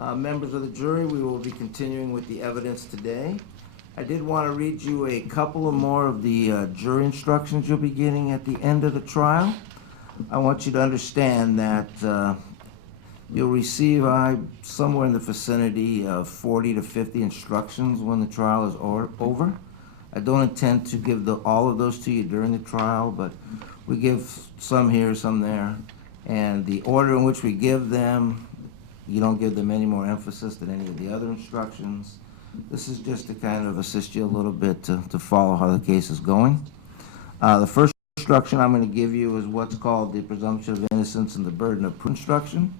Members of the jury, we will be continuing with the evidence today. I did want to read you a couple of more of the jury instructions you'll be getting at the end of the trial. I want you to understand that you'll receive somewhere in the vicinity of 40 to 50 instructions when the trial is over. I don't intend to give all of those to you during the trial, but we give some here, some there. And the order in which we give them, you don't give them any more emphasis than any of the other instructions. This is just to kind of assist you a little bit to follow how the case is going. The first instruction I'm going to give you is what's called the presumption of innocence and the burden of proof instruction.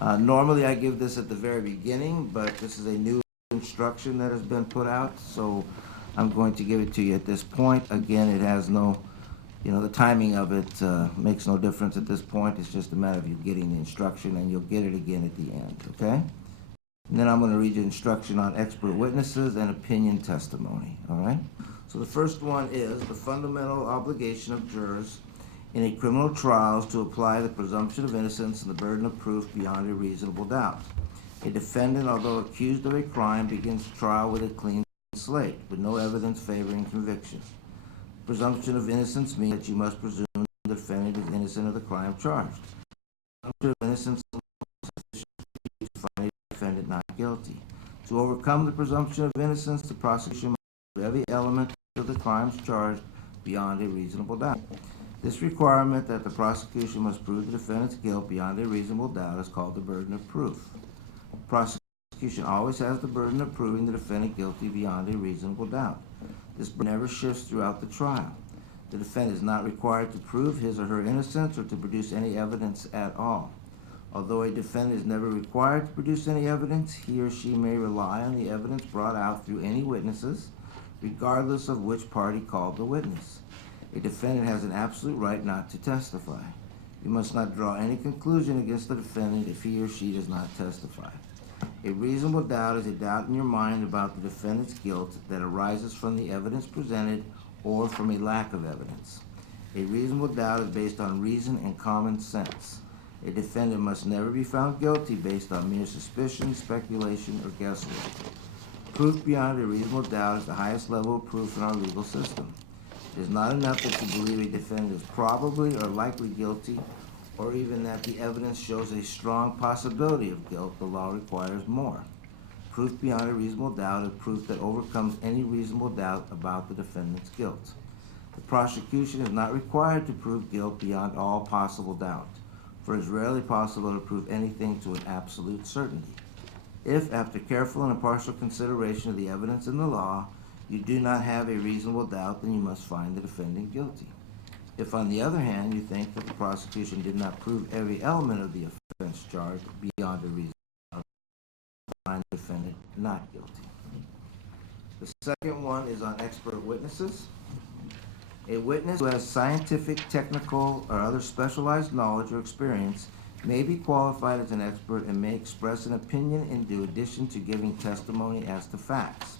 Normally I give this at the very beginning, but this is a new instruction that has been put out, so I'm going to give it to you at this point. Again, it has no, the timing of it makes no difference at this point. It's just a matter of you getting the instruction, and you'll get it again at the end, okay? And then I'm going to read you instruction on expert witnesses and opinion testimony, all right? So the first one is the fundamental obligation of jurors in a criminal trial is to apply the presumption of innocence and the burden of proof beyond a reasonable doubt. A defendant, although accused of a crime, begins trial with a clean slate, with no evidence favoring conviction. Presumption of innocence means that you must presume the defendant is innocent of the crime charged. Presumption of innocence is to find a defendant not guilty. To overcome the presumption of innocence, the prosecution must prove every element of the crimes charged beyond a reasonable doubt. This requirement that the prosecution must prove the defendant's guilt beyond a reasonable doubt is called the burden of proof. The prosecution always has the burden of proving the defendant guilty beyond a reasonable doubt. This burden never shifts throughout the trial. The defendant is not required to prove his or her innocence or to produce any evidence at all. Although a defendant is never required to produce any evidence, he or she may rely on the evidence brought out through any witnesses, regardless of which party called the witness. A defendant has an absolute right not to testify. You must not draw any conclusion against the defendant if he or she does not testify. A reasonable doubt is a doubt in your mind about the defendant's guilt that arises from the evidence presented or from a lack of evidence. A reasonable doubt is based on reason and common sense. A defendant must never be found guilty based on mere suspicion, speculation, or guesswork. Proof beyond a reasonable doubt is the highest level of proof in our legal system. It is not enough that you believe a defendant is probably or likely guilty, or even that the evidence shows a strong possibility of guilt. The law requires more. Proof beyond a reasonable doubt is proof that overcomes any reasonable doubt about the defendant's guilt. The prosecution is not required to prove guilt beyond all possible doubt, for it is rarely possible to prove anything to an absolute certainty. If, after careful and impartial consideration of the evidence in the law, you do not have a reasonable doubt, then you must find the defendant guilty. If, on the other hand, you think that the prosecution did not prove every element of the offense charged beyond a reasonable doubt, find the defendant not guilty. The second one is on expert witnesses. A witness who has scientific, technical, or other specialized knowledge or experience may be qualified as an expert and may express an opinion in due addition to giving testimony as to facts.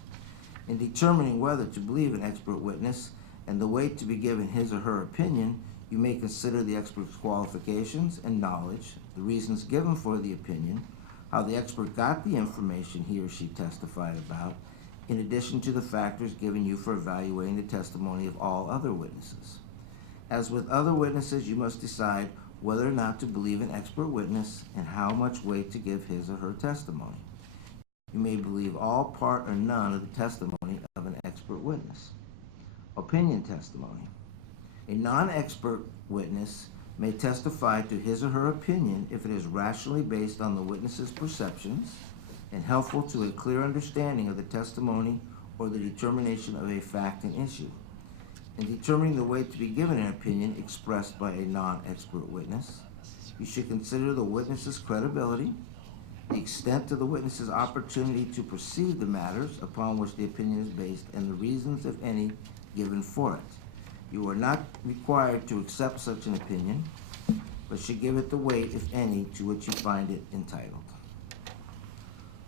In determining whether to believe an expert witness and the weight to be given his or her opinion, you may consider the expert's qualifications and knowledge, the reasons given for the opinion, how the expert got the information he or she testified about, in addition to the factors given you for evaluating the testimony of all other witnesses. As with other witnesses, you must decide whether or not to believe an expert witness and how much weight to give his or her testimony. You may believe all, part, or none of the testimony of an expert witness. Opinion testimony. A non-expert witness may testify to his or her opinion if it is rationally based on the witness's perceptions and helpful to a clear understanding of the testimony or the determination of a fact and issue. In determining the weight to be given an opinion expressed by a non-expert witness, you should consider the witness's credibility, the extent of the witness's opportunity to perceive the matters upon which the opinion is based, and the reasons, if any, given for it. You are not required to accept such an opinion, but should give it the weight, if any, to which you find it entitled.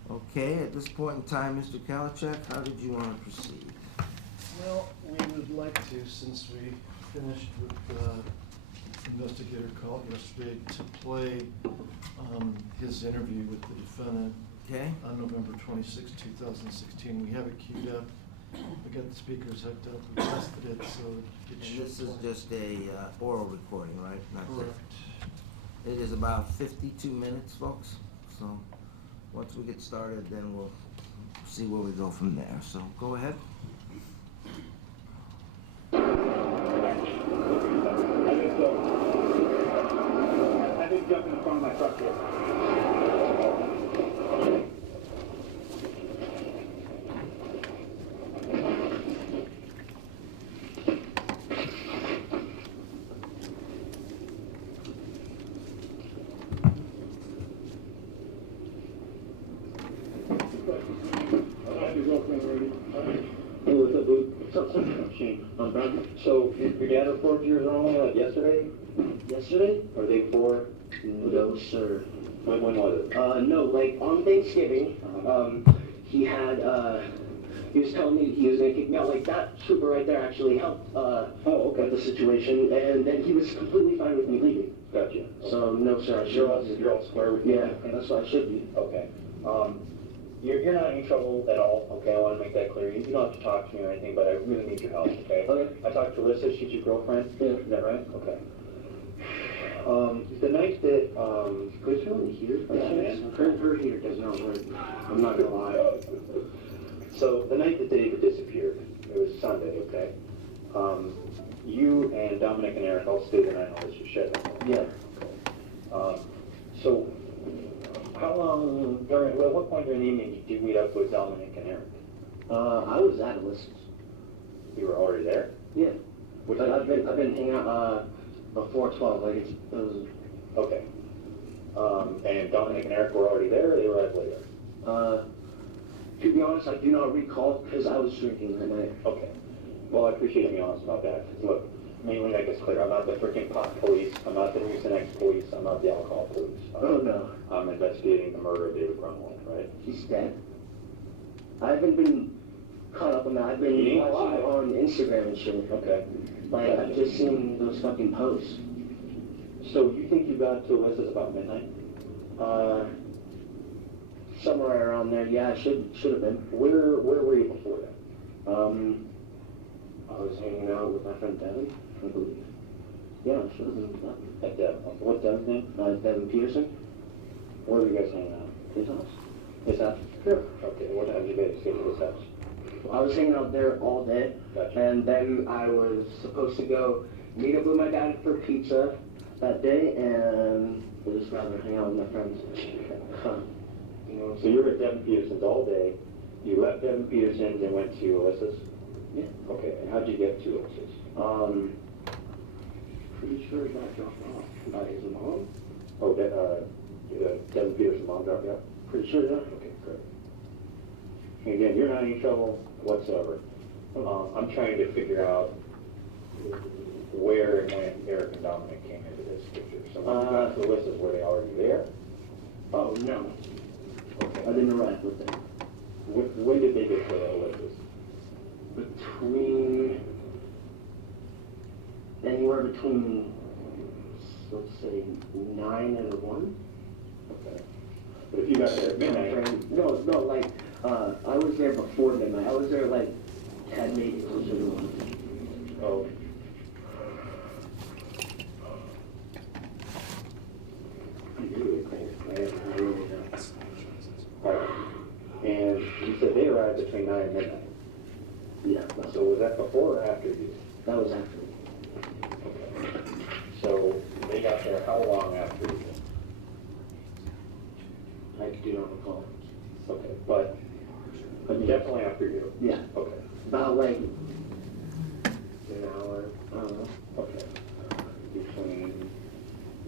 Okay, at this point in time, Mr. Kalachek, how did you want to proceed? Well, we would like to, since we finished with the investigator call yesterday, to play his interview with the defendant Okay? on November 26, 2016. We have it queued up. We got the speakers hooked up. We tested it, so it And should. this is just a oral recording, right? Not the- Correct. It is about 52 minutes, folks. So once we get started, then we'll see where we go from there. So go ahead. I didn't jump in the front of my truck here. Hey, what's up, dude? What's up, Shane? I'm Bradley. So, your dad reported you were wrong, like, yesterday? Yesterday? Or the day before? No, sir. When was it? No, like, on Thanksgiving, he had, he was telling me he was gonna kick me out, like, that trooper right there actually helped, with the situation, and then he was completely fine with me leaving. Gotcha. So, no, sir, I should. You're all square with me? Yeah, that's what I should be. Okay. You're not in trouble at all, okay? I want to make that clear. You don't have to talk to me or anything, but I really need your help, okay? Okay. I talked to Alyssa, she's your girlfriend? Yeah. Is that right? Okay. The night that, could someone hear? Yeah, man. Her heater does not work. I'm not gonna lie. So, the night that David disappeared, it was Sunday, okay? You and Dominic and Eric all stayed the night on this shed. Yeah. So, how long, at what point during the evening did you meet up with Dominic and Eric? I was at Alyssa's. You were already there? Yeah. But I've been hanging out, before 12, like it was... Okay. And Dominic and Eric were already there, or they arrived later? To be honest, I do not recall, because I was drinking that night. Okay. Well, I appreciate you being honest about that. Look, mainly make this clear, I'm not the freaking pot police, I'm not the Mucinex police, I'm not the alcohol police. Oh, no. I'm investigating the murder of David Grunwald, right? He's dead? I haven't been caught up on that. I've been watching on Instagram and shit. Okay. Like, I've just seen those fucking posts. So, you think you got to Alyssa's about midnight? Somewhere around there, yeah, should have been. Where were you before that? I was hanging out with my friend Devin, I believe. Yeah, should have been. At Devin. What's Devin's name? Devin Peterson. Where were you guys hanging out? His house. His house? Sure. Okay, what time did you guys get to his house? I was hanging out there all day. Gotcha. And then I was supposed to go meet up with my dad for pizza that day, and I just rather hang out with my friends. So you were at Devin Peterson's all day. You left Devin Peterson's and went to Alyssa's? Yeah. Okay, and how'd you get to Alyssa's? Pretty sure it got dropped off by his mom. Oh, Devin Peterson's mom dropped you off? Pretty sure, yeah. Okay, great. And again, you're not in any trouble whatsoever. I'm trying to figure out where and when Eric and Dominic came into this picture. So when you got to Alyssa's, were they already there? Oh, no. Okay. I didn't arrive with them. When did they get to Alyssa's? Anywhere between, let's say, 9 and 1. Okay. But if you got there at midnight... No, like, I was there before midnight. I was there, like, 10, maybe closer to 1. Oh. Alright. And you said they arrived between 9 and midnight? Yeah. So was that before or after you? That was after. Okay. So they got there how long after you? I do not recall. Okay, but definitely after you? Yeah. Okay. About like an hour, I don't know. Okay. Between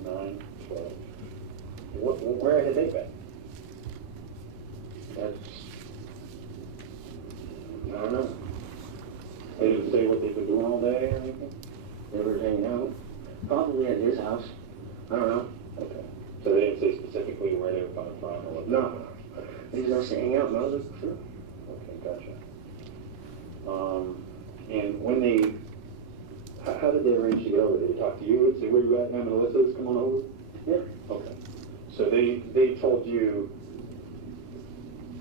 9, 12. Where had they been? I don't know. They didn't say what they've been doing all day or anything? They were hanging out. Probably at his house. I don't know. Okay. So they didn't say specifically where they were coming from or what? No. They just hanging out, and I was like, sure. Okay, gotcha. And when they, how did they arrange to get over? Did they talk to you and say where you at now and Alyssa's come on over? Yeah. Okay. So they told you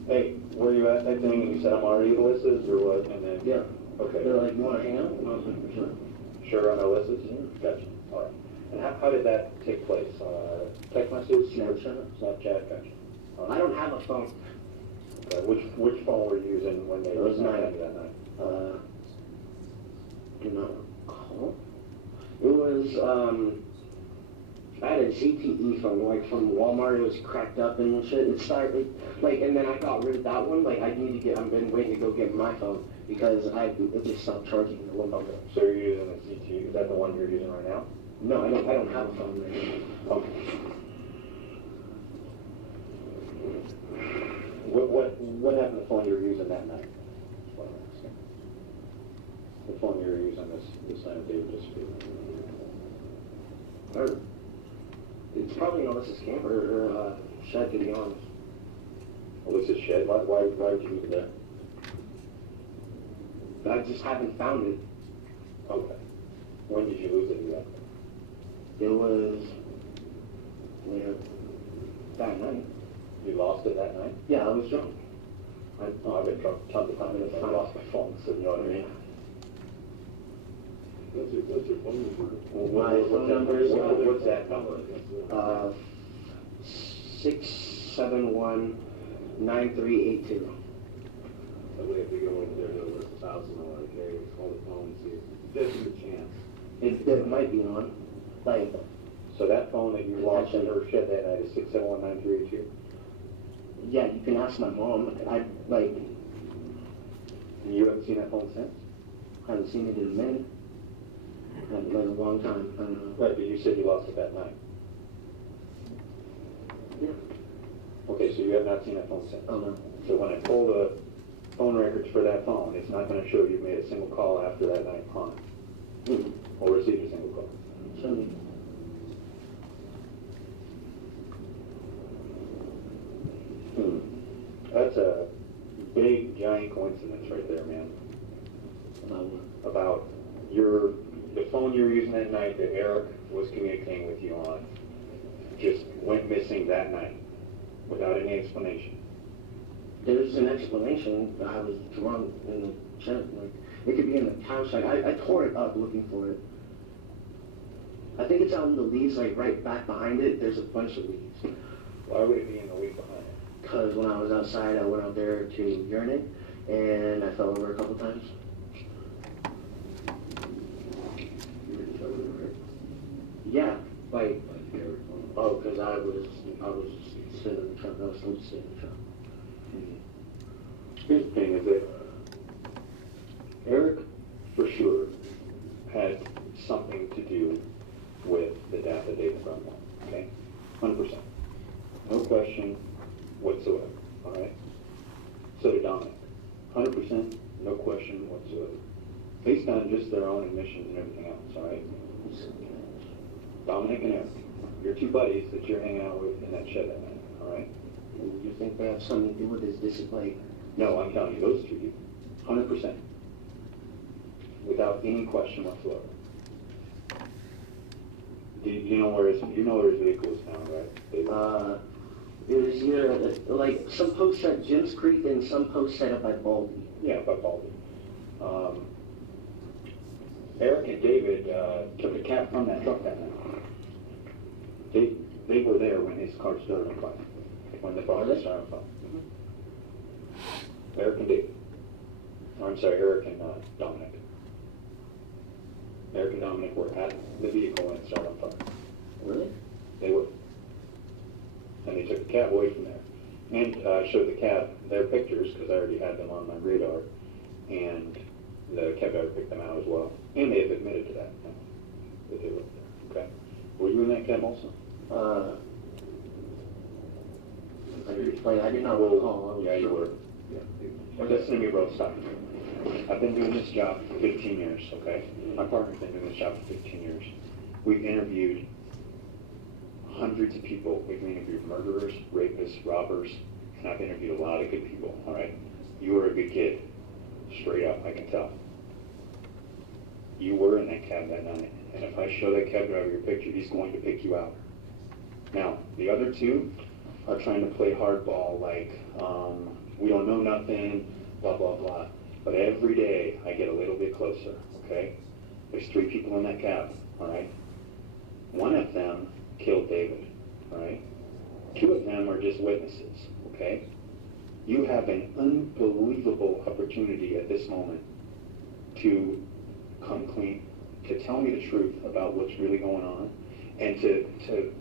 Hey, where you at that thing? And you said I'm already at Alyssa's or what? And then yeah. Okay. They're like, you want to hang out? And I was like, for sure. Sure on Alyssa's? Yeah. Gotcha. All right. And how did that take place? Text message? Snapchat? Gotcha. I don't have a phone. Okay. Which phone were you using when they were that night? Do not recall. It was I had a CTE phone, like from Walmart. It was cracked up and shit. It started like, and then I got rid of that one. Like, I've been waiting to go get my phone because it just stopped charging in the one bucket. So you're using a CTE? Is that the one you're using right now? No, I don't have a phone right now. Okay. What happened to the phone you were using that night? That's what I'm asking. The phone you were using this night, David just speaking. It's probably in Alyssa's camper or shed, to be honest. Alyssa's shed? Why would you leave it there? I just haven't found it. Okay. When did you lose it exactly? It was that night. You lost it that night? Yeah, I was drunk. I've been drunk tons of times. I lost my phone, so you know what I mean? What's your phone number? My phone number is, what's that number? 671-9382. That way if you go in there, they'll list $1,000, okay, call the phone and see if there's a chance. It might be on. Like, so that phone that you lost in her shed that night is 671-9382? yeah, you can ask my mom. You haven't seen that phone since? I haven't seen it in a minute. Like a long time. I don't know. Right, but you said you lost it that night. Yeah. Okay, so you have not seen that phone since? Oh, no. So when I pull the phone records for that phone, it's not going to show you made a single call after that night on it? Or received a single call? Show me. That's a big, giant coincidence right there, man. About what? About the phone you were using that night that Eric was communicating with you on just went missing that night without any explanation. There's an explanation. I was drunk in the shed. Like, it could be in the couch. Like, I tore it up looking for it. I think it's out in the leaves, like right back behind it. There's a bunch of leaves. Why would it be in the leaf behind it? Because when I was outside, I went out there to urinate, and I fell over a couple times. Yeah, like, oh, because I was sitting in the truck. I was supposed to sit in the truck. Here's the thing, is that Eric, for sure, had something to do with the death of David Grunwald, okay? 100%. No question whatsoever, all right? So did Dominic. 100%, no question whatsoever. Based on just their own admissions and everything else, all right? Dominic and Eric, your two buddies that you're hanging out with in that shed that night, all right? You think they have something to do with his discipline? No, I'm telling you, those two do. 100%. Without any question whatsoever. Do you know where his vehicle was found, right? It was either, like, some post at Jim's Creek and some post set up by Baldy. Yeah, by Baldy. Eric and David took a cab from that truck that night. They were there when his car started on fire. When the car started on fire. Eric and David. I'm sorry, Eric and Dominic. Eric and Dominic were at the vehicle when it started on fire. Really? They were. And they took the cab away from there. And showed the cab their pictures, because I already had them on my radar. And the cab driver picked them out as well. And they have admitted to that. That they were there. Okay. Were you in that cab also? I did not recall. Yeah, you were. Well, listen to me, bro. Stop. I've been doing this job for 15 years, okay? My partner's been doing this job for 15 years. We've interviewed hundreds of people. We've interviewed murderers, rapists, robbers, and I've interviewed a lot of good people, all right? You were a good kid. Straight up, I can tell. You were in that cab that night, and if I show that cab driver your picture, he's going to pick you out. Now, the other two, are trying to play hardball, like, we don't know nothing, blah, blah, blah. But every day, I get a little bit closer, okay? There's 3 people in that cab, all right? One of them killed David, all right? 2 of them are just witnesses, okay? You have an unbelievable opportunity at this moment to come clean, to tell me the truth about what's really going on, and to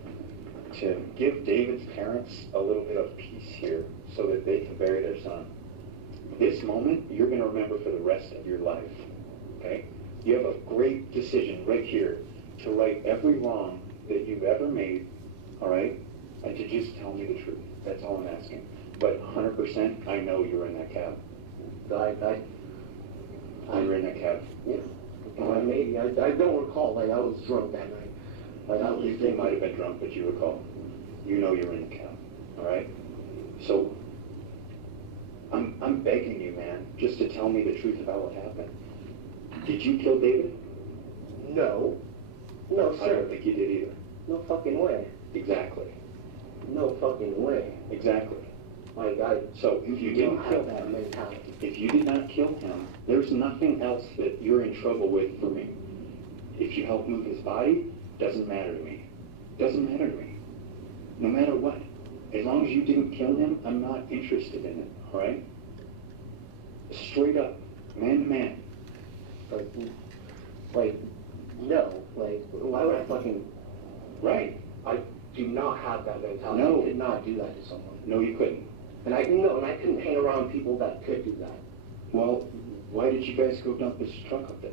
give David's parents a little bit of peace here so that they can bury their son. This moment, you're going to remember for the rest of your life, okay? You have a great decision right here to right every wrong that you've ever made, all right? And to just tell me the truth. That's all I'm asking. But 100%, I know you were in that cab. You were in that cab. Yeah. Maybe, I don't recall, like, I was drunk that night. Like, I was You might have been drunk, but you recall. You know you were in the cab, all right? So, I'm begging you, man, just to tell me the truth about what happened. Did you kill David? No. No, I sir. don't think you did either. No fucking way. Exactly. No fucking way. Exactly. Like, So if you didn't don't kill have that him, mentality. if you did not kill him, there's nothing else that you're in trouble with for me. If you help move his body, doesn't matter to me. Doesn't matter to me. No matter what. As long as you didn't kill him, I'm not interested in it, all right? Straight up, man to man. Like, no. Like, why would I fucking... Right. I do not have that mentality. No. I could not do that to someone. No, you couldn't. And I couldn't hang around people that could do that. Well, why did you guys go dump this truck up there?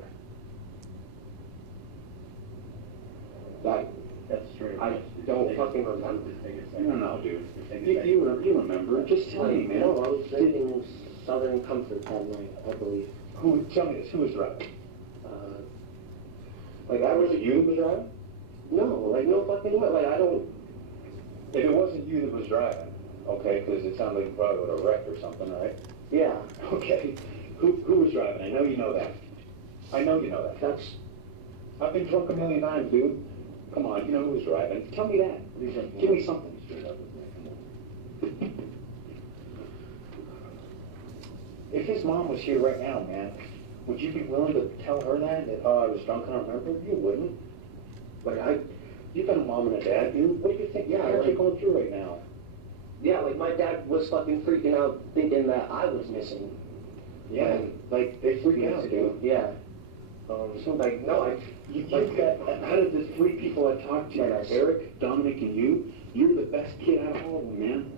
That's true. I don't fucking remember. No, dude. You remember. Just tell me, man. No, I was drinking Southern Comfort that night, I believe. Tell me this. Who was driving? Like, I Was it you that was driving? No, like, no fucking way. Like, I don't... If it wasn't you that was driving, okay, because it sounded like you probably would have wrecked or something, right? Yeah. Okay. Who was driving? I know you know that. I know you know that. That's... I've been drunk a million times, dude. Come on, you know who was driving. Tell me that. Give me something. If his mom was here right now, man, would you be willing to tell her that oh, I was drunk and I don't remember? You wouldn't. Like, you've got a mom and a dad, dude. What do you think your parents are going through right now? Yeah, like, my dad was fucking freaking out thinking that I was missing. Yeah, like, they freak out, dude. Yeah. So, like, no, You've got, out of the 3 people I talked to, Yes. Eric, Dominic, and you, you're the best kid out of all of them, man.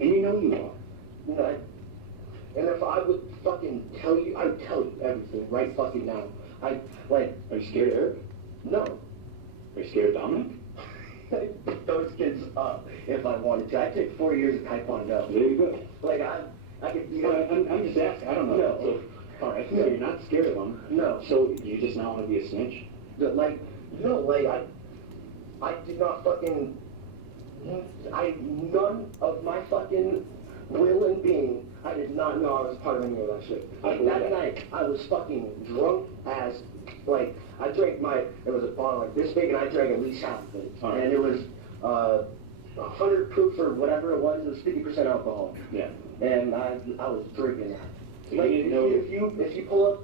And you know you are. you know, and if I would fucking tell you, I'd tell you everything right fucking now. Are you scared of Eric? No. Are you scared of Dominic? Those kids up if I wanted to. I took 4 years of Taekwondo. There you go. Like, I could be... I'm just asking, I don't know. No. So, all right, so you're not scared of them. No. So you just not want to be a snitch? Like, no, like, I did not fucking... None of my fucking will and being, I did not know I was part of any of that shit. Like, that night, I was fucking drunk as, like, I drank it was a bottle like this big, and I drank at least half of it. All right. And it was 100 proof or whatever it was 50% alcohol. Yeah. And I was drinking that. So Like, you didn't know... if you pull up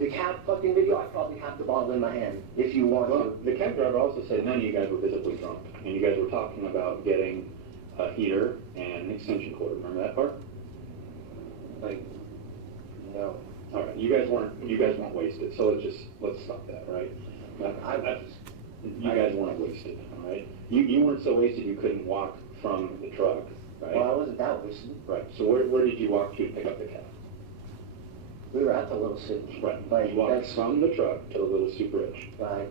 the cab fucking video, I probably have the bottle in my hand, if you want Well, to. the cab driver also said none of you guys were visibly drunk, and you guys were talking about getting a heater and an extension cord. Remember that part? Like, no. All right, you guys weren't wasted. So let's stop that, right? You guys weren't wasted, all right? You weren't so wasted you couldn't walk from the truck, right? Well, I wasn't that wasted. Right. So where did you walk to pick up the cab? We were at the Little City. Right. Like, You walked from the truck to the Little Super Rich. I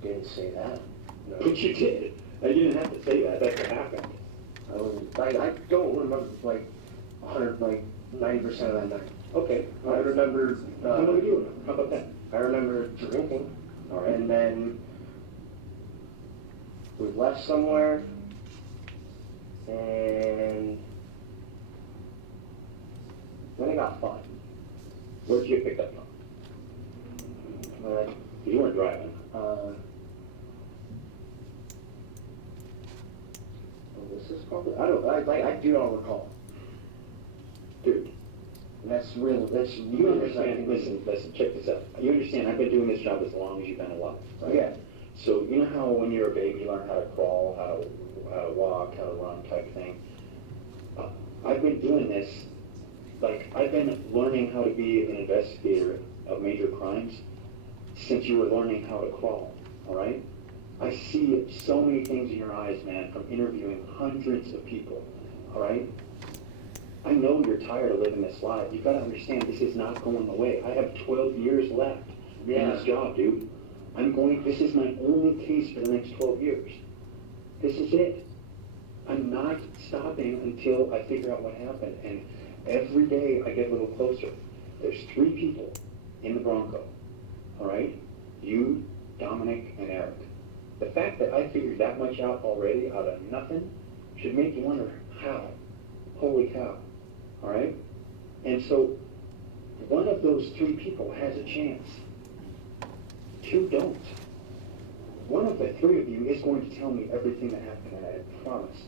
didn't say that. No. But you did. You didn't have to say that. That's what happened. I don't remember, like, 90% of that night. Okay. I remember, What do you remember? How about that? I remember drinking. All right. And then we left somewhere, and then it got fun. Where'd you get picked up from? You weren't driving. This assist probably? I do not recall. Dude, That's real, that's. you understand, listen, check this out. You understand, I've been doing this job as long as you've been alive, right? Yeah. So you know how when you're a baby you learn how to crawl, how to walk, how to run type thing? I've been doing this, like, I've been learning how to be an investigator of major crimes since you were learning how to crawl, all right? I see so many things in your eyes, man, from interviewing hundreds of people, all right? I know you're tired of living this life. You've got to understand this is not going away. I have 12 years left in this job, dude. This is my only case for the next 12 years. This is it. I'm not stopping until I figure out what happened. And every day I get a little closer. There's 3 people in the Bronco, all right? You, Dominic, and Eric. The fact that I figured that much out already out of nothing should make you wonder how. Holy cow, all right? And so one of those 3 people has a chance. 2 don't. One of the 3 of you is going to tell me everything that happened, and I promise.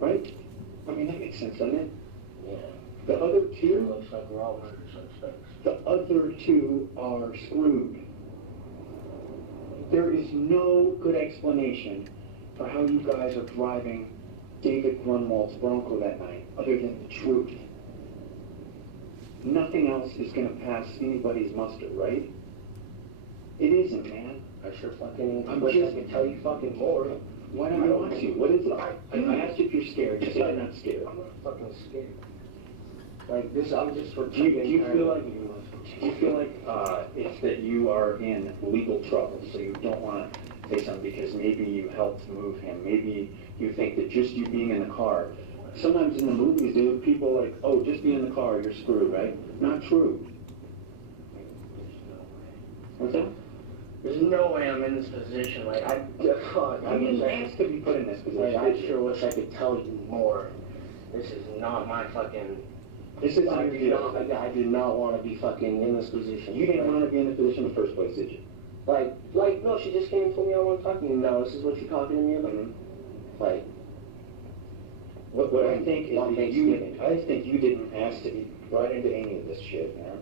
Right? I mean, that makes sense, doesn't it? Yeah. The other 2, Looks like we're all murder suspects. the other 2 are screwed. There is no good explanation for how you guys are driving David Grunwald's Bronco that night, other than the truth. Nothing else is going to pass anybody's muster, right? It isn't, man. I sure fucking, I'm wish just- I could tell you fucking more. Why don't you want to? What is it? I asked you if you're scared. You said you're not scared. I'm not fucking scared. Like this, I'm just for. Do you feel like it's that you are in legal trouble, so you don't want to say something because maybe you helped move him, maybe you think that just you being in the car. Sometimes in the movies, dude, people are like, oh, just be in the car, you're screwed, right? Not true. What's that? There's no way I'm in this position. Like I didn't ask to be put in this position. I sure wish I could tell you more. This is not my fucking. This isn't I your do deal. not. I do not want to be fucking in this position. You didn't want to be in the position in the first place, did you? Like no. She just came and told me I want to talk to you. No, this is what you're talking to me about. Like. What I think is On that I think you didn't ask to be brought into any of this shit, man.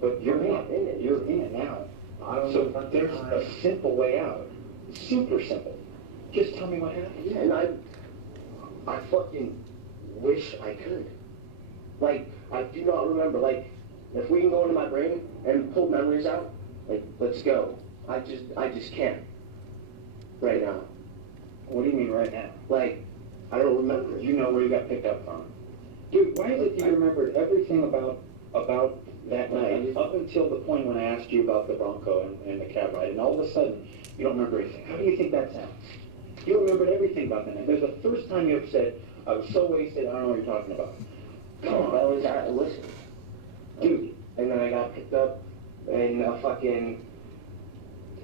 But you're in it. You're in it now. So there's a simple way out. Super simple. Just tell me what happened. Yeah, and I fucking wish I could. Like, I do not remember. Like, if we can go into my brain and pull memories out, like, let's go. I just can't. Right now. What do you mean right now? Like, I don't remember. You know where you got picked up from. Dude, why is it you remembered everything about that night, up until the point when I asked you about the Bronco and the cab ride, and all of a sudden, you don't remember anything? How do you think that sounds? You remembered everything about the night. There's the first time you ever said, I was so wasted, I don't know what you're talking about. Come on. Well, listen. Dude. And then I got picked up in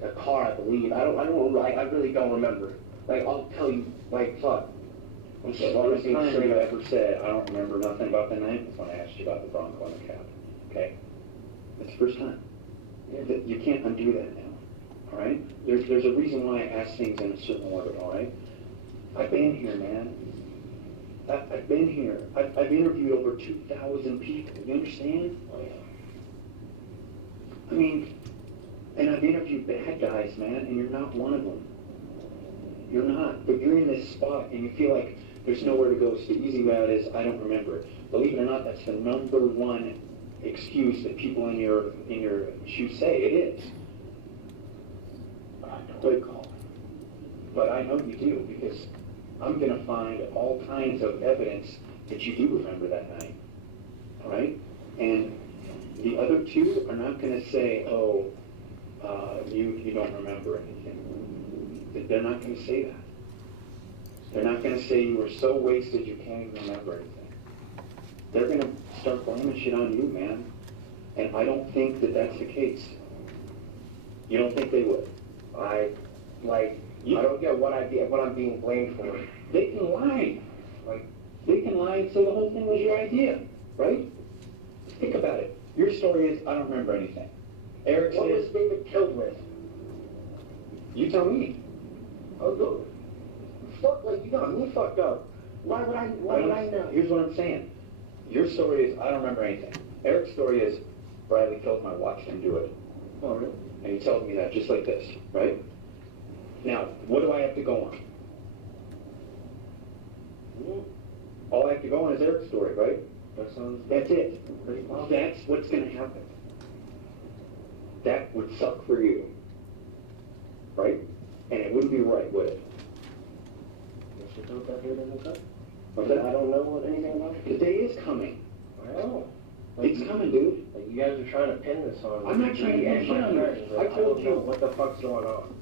a car, I believe. I really don't remember. Like, I'll tell you, like, fuck. I'm The sorry. first time you ever said, I don't remember nothing about the night, was when I asked you about the Bronco and the cab. Okay? That's the first time. You can't undo that now. All right? There's a reason why I ask things in a certain order, all right? I've been here, man. I've been here. I've interviewed over 2,000 people. You understand? I mean, and I've interviewed bad guys, man, and you're not one of them. You're not. But you're in this spot, and you feel like there's nowhere to go. So the easy route is, I don't remember it. Believe it or not, that's the #1 excuse that people in your shoes say. It is. But I know you do, because I'm going to find all kinds of evidence that you do remember that night. All right? And the other 2 are not going to say, oh, you don't remember anything. They're not going to say that. They're not going to say you were so wasted you can't even remember anything. They're going to start blaming shit on you, man. And I don't think that that's the case. You don't think they would? I don't get what I'm being blamed for. They can lie. They can lie and say the whole thing was your idea, right? Think about it. Your story is, I don't remember anything. Eric What was says, David killed with? you tell me. Oh, good. Fuck, like, you got me fucked up. Why would I know? Here's what I'm saying. Your story is, I don't remember anything. Eric's story is, Bradley killed my watch, didn't do it. Oh, really? And he tells me that just like this, right? Now, what do I have to go on? All I have to go on is Eric's story, right? That's it. Pretty well. That's what's gonna happen. That would suck for you. Right? And it wouldn't be right, would it? Guess you thought that here doesn't cut? What's that? I don't know anything about it. The day is coming. I know. It's coming, dude. Like, you guys are trying to pin this on. I'm not trying to pin shit on you. I told you. What the fuck's going on?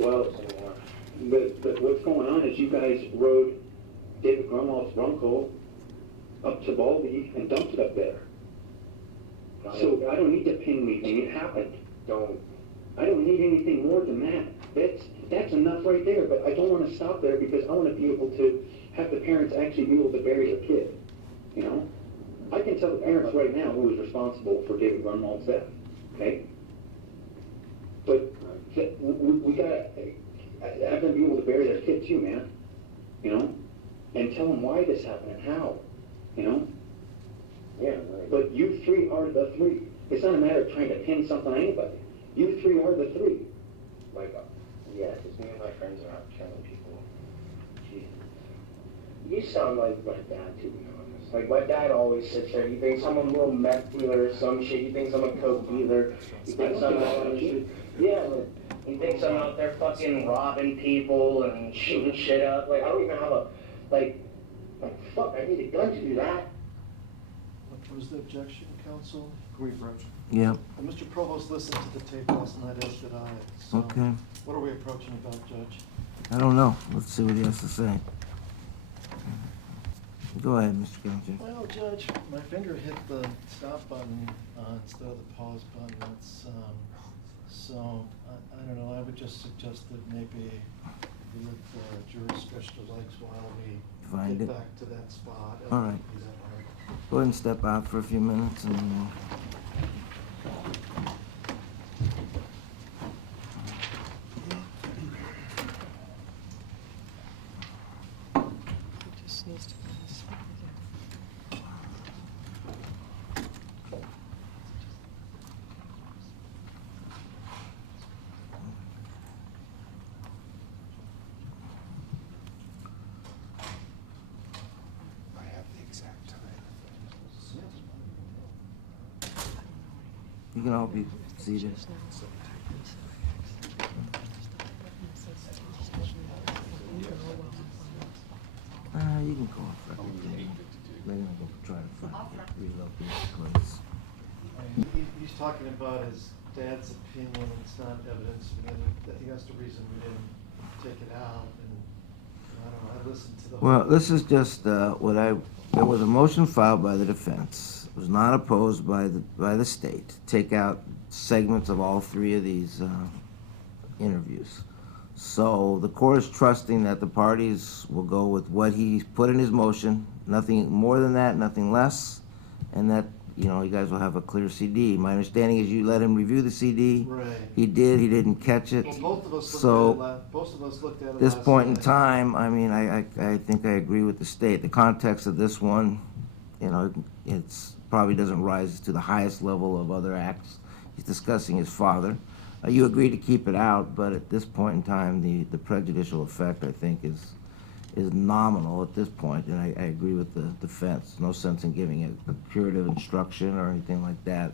Well, but what's going on is you guys rode David Grunwald's Bronco up to Baldy and dumped it up there. So I don't need to pin anything. It happened. I don't need anything more than that. That's enough right there, but I don't want to stop there because I want to be able to have the parents actually be able to bury their kid, you know? I can tell the parents right now who was responsible for David Grunwald's death, okay? But we gotta have them be able to bury their kid too, man, you know? And tell them why this happened and how, you know? Yeah, right. But you three are the three. It's not a matter of trying to pin something on anybody. You three are the three. Like, yeah, because me and my friends are out killing people. Jesus. You sound like my dad, to be honest. Like, my dad always sits there. He thinks I'm a little meth dealer or some shit. He thinks I'm a coke dealer. He thinks I'm out on the street. Yeah, but he thinks I'm out there fucking robbing people and shooting shit up. Like, I don't even have a, like, fuck, I need a gun to do that. What was the objection, counsel? Can we approach? Yeah, Mr. Provost listened to the tape last night, as did I. So okay. what are we approaching about, Judge? I don't know. Let's see what he has to say. Go ahead, Mr. Gilger. Well, Judge, my finger hit the stop button instead of the pause button. That's, so, I don't know, I would just suggest that maybe we let the jury stretch their legs while we Find get it. back to that spot. It All won't right. be that hard. Go ahead and step out for a few minutes and then Just needs to find his spot again. I have the exact time. you can all be seated. You can go off record. They're gonna go try to find it, relocate the place. He's talking about his dad's opinion, and it's not evidence. I think that's the reason we didn't take it out, and I don't know, I listened to the. Well, this is just there was a motion filed by the defense. It was not opposed by the state to take out segments of all three of these interviews. So the court is trusting that the parties will go with what he put in his motion, nothing more than that, nothing less, and that, you know, you guys will have a clear CD. My understanding is you let him review the CD. Right. He did, he didn't catch it. Well, both of us So, looked at it, both of us looked at it this last point in night. time, I mean, I think I agree with the state. The context of this one, you know, it's probably doesn't rise to the highest level of other acts. He's discussing his father. You agree to keep it out, but at this point in time, the prejudicial effect, I think, is nominal at this point, and I agree with the defense. No sense in giving it a curative instruction or anything like that.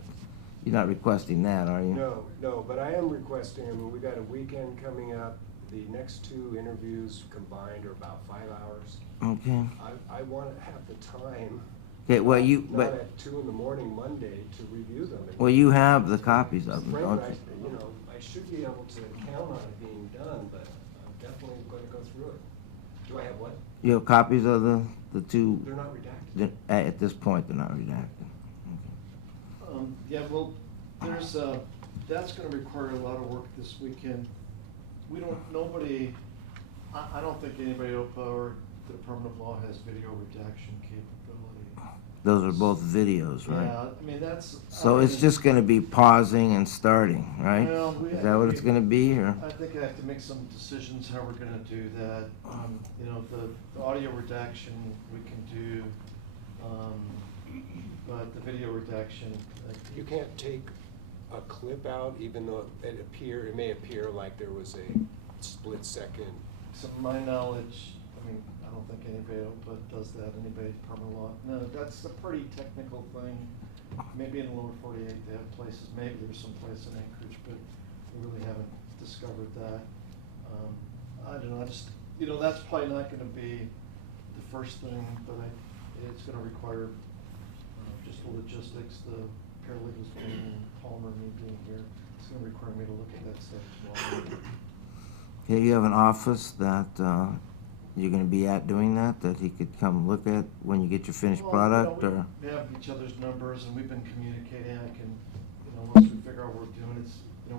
You're not requesting that, are you? No, but I am requesting, I mean, we got a weekend coming up. The next two interviews combined are about 5 hours. Okay. I want to have the time. Okay, well, Not at 2 in the morning Monday to review them. well, you have the copies of them, Frankly, don't you? I should be able to count on it being done, but I'm definitely going to go through it. Do I have what? You have copies of the two, They're not redacted. at this point, they're not redacted. Yeah, well, there's, that's gonna require a lot of work this weekend. I don't think anybody, OPA or the Department of Law has video redaction capability. Those are both videos, right? Yeah, I mean, that's. So I it's mean, just gonna be pausing and starting, right? Well, Is that what it's gonna be, or? I think I have to make some decisions how we're gonna do that. You know, the audio redaction we can do, but the video redaction. You can't take a clip out, even though it may appear like there was a split second. To my knowledge, I mean, I don't think anybody does that, anybody at Department of Law. No, that's a pretty technical thing. Maybe in the lower 48 they have places, maybe there's some place in Anchorage, but we really haven't discovered that. I don't know, that's probably not gonna be the first thing, but it's gonna require just the logistics, the paralegals being in Palmer, me being here. It's gonna require me to look at that stuff as well. Yeah, you have an office that you're gonna be at doing that he could come look at when you get your finished Well, product, you know, or? we have each other's numbers, and we've been communicating. I can, once we figure out what we're doing,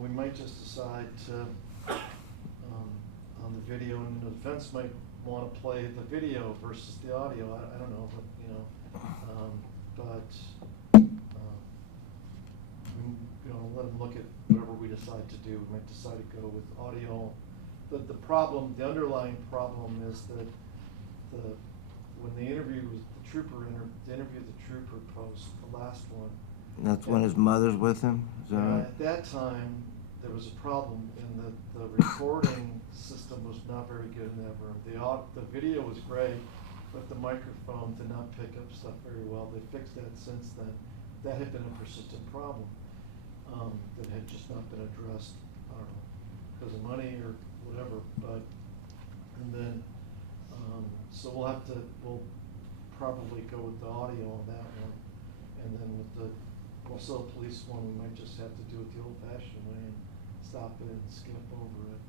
we might just decide to, on the video, and the defense might want to play the video versus the audio. I don't know, but let them look at whatever we decide to do. We might decide to go with audio. The underlying problem is that when the interview with the trooper, the interview the trooper post, the last one. That's when his mother's with him, is that right? At that time, there was a problem in that the recording system was not very good in that room. The video was great, but the microphone did not pick up stuff very well. They fixed that since then. That had been a persistent problem that had just not been addressed, I don't know, because of money or whatever, so we'll probably go with the audio on that one, and then with the Wasilla Police one, we might just have to do it the old-fashioned way and stop it and skip over it.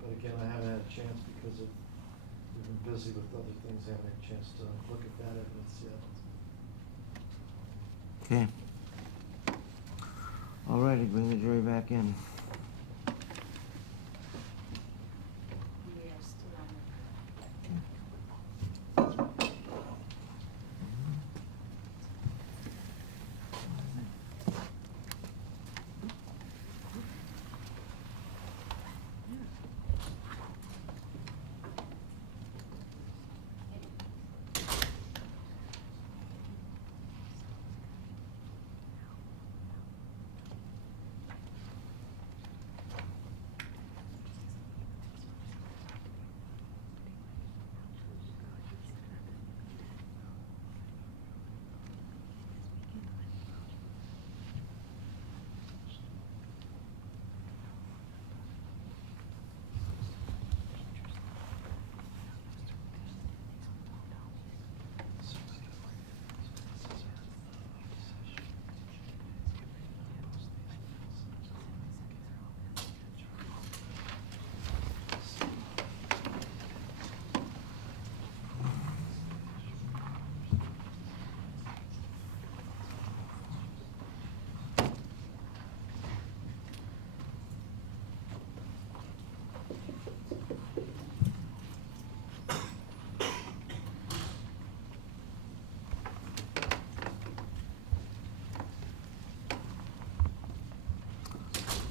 But again, I haven't had a chance because we've been busy with other things. I haven't had a chance to look at that evidence yet. Okay. All righty, bring the jury back in. We are still on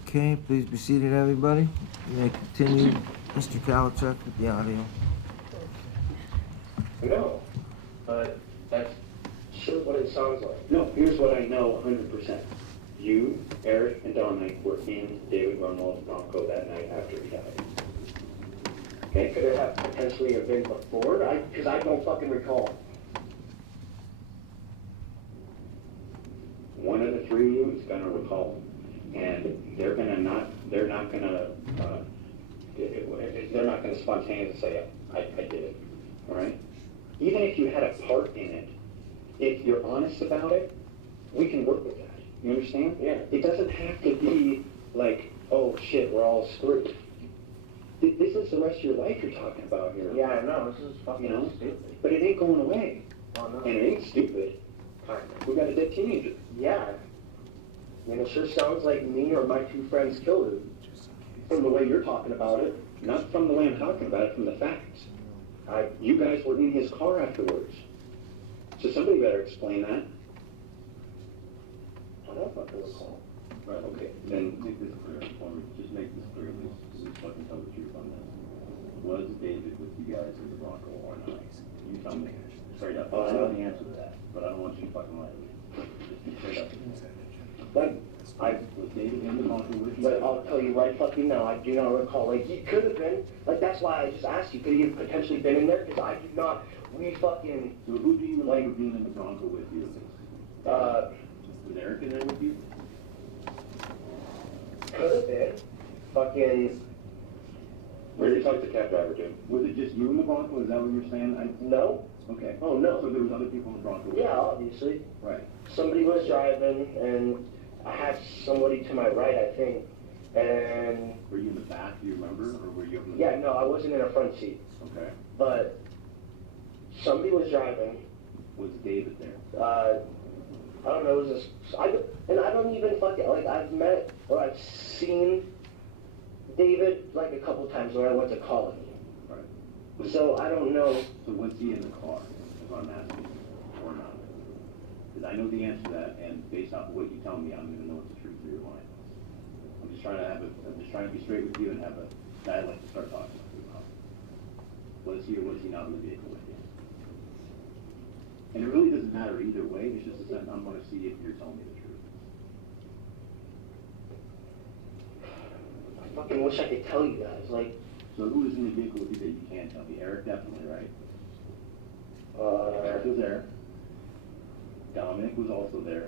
Okay, please be seated, everybody. You may continue, Mr. Kalichuk, with the audio. No, that's sure what it sounds like. No, here's what I know 100%. You, Eric, and Dominic were in David Grunwald's Bronco that night after he died. Okay, could it have potentially have been before? Because I don't fucking recall. One of the three of you is gonna recall, and they're not gonna spontaneously say, I did it, all right? Even if you had a part in it, if you're honest about it, we can work with that. You understand? Yeah. It doesn't have to be like, oh shit, we're all screwed. This is the rest of your life you're talking about here. Yeah, I know. This is fucking stupid. But it ain't going away. Oh, no. And it ain't stupid. We got a dead teenager. Yeah. I mean, it sure sounds like me or my two friends killed him. From the way you're talking about it. Not from the way I'm talking about it, from the facts. You guys were in his car afterwards. So somebody better explain that. I don't fucking recall. Right, okay, then, Make this clear, for me. Just make this clear, please fucking tell the truth on this. Was David with you guys in the Bronco or not? You tell me, straight up. I know the answer to that, but I don't want you to fucking lie to me. Just be straight up. But Was David in the Bronco with you? But I'll tell you right fucking now, I do not recall. Like, he could have been. Like, that's why I just asked you, could he have potentially been in there? Because I do not. We fucking. So who do you remember being in the Bronco with you? Was Eric in there with you? Could have been. Fucking. where did you talk to the cab driver, dude? Was it just you in the Bronco? Is that what you're saying? No. Okay. Oh, no. So there was other people in the Bronco with you? Yeah, obviously. Right. Somebody was driving, and I had somebody to my right, I think. And. Were you in the back, do you remember, or were you up in the? Yeah, no, I wasn't in a front seat. Okay. But somebody was driving. Was David there? I don't know, it was this, and I don't even fucking, like, I've met, or I've seen David, like, a couple times when I went to college. Right. So, I don't know. So was he in the car, is what I'm asking, or not? Because I know the answer to that, and based off of what you tell me, I'm gonna know what the truth of your line is. I'm just trying to be straight with you and have a guy I'd like to start talking to you about. Was he or was he not in the vehicle with you? And it really doesn't matter either way, it's just a sense, I'm gonna see if you're telling me the truth. I fucking wish I could tell you guys, like, So who was in the vehicle with you that you can tell me? Eric definitely, right? Eric was there. Dominic was also there.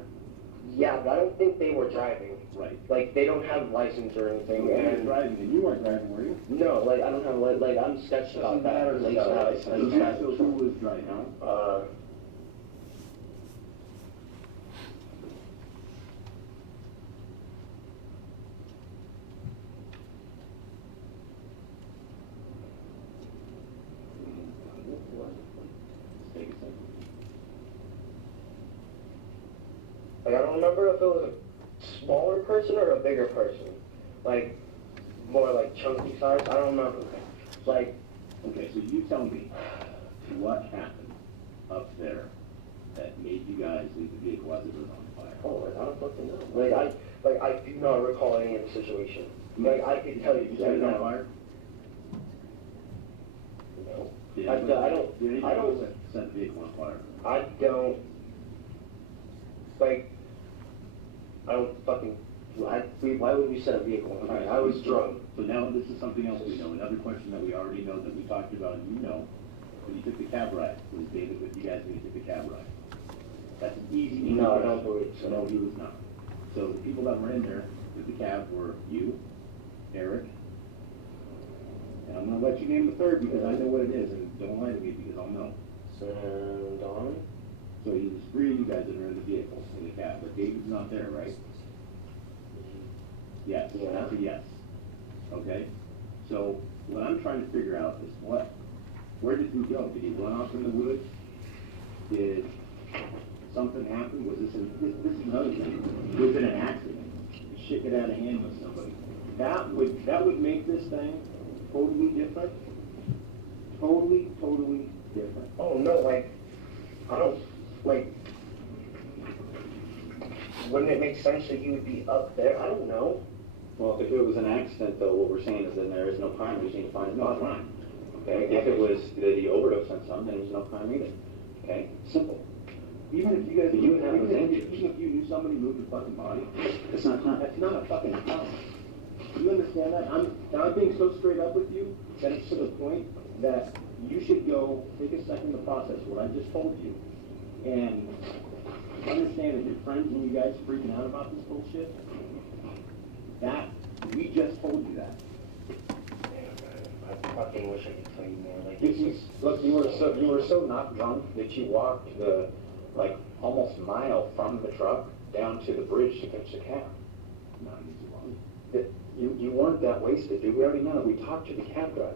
yeah, but I don't think they were driving. Right. Like, they don't have license or So anything, you were and, driving, and you weren't driving, were you? no, like, I don't have, like, I'm sketched about that. So who was driving? Take a second. Like, I don't remember if it was a smaller person or a bigger person. Like, more like chunky size, I don't remember. Like, Okay, so you tell me what happened up there that made you guys leave the vehicle as it was on fire? oh, I don't fucking know. Like, I do not recall any of the situation. Like, I could tell you. You set it on fire? No. Did I don't, Did I don't, anyone set the vehicle on fire? I don't, like, I don't fucking, why would we set a vehicle on fire? I was drunk. So now this is something else we know, another question that we already know that we talked about, and you know, when you took the cab ride, was David with you guys when you took the cab ride? That's an easy No, I question. don't believe so. No, he was not. So the people that were in there with the cab were you, Eric, and I'm gonna let you name the third because I know what it is, and don't lie to me because I'll know. And Don? So it was three of you guys that are in the vehicle, in the cab, but David's not there, right? Yes, Yeah. that's a yes. Okay? So what I'm trying to figure out is where did he go? Did he run off in the woods? Did something happen? Was this this is another thing. Was it an accident? Did shit get out of hand with somebody? That would make this thing totally different. Totally different. Oh, no, like, I don't, like, wouldn't it make sense that he would be up there? I don't know. Well, if it was an accident, though, what we're saying is then there is no crime, we just need to find his No body. crime. Okay, if it was that he overdosed on something, then there's no crime either. Okay, simple. Even if you guys, You have even those if injuries. even if you knew somebody moved the fucking body, It's not crime. that's not a fucking crime. You understand that? I'm being so straight up with you that it's to the point that you should go take a second to process what I just told you and understand that your friends and you guys freaking out about this bullshit. That we just told you that. I fucking wish I could tell you more. Like, Look, you were so not drunk that you walked the, like, almost mile from the truck down to the bridge to catch the cab. Not an easy one. That you weren't that wasted, dude. We already know. We talked to the cab driver.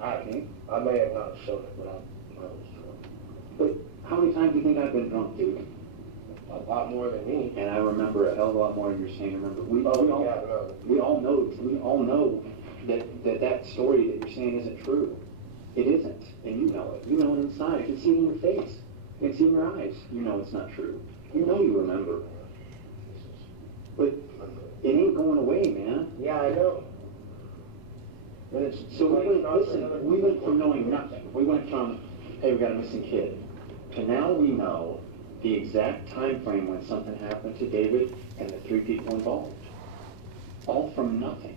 I may have not showed it, but I was drunk. But how many times do you think I've been drunk, dude? A lot more than me. And I remember a hell of a lot more than you're saying. Remember, we all know that story that you're saying isn't true. It isn't, and you know it. You know it inside. I can see it in your face. I can see it in your eyes. You know it's not true. You know you remember. But it ain't going away, man. Yeah, I know. And it's So we went from knowing nothing. We went from, hey, we got a missing kid, to now we know the exact time frame when something happened to David and the 3 people involved. All from nothing.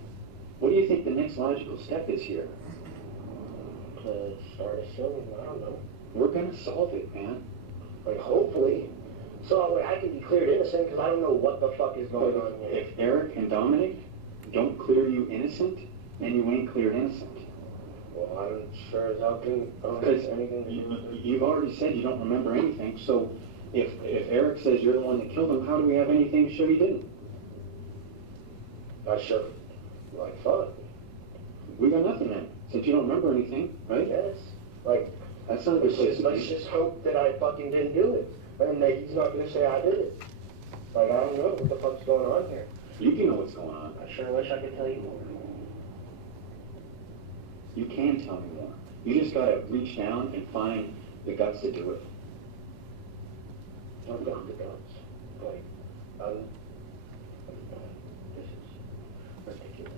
What do you think the next logical step is here? to start assuming, I don't know. We're gonna solve it, man. Like, hopefully. So I can be cleared innocent because I don't know what the fuck is going on here. If Eric and Dominic don't clear you innocent, then you ain't cleared innocent. Well, I'm sure as hell can Because anything. you've already said you don't remember anything, so if Eric says you're the one that killed him, how do we have anything to show you didn't? I should, like, fuck. We got nothing then, since you don't remember anything, right? Yes. Like, That's not a good place to let's be. just hope that I fucking didn't do it. And that he's not gonna say I did it. Like, I don't know what the fuck's going on here. You can know what's going on. I sure wish I could tell you more. You can tell me more. You just gotta reach down and find the guts to do it. I've got the guts. Like, this is ridiculous.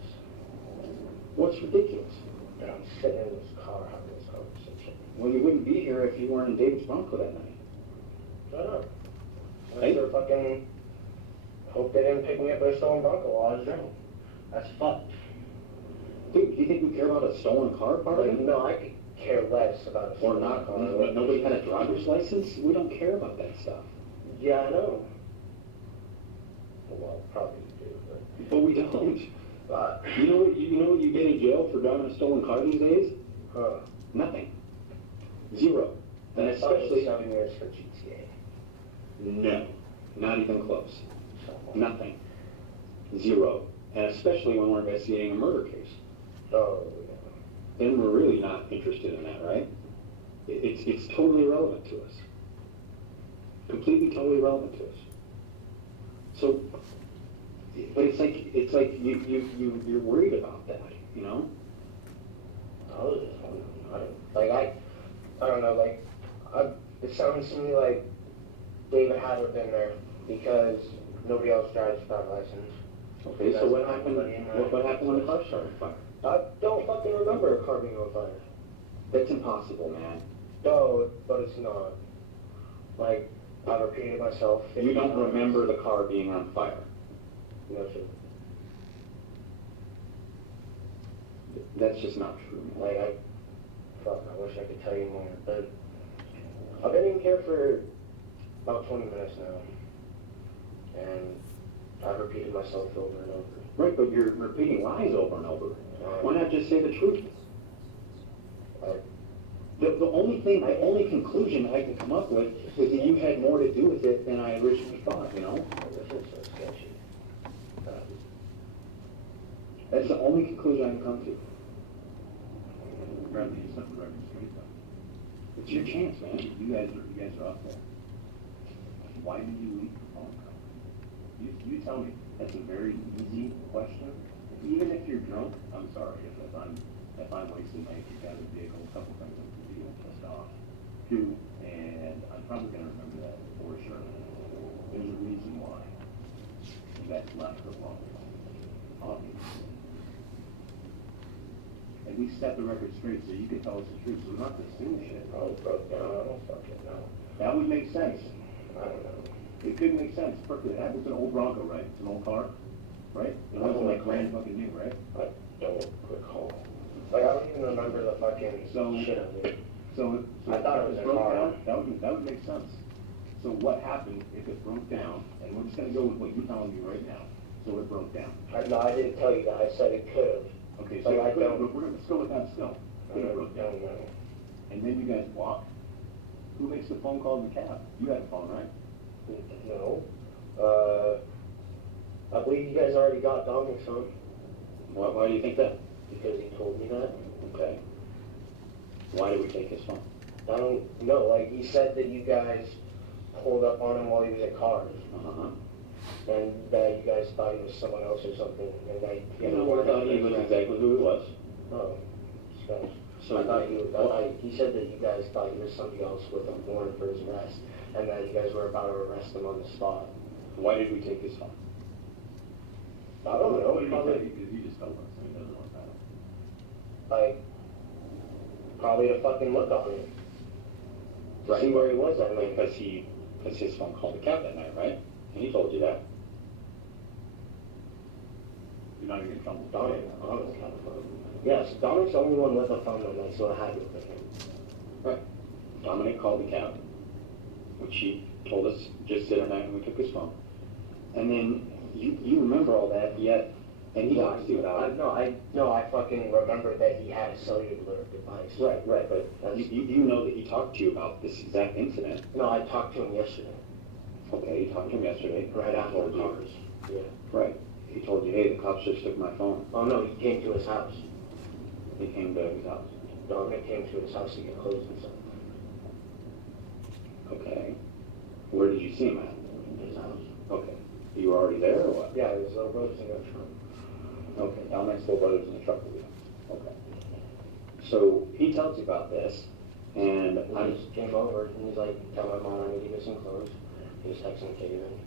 What's ridiculous? That I'm sitting in this car having this conversation. Well, you wouldn't be here if you weren't in David's Bronco that night. Shut up. I Hey. sure fucking hope they didn't pick me up by a stolen Bronco while I was drunk. That's fucked. Dude, you think we care about a stolen car part of Like, it? no, I could care less about a Or stolen not, car. nobody had a driver's license? We don't care about that stuff. Yeah, I know. Well, probably do, But we don't. but, You know what you get in jail for driving a stolen car these days? huh. Nothing. Zero. And I thought it was especially, 7 years for GTA. no, not even close. Nothing. Zero. And especially when we're investigating a murder case. Oh, Then we're really not interested in that, right? It's totally irrelevant to us. Completely, totally irrelevant to us. So, but it's like you're worried about that, you know? yeah. I was just wondering. I don't know, like, it sounds to me like David had to have been there because nobody else drives without a license. Okay, so what happened, what happened when the car started fire? I don't fucking remember a car being on fire. That's impossible, man. No, but it's not. Like, I've repeated myself. 50 You don't times. remember the car being on fire. No, sir. That's just not true, man. Like, I wish I could tell you more, but I've been in here for about 20 minutes now, and I've repeated myself over and over. Right, but you're repeating lies over and over. Why not just say the truth? The only conclusion I can come up with is that you had more to do with it than I originally thought, you know? This is so sketchy. That's the only conclusion I can come to. Bradley, you set the record straight though. It's your chance, man. You guys are up there. Why did you leave the phone call? You tell me. That's a very easy question. Even if you're drunk, I'm sorry if I'm wasting my out of the vehicle, a couple things I could be pissed off too, and I'm probably gonna remember that for sure. There's a reason why you guys left so long, obviously. At least set the record straight so you can tell us the truth, so we don't have to assume shit. I was broke down. I don't fucking know. That would make sense. I don't know. It could make sense, perfectly. That was an old Bronco, right? It's an old car, right? It wasn't like brand fucking new, right? I don't recall. Like, I don't even remember the fucking shit of it. So I thought it was a broke car. down, that would make sense. So what happened if it broke down, and we're just gonna go with what you're telling me right now, so it broke down. No, I didn't tell you that. I said it could have. Okay, so Like, I don't- let's go with that still. I It broke down. don't know. And then you guys walk. Who makes the phone call to the cab? You had a phone, right? No. I believe you guys already got Dominic's phone Why do you think that? because he told me that. Okay. Why did we take his phone? I don't know. Like, he said that you guys pulled up on him while he was at cars, Uh-huh. and that you guys thought he was someone else or something, and that You know, we thought he was exactly who he was. Oh, so So he said that you guys thought he was somebody else with a warrant for his arrest, and that you guys were about to arrest him on the spot. Why did we take his phone? I don't know. What did he tell you? Because you just told us, he doesn't want that. Like, probably to fucking look on him. To see where he was, I mean. Because his phone called the cab that night, right? And he told you that. You're not even in trouble. Dominic had a phone. Yes, Dominic's the only one with a phone that night, so I had to with him. Right. Dominic called the cab, which he told us just the other night when we took his phone. And then you remember all that, yet, and he talks to you about it. No, I fucking remember that he had a cellular device. Right, but you know that he talked to you about this exact incident. No, I talked to him yesterday. Okay, you talked to him yesterday. Right He after told the you. cars. Yeah. Right. He told you, hey, the cops just took my phone. Oh no, he came to his house. He came to his house. Dominic came to his house to get clothes and stuff. Okay. Where did you see him at? His house. Okay. You were already there or what? Yeah, his little brother's in the trunk. Okay, Dominic's little brother's in the truck with you. Okay. So he tells you about this, and He just came over and he's like, tell my mom I need to get some clothes. He was texting Kaden.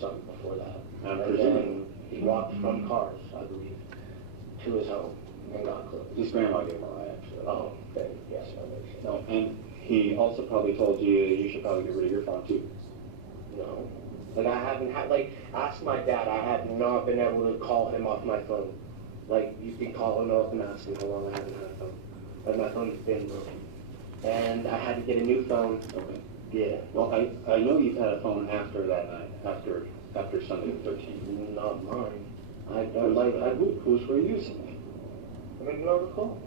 Something before that. I'm And presuming- then he walked from cars, I believe, to his home and got clothes. his grandma gave him a ride, actually. Oh, okay, yes, that makes sense. No, and he also probably told you you should probably get rid of your phone too. No. Like I haven't had, like, ask my dad, I have not been able to call him off my phone. Like, you can call him up and ask him how long I haven't had a phone. Like, my phone's been broken. And I had to get a new phone. Okay. Yeah. Well, I know you've had a phone after that night, after Sunday the 13th. Not mine. Whose were you using? I mean, not recall.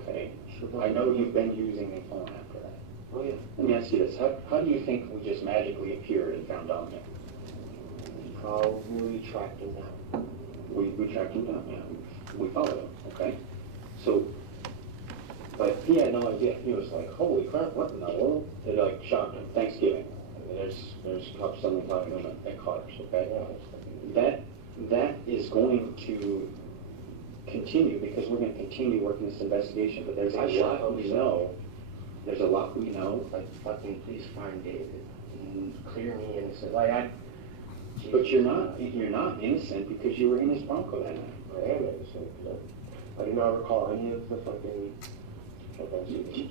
Okay. I know you've been using a phone after that. Oh, yeah. Let me ask you this, how do you think we just magically appeared and found Dominic? Probably tracked him down. We tracked him down, yeah, we followed him, okay? So, but he had no idea, he was like, holy crap, what in the world? It like shocked him, Thanksgiving, there's cops suddenly talking to him at cars, okay? That is going to continue, because we're gonna continue working this investigation, but there's a lot we know. There's a lot we know. Like, fucking please find David and clear me innocent. Like, But you're not innocent because you were in his Bronco that night. I am innocent. I do not recall any of the fucking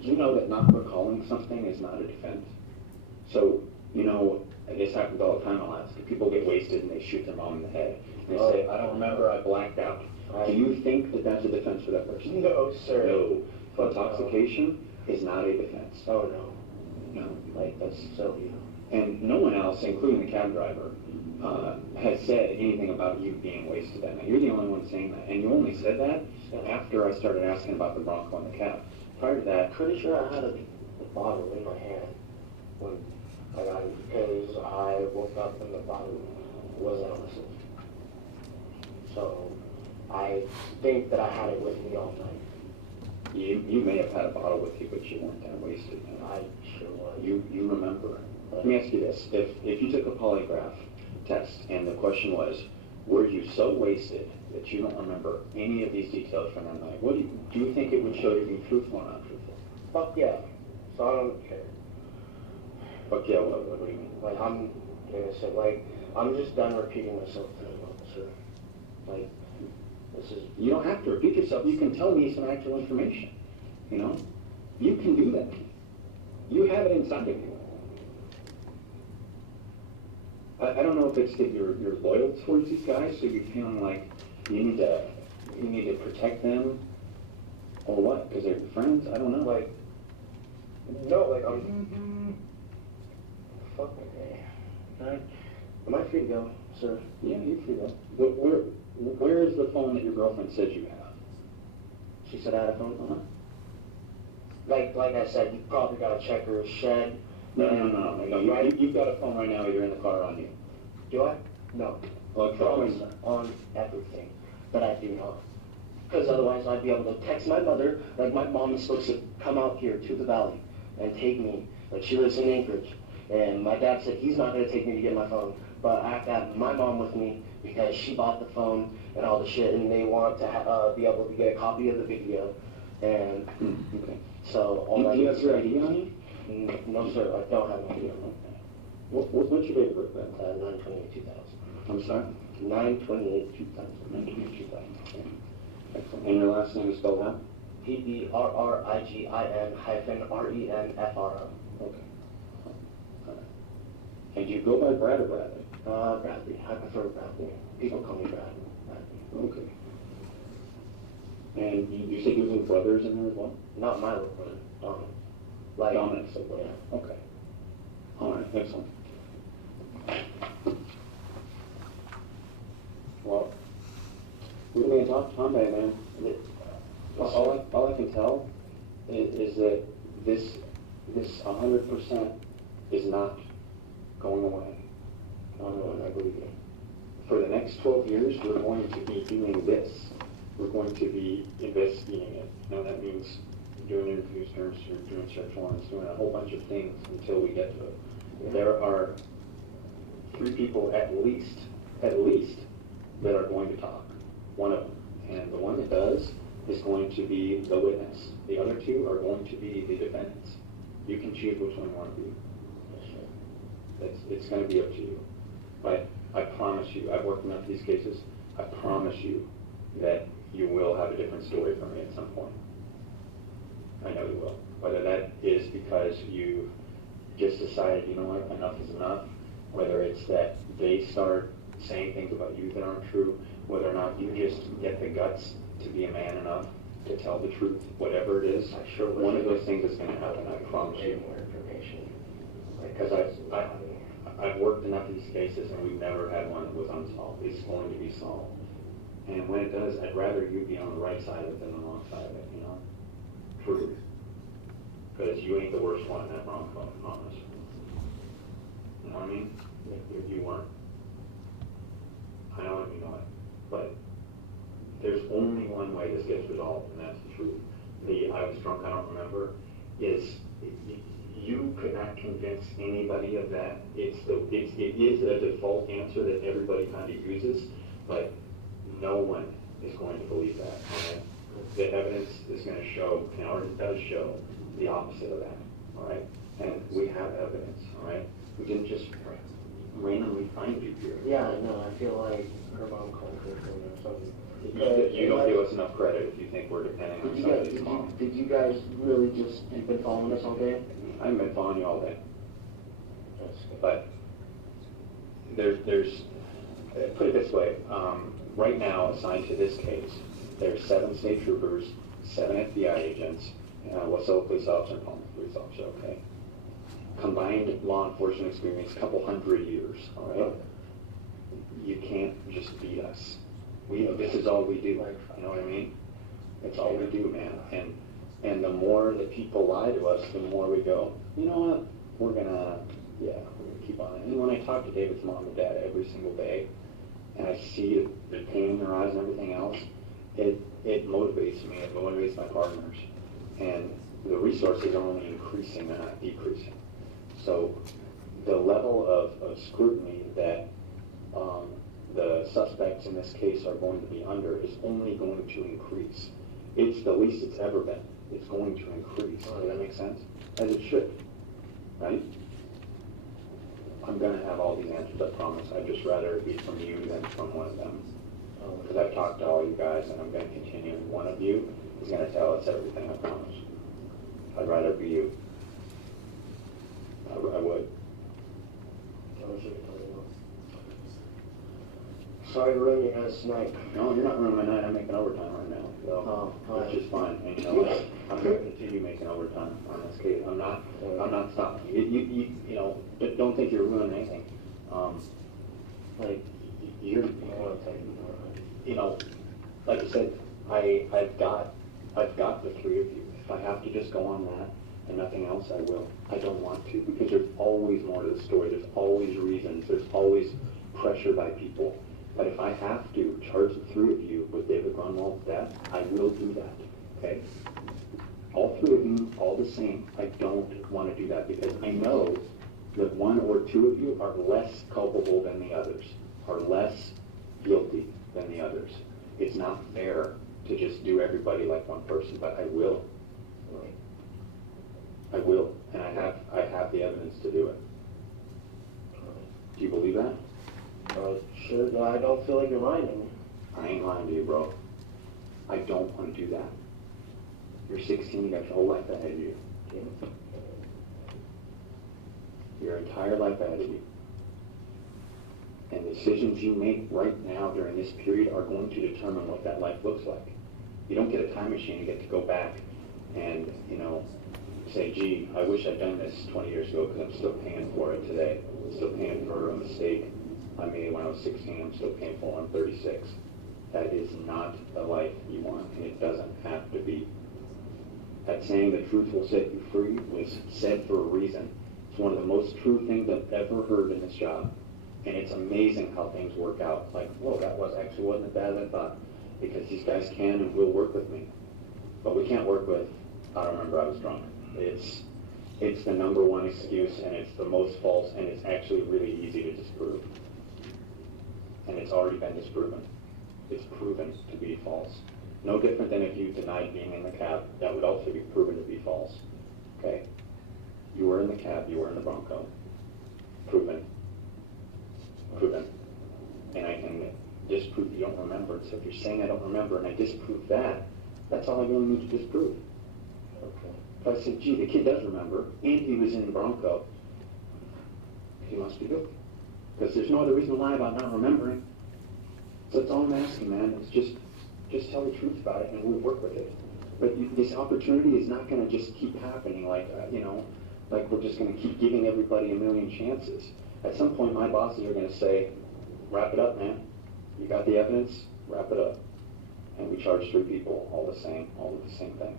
You know that not recalling something is not a defense. So, you know, this happens all the time in Alaska. People get wasted and they shoot their mom in the head. They say, I don't remember, I blacked out. Do you think that that's a defense for that person? No, sir. No. Intoxication is not a defense. Oh, no. No. Like, that's so evil. And no one else, including the cab driver, has said anything about you being wasted that night. You're the only one saying that. And you only said that after I started asking about the Bronco and the cab. Prior to that, Pretty sure I had a bottle in my hand when I got it, because I woke up and the bottle wasn't on the sink. So I think that I had it with me all night. you may have had a bottle with you, but you weren't that wasted. I sure was. You remember. Let me ask you this. If you took a polygraph test and the question was, were you so wasted that you don't remember any of these details from that night, do you think it would show you being truthful or not truthful? Fuck yeah. So I don't care. Fuck yeah, what do you mean? Like, I'm innocent. Like, I'm just done repeating myself to an officer. Like, this is... You don't have to repeat yourself. You can tell me some actual information. You know? You can do that. You have it inside of you. I don't know if it's that you're loyal towards these guys, so you're feeling like you need to protect them, or what? Because they're your friends? I don't know. Like, no, like, I'm... Fuck me. Am I free to go, sir? Yeah, you're free though. Where is the phone that your girlfriend said you have? She said I had a phone. Uh-huh. Like I said, you probably gotta check her shed. No. You've got a phone right now. You're in the car on you. Do I? No. Electronics. Phones on everything, but I do not. Because otherwise I'd be able to text my mother, like my mom is supposed to come out here to the valley and take me. Like she lives in Anchorage. And my dad said he's not going to take me to get my phone, but I have to have my mom with me because she bought the phone and all the shit, and they want to be able to get a copy of the video. And Okay. so all Do you that. have your ID on you? No, sir, I don't have my video. What's your date of birth then? 9/28/2000. I'm sorry? 9/28/2000. 2000. Excellent. And your last name is spelled out? PBRRIGIN-RENFRO. Okay. All right. And do you go by Brad or Bradley? Bradley. I prefer Bradley. People call me Bradley. Okay. And you said you have brothers in there as well? Not my little brother, Dominic. Like, Dominic's little brother. yeah. Okay. All right, excellent. Well, we're going to talk to Tom, man. All I can tell is that this 100% is not going away. I believe it. For the next 12 years, we're going to be doing this. We're going to be investigating it. Now that means doing interviews, doing search warrants, doing a whole bunch of things until we get to it. There are 3 people at least, that are going to talk. One of them. And the one that does is going to be the witness. The other 2 are going to be the defendants. You can choose which one you want to be. It's going to be up to you. But I promise you, I've worked enough of these cases, I promise you that you will have a different story from me at some point. I know you will. Whether that is because you just decided, you know what, enough is enough, whether it's that they start saying things about you that aren't true, whether or not you just get the guts to be a man enough to tell the truth, whatever it is, one of those things is going to happen, I promise you. Because I've worked enough of these cases and we've never had one that was unsolved. It's going to be solved. And when it does, I'd rather you be on the right side of it than the wrong side of it, you know? Truth. Because you ain't the worst one in that wrong club, I promise. You know what I mean? You weren't. I know it, you know it. But there's only one way this gets resolved, and that's the truth. The I was drunk, I don't remember, is you could not convince anybody of that. It is a default answer that everybody kind of uses, but no one is going to believe that. Okay? The evidence is going to show, and already does show, the opposite of that. All right, and we have evidence. All right, we didn't just randomly find you here. Yeah, no, I feel like her mom called her or something. You don't give us enough credit if you think we're depending on somebody's mom. Did you guys really just, you've been following us all day? I haven't been following you all day. That's good. But there's put it this way, right now assigned to this case, there's 7 state troopers, 7 FBI agents, Wasilla police officer, and Palmer police officer, okay? Combined law enforcement experience, a couple hundred years, all right? You can't just beat us. This is all we do, you know what I mean? It's all we do, man. And the more that people lie to us, the more we go, you know what, we're gonna keep on it. And when I talk to David's mom and dad every single day, and I see the pain in their eyes and everything else, it motivates me, it motivates my partners. And the resources are only increasing, they're not decreasing. So the level of scrutiny that the suspects in this case are going to be under is only going to increase. It's the least it's ever been. It's going to increase. Does that make sense? As it should, right? I'm going to have all these answers, I promise. I'd just rather it be from you than from one of them. Because I've talked to all you guys, and I'm going to continue. One of you is going to tell us everything, I promise. I'd rather be you. I would. Sorry to ruin your guys' night. No, you're not ruining my night. I'm making overtime right now. So that's just fine. And you know what? I'm going to continue making overtime on this case. I'm not stopping. You know, don't think you're ruining anything. Like you're, you know, like I said, I've got the 3 of you. If I have to just go on that and nothing else, I will. I don't want to, because there's always more to the story. There's always reasons. There's always pressure by people. But if I have to charge the 3 of you with David Grunwald's death, I will do that, okay? All 3 of you, all the same. I don't want to do that because I know that one or two of you are less culpable than the others, are less guilty than the others. It's not fair to just do everybody like one person, but I will. I will, and I have the evidence to do it. Do you believe that? Sure, no, I don't feel like you're lying to me. I ain't lying to you, bro. I don't want to do that. You're 16, you got your whole life ahead of you. Your entire life ahead of you. And decisions you make right now during this period are going to determine what that life looks like. You don't get a time machine and get to go back and, say, gee, I wish I'd done this 20 years ago because I'm still paying for it today. I'm still paying for a mistake I made when I was 16. I'm still paying for it when I'm 36. That is not the life you want, and it doesn't have to be. That saying, the truth will set you free, was said for a reason. It's one of the most true things I've ever heard in this job. And it's amazing how things work out. Like, whoa, that wasn't as bad as I thought. Because these guys can and will work with me. But we can't work with, I don't remember, I was drunk. It's the number one excuse, and it's the most false, and it's actually really easy to disprove. And it's already been disproven. It's proven to be false. No different than if you denied being in the cab. That would also be proven to be false. Okay? You were in the cab, you were in the Bronco. Proven. Proven. And I can disprove you don't remember. So if you're saying I don't remember and I disprove that, that's all I really need to disprove. Okay. If I said, gee, the kid does remember, and he was in Bronco, he must be guilty. Because there's no other reason to lie about not remembering. So that's all I'm asking, man. It's just tell the truth about it, and we'll work with it. But this opportunity is not going to just keep happening, like we're just going to keep giving everybody a million chances. At some point, my bosses are going to say, wrap it up, man. You got the evidence, wrap it up. And we charge 3 people, all with the same thing.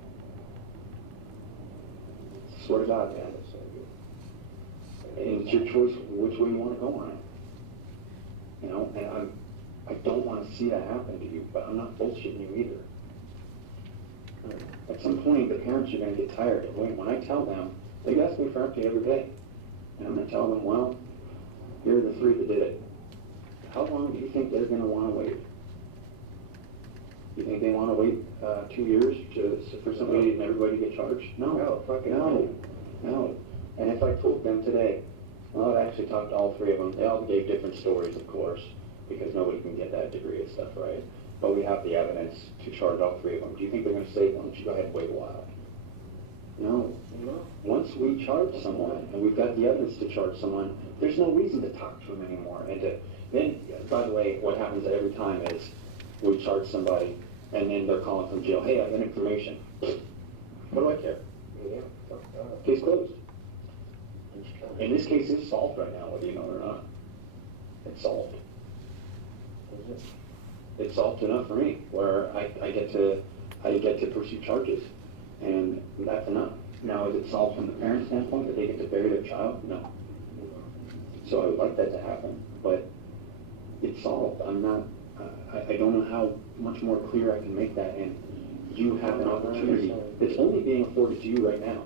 Swear to God, man. And it's your choice which way you want to go on it. And I don't want to see that happen to you, but I'm not bullshitting you either. At some point, the parents are going to get tired. When I tell them, they ask me for update every day. And I'm going to tell them, well, here are the 3 that did it. How long do you think they're going to want to wait? You think they want to wait 2 years for somebody and everybody to get charged? No. No. And if I told them today, well, I actually talked to all 3 of them. They all gave different stories, of course, because nobody can get that degree of stuff, right? But we have the evidence to charge all 3 of them. Do you think they're going to say, why don't you go ahead and wait a while? No. Once we charge someone, and we've got the evidence to charge someone, there's no reason to talk to them anymore. And then, by the way, what happens every time is we charge somebody, and then they're calling from jail, hey, I have information. What do I care? Case closed. And this case is solved right now, whether you know it or not. It's solved. It's solved enough for me, where I get to pursue charges, and that's enough. Now, is it solved from the parent's standpoint that they get to bury their child? No. So I would like that to happen, but it's solved. I don't know how much more clear I can make that, and you have an opportunity that's only being afforded to you right now.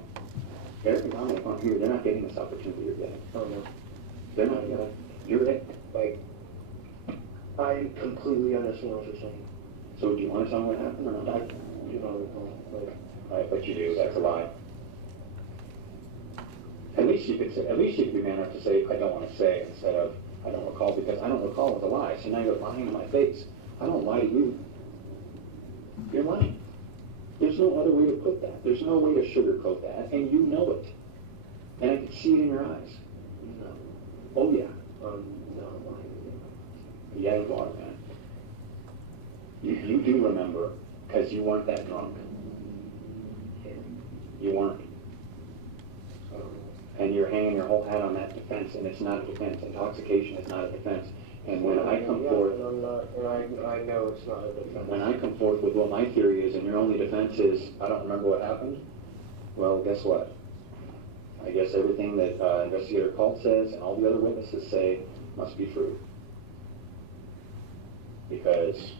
Eric and Dominic aren't here. They're not getting this opportunity you're getting. Oh, no. They're not getting. You're it. I completely understand what you're saying. So do you want to tell me what happened or not? I do not recall. I bet you do. That's a lie. At least you could be man enough to say, I don't want to say, instead of, I don't recall, because I don't recall is a lie. So now you're lying in my face. I don't lie to you. You're lying. There's no other way to put that. There's no way to sugarcoat that, and you know it. And I can see it in your eyes. No. Oh, yeah. No, I'm lying. Yeah, you are, man. You do remember, because you weren't that drunk. You weren't. And you're hanging your whole hat on that defense, and it's not a defense. Intoxication is not a defense. And when I come forth... I know it's not a defense. When I come forth with what my theory is, and your only defense is, I don't remember what happened, well, guess what? I guess everything that Investigator Colt says and all the other witnesses say must be true. Because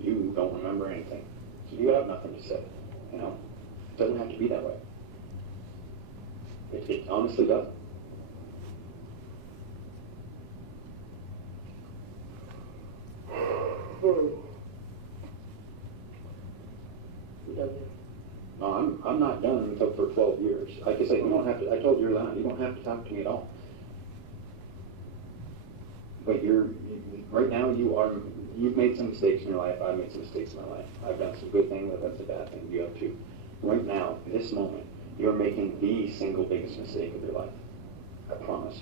you don't remember anything. So you have nothing to say, It doesn't have to be that way. It honestly doesn't. Like I said, you don't have to, I told you earlier on, you don't have to talk to me at all. But right now you've made some mistakes in your life, I've made some mistakes in my life. I've done some good things, I've done some bad things, you have too. Right now, this moment, you're making the single biggest mistake of your life. I promise.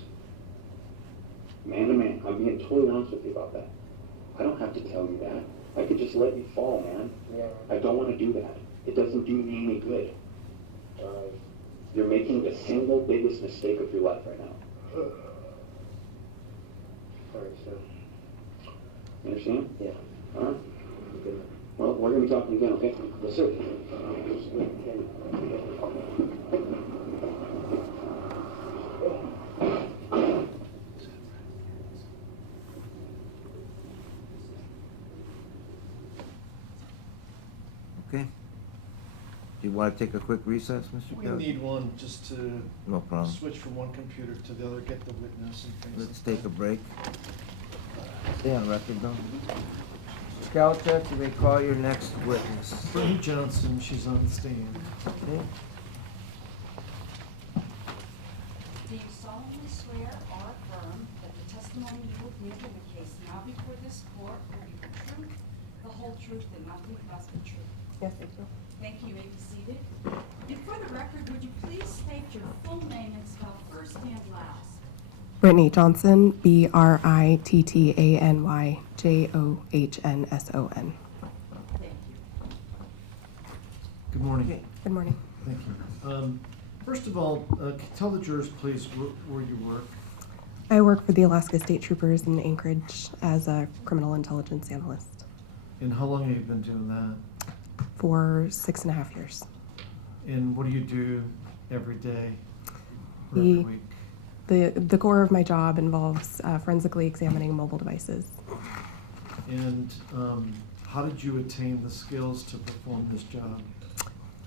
Man to man, I'm being totally honest with you about that. I don't have to tell you that. I could just let you fall, man. Yeah. I don't want to do that. It doesn't do me any good. You're making the single biggest mistake of your life right now. Sorry, sir. You understand? Yeah. All right. Well, we're going to be talking again, okay? Yes, sir. Okay. Do you want to take a quick recess, Mr. We Kelly? need one just to No problem. switch from one computer to the other, get the witness and things. Let's like take a that. break. Stay on record, though. Mr. Caltech, you may call your next witness. Brittany Johnson, she's on the stand. Okay. Do you solemnly swear or affirm that the testimony you will give in the case now before this court will be the truth, the whole truth, and nothing but the truth? Yes, thank you. Thank you. You may be seated. And for the record, would you please state your full name and spell first and last? Brittany Johnson, BRITTANY JOHNSON. Thank you. Good morning. Okay. Good morning. Thank you. First of all, tell the jurors, please, where you work. I work for the Alaska State Troopers in Anchorage as a criminal intelligence analyst And how long have you been doing that? for 6.5 years. And what do you do every day or every The- week? The core of my job involves forensically examining mobile devices. And how did you attain the skills to perform this job?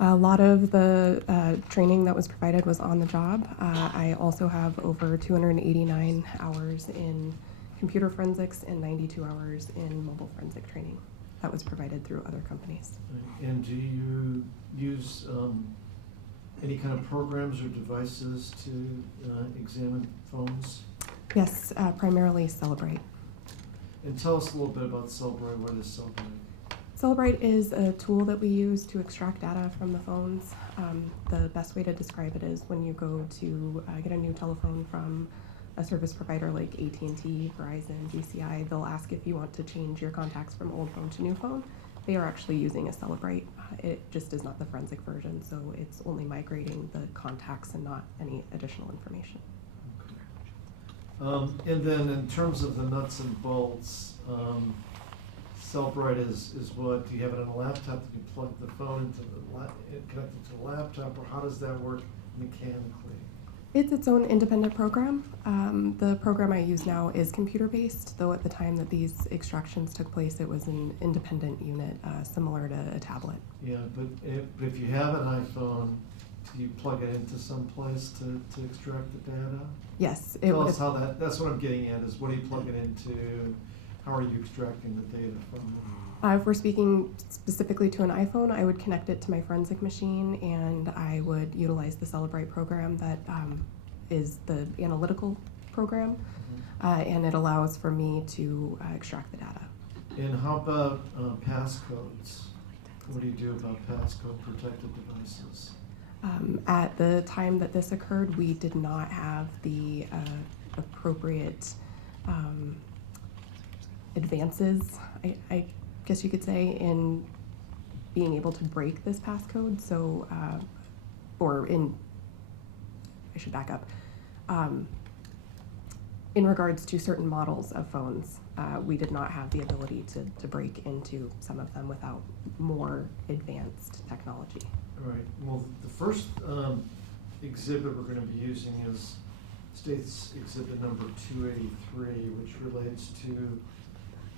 A lot of the training that was provided was on the job. I also have over 289 hours in computer forensics and 92 hours in mobile forensic training that was provided through other companies. And do you use any kind of programs or devices to examine phones? Yes, primarily Celebrate. And tell us a little bit about Celebrate. What is Celebrate? Celebrate is a tool that we use to extract data from the phones. The best way to describe it is when you go to get a new telephone from a service provider like AT&T, Verizon, GCI, they'll ask if you want to change your contacts from old phone to new phone. They are actually using a Celebrate. It just is not the forensic version, so it's only migrating the contacts and not any additional information. And then in terms of the nuts and bolts, Celebrite is what? Do you have it on a laptop? Do you plug the phone into connect it to the laptop, or how does that work mechanically? It's its own independent program. The program I use now is computer-based, though at the time that these extractions took place, it was an independent unit, similar to a tablet. Yeah, but if you have an iPhone, do you plug it into some place to extract the data? Yes, Tell us how that's what I'm getting at, is what do you plug it into? How are you extracting the data from it? If we're speaking specifically to an iPhone, I would connect it to my forensic machine, and I would utilize the Celebrite program that is the analytical program, and it allows for me to extract the data. And how about passcodes? What do you do about passcode protected devices? At the time that this occurred, we did not have the appropriate advances, I guess you could say, in being able to break this passcode. So, I should back up. In regards to certain models of phones, we did not have the ability to break into some of them without more advanced technology. All right, well, the first exhibit we're going to be using is State's Exhibit number 283, which relates to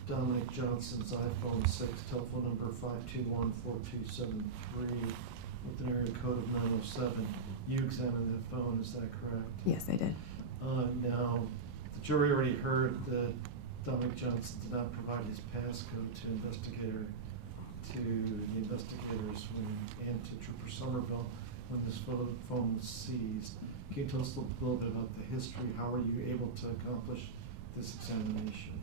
Dominic Johnson's iPhone 6, telephone number 521-4273, with an area code of 907. You examined that phone, is that correct? Yes, I did. Now, the jury already heard that Dominic Johnson did not provide his passcode to the investigators and to Trooper Somerville. when this phone was seized. Can you tell us a little bit about the history? How were you able to accomplish this examination?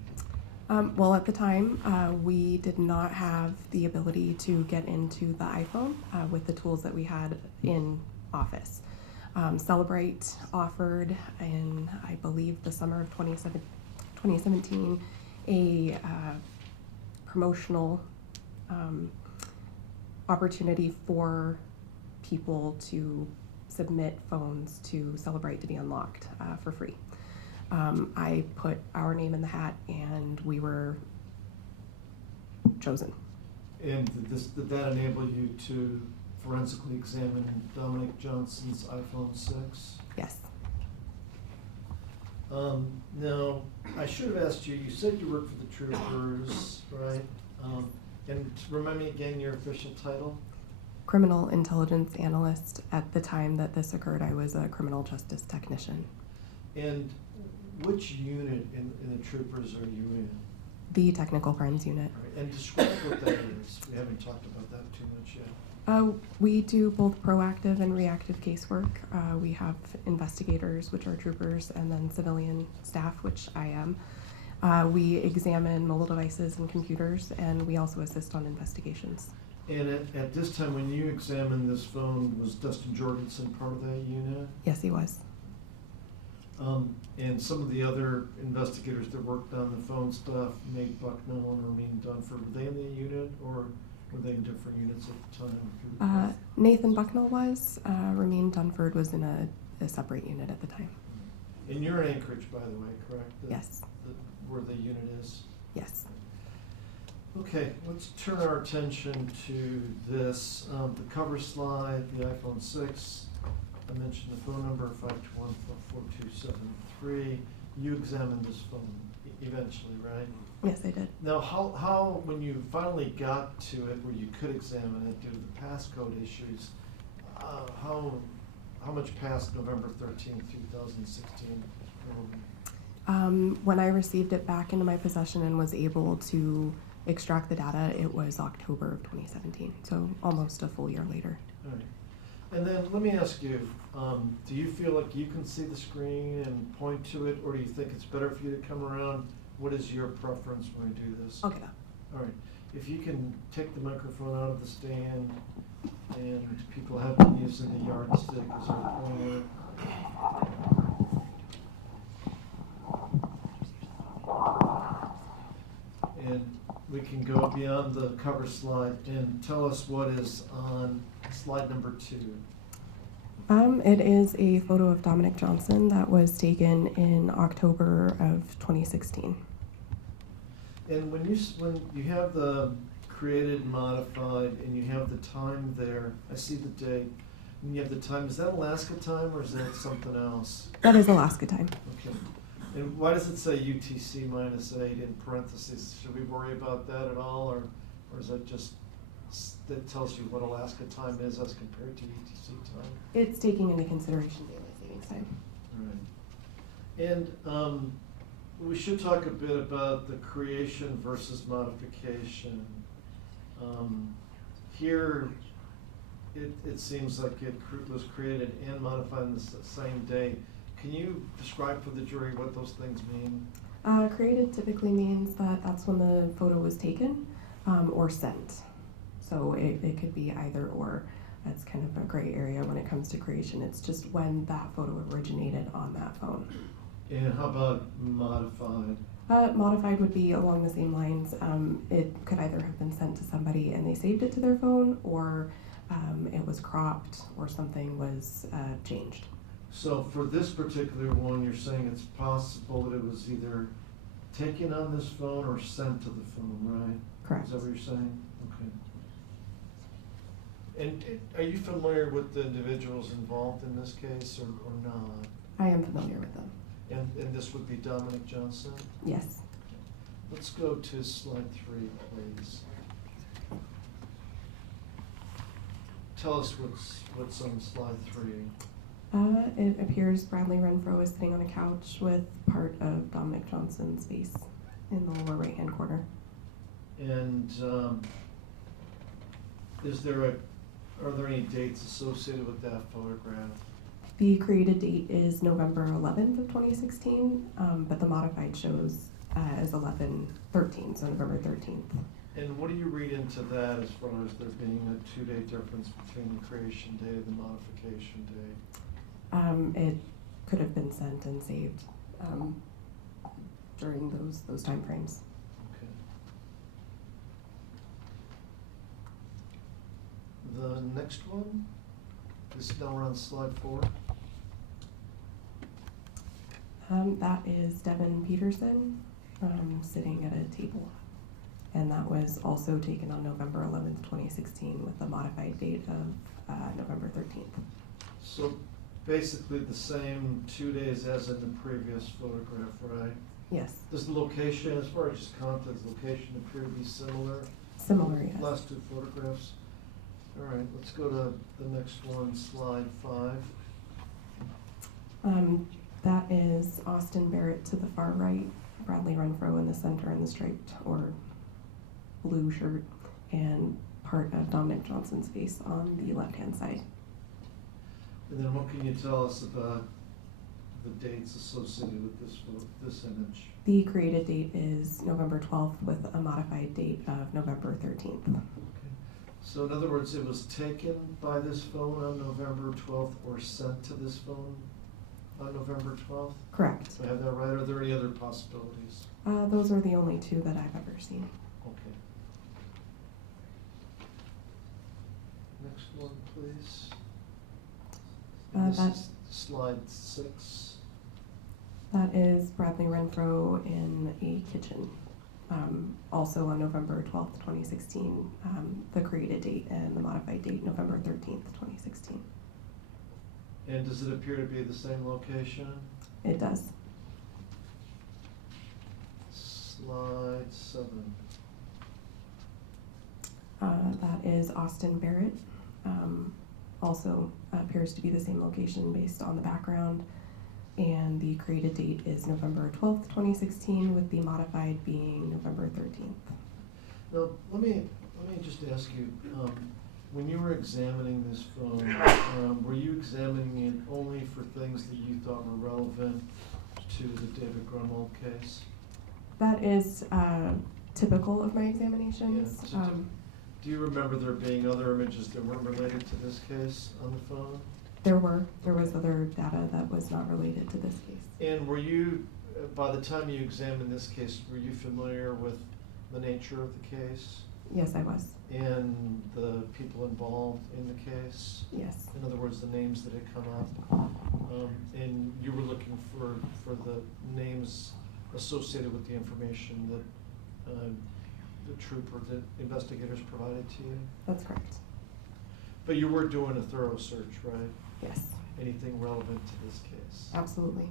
Well, at the time, we did not have the ability to get into the iPhone with the tools that we had in office. Celebrate offered in, I believe, the summer of 2017, a promotional opportunity for people to submit phones to Celebrate to be unlocked for free. I put our name in the hat and we were chosen. And did that enable you to forensically examine Dominic Johnson's iPhone 6? Yes. Now, I should have asked you, you said you worked for the troopers, right? And remind me again your official title? Criminal intelligence analyst. At the time that this occurred, I was a criminal justice technician. And which unit in the troopers are you in? The technical crimes unit. All right, and describe what that is. We haven't talked about that too much yet. We do both proactive and reactive casework. We have investigators, which are troopers, and then civilian staff, which I am. We examine mobile devices and computers, and we also assist on investigations. And at this time, when you examined this phone, was Dustin Jorgensen part of that unit? Yes, he was. And some of the other investigators that worked on the phone stuff, Nate Bucknell and Ramin Dunford, were they in the unit or were they in different units at the time? Nathan Bucknell was. Ramin Dunford was in a separate unit at the time. And you're in Anchorage, by the way, correct? Yes. Where the unit is? Yes. Okay, let's turn our attention to this. The cover slide, the iPhone 6. I mentioned the phone number, 521-4273. You examined this phone eventually, right? Yes, I did. Now, how when you finally got to it where you could examine it due to the passcode issues, how much past November 13th, 2016? When I received it back into my possession and was able to extract the data, it was October of 2017, so almost a full year later. All right. And then let me ask you, do you feel like you can see the screen and point to it, or do you think it's better for you to come around? What is your preference when we do this? I'll get up. All right. If you can take the microphone out of the stand, and people have been using the yardstick as their pointer. And we can go beyond the cover slide and tell us what is on slide number 2. It is a photo of Dominic Johnson that was taken in October of 2016. And when you have the created, modified, and you have the time there, I see the date. When you have the time, is that Alaska time or is that something else? That is Alaska time. Okay. And why does it say UTC -8 in parentheses? Should we worry about that at all, or is that just, that tells you what Alaska time is as compared to UTC time? It's taking into consideration daylight savings time. Right. And we should talk a bit about the creation versus modification. Here, it seems like it was created and modified on the same day. Can you describe for the jury what those things mean? Created typically means that that's when the photo was taken or sent. So it could be either or. That's kind of a gray area when it comes to creation. It's just when that photo originated on that phone. And how about modified? Modified would be along the same lines. It could either have been sent to somebody and they saved it to their phone, or it was cropped or something was changed. So for this particular one, you're saying it's possible that it was either taken on this phone or sent to the phone, right? Correct. Is that what you're saying? Okay. And are you familiar with the individuals involved in this case or not? I am familiar with them. And this would be Dominic Johnson? Yes. Let's go to slide 3, please. Tell us what's on slide 3. It appears Bradley Renfro is sitting on a couch with part of Dominic Johnson's face in the lower right-hand corner. And is there a Are there any dates associated with that photograph? The created date is November 11th of 2016, but the modified shows as 11/13, so November 13th. And what do you read into that as far as there being a 2-day difference between the creation date and the modification date? It could have been sent and saved during those timeframes. Okay. The next one, this now we're on slide 4. That is Devin Peterson sitting at a table. And that was also taken on November 11th, 2016 with a modified date of November 13th. So basically the same 2 days as in the previous photograph, right? Yes, Does the location, as far as just context, location appear to be similar? similar, yes. Last 2 photographs. All right, let's go to the next one, slide 5. That is Austin Barrett to the far right, Bradley Renfro in the center in the striped or blue shirt, and part of Dominic Johnson's face on the left-hand side. And then what can you tell us about the dates associated with this image? The created date is November 12th with a modified date of November 13th. Okay. So in other words, it was taken by this phone on November 12th or sent to this phone on November 12th? Correct. Do I have that right? Are there any other possibilities? Those are the only 2 that I've ever seen. Okay. Next one, please. This that- is slide 6. That is Bradley Renfro in a kitchen. Also on November 12th, 2016, the created date and the modified date, November 13th, 2016. And does it appear to be the same location? It does. Slide 7. That is Austin Barrett. Also appears to be the same location based on the background. And the created date is November 12th, 2016, with the modified being November 13th. Now, let me just ask you, when you were examining this phone, were you examining it only for things that you thought were relevant to the David Grunwald case? That is typical of my examinations. Yeah. So do you remember there being other images that weren't related to this case on the phone? There was other data that was not related to this case. And were you, by the time you examined this case, were you familiar with the nature of the case Yes, I was. and the people involved in the case? Yes. In other words, the names that had come up? And you were looking for the names associated with the information that the trooper, the investigators provided to you? That's correct. But you were doing a thorough search, right? Yes, Anything relevant to this case? absolutely.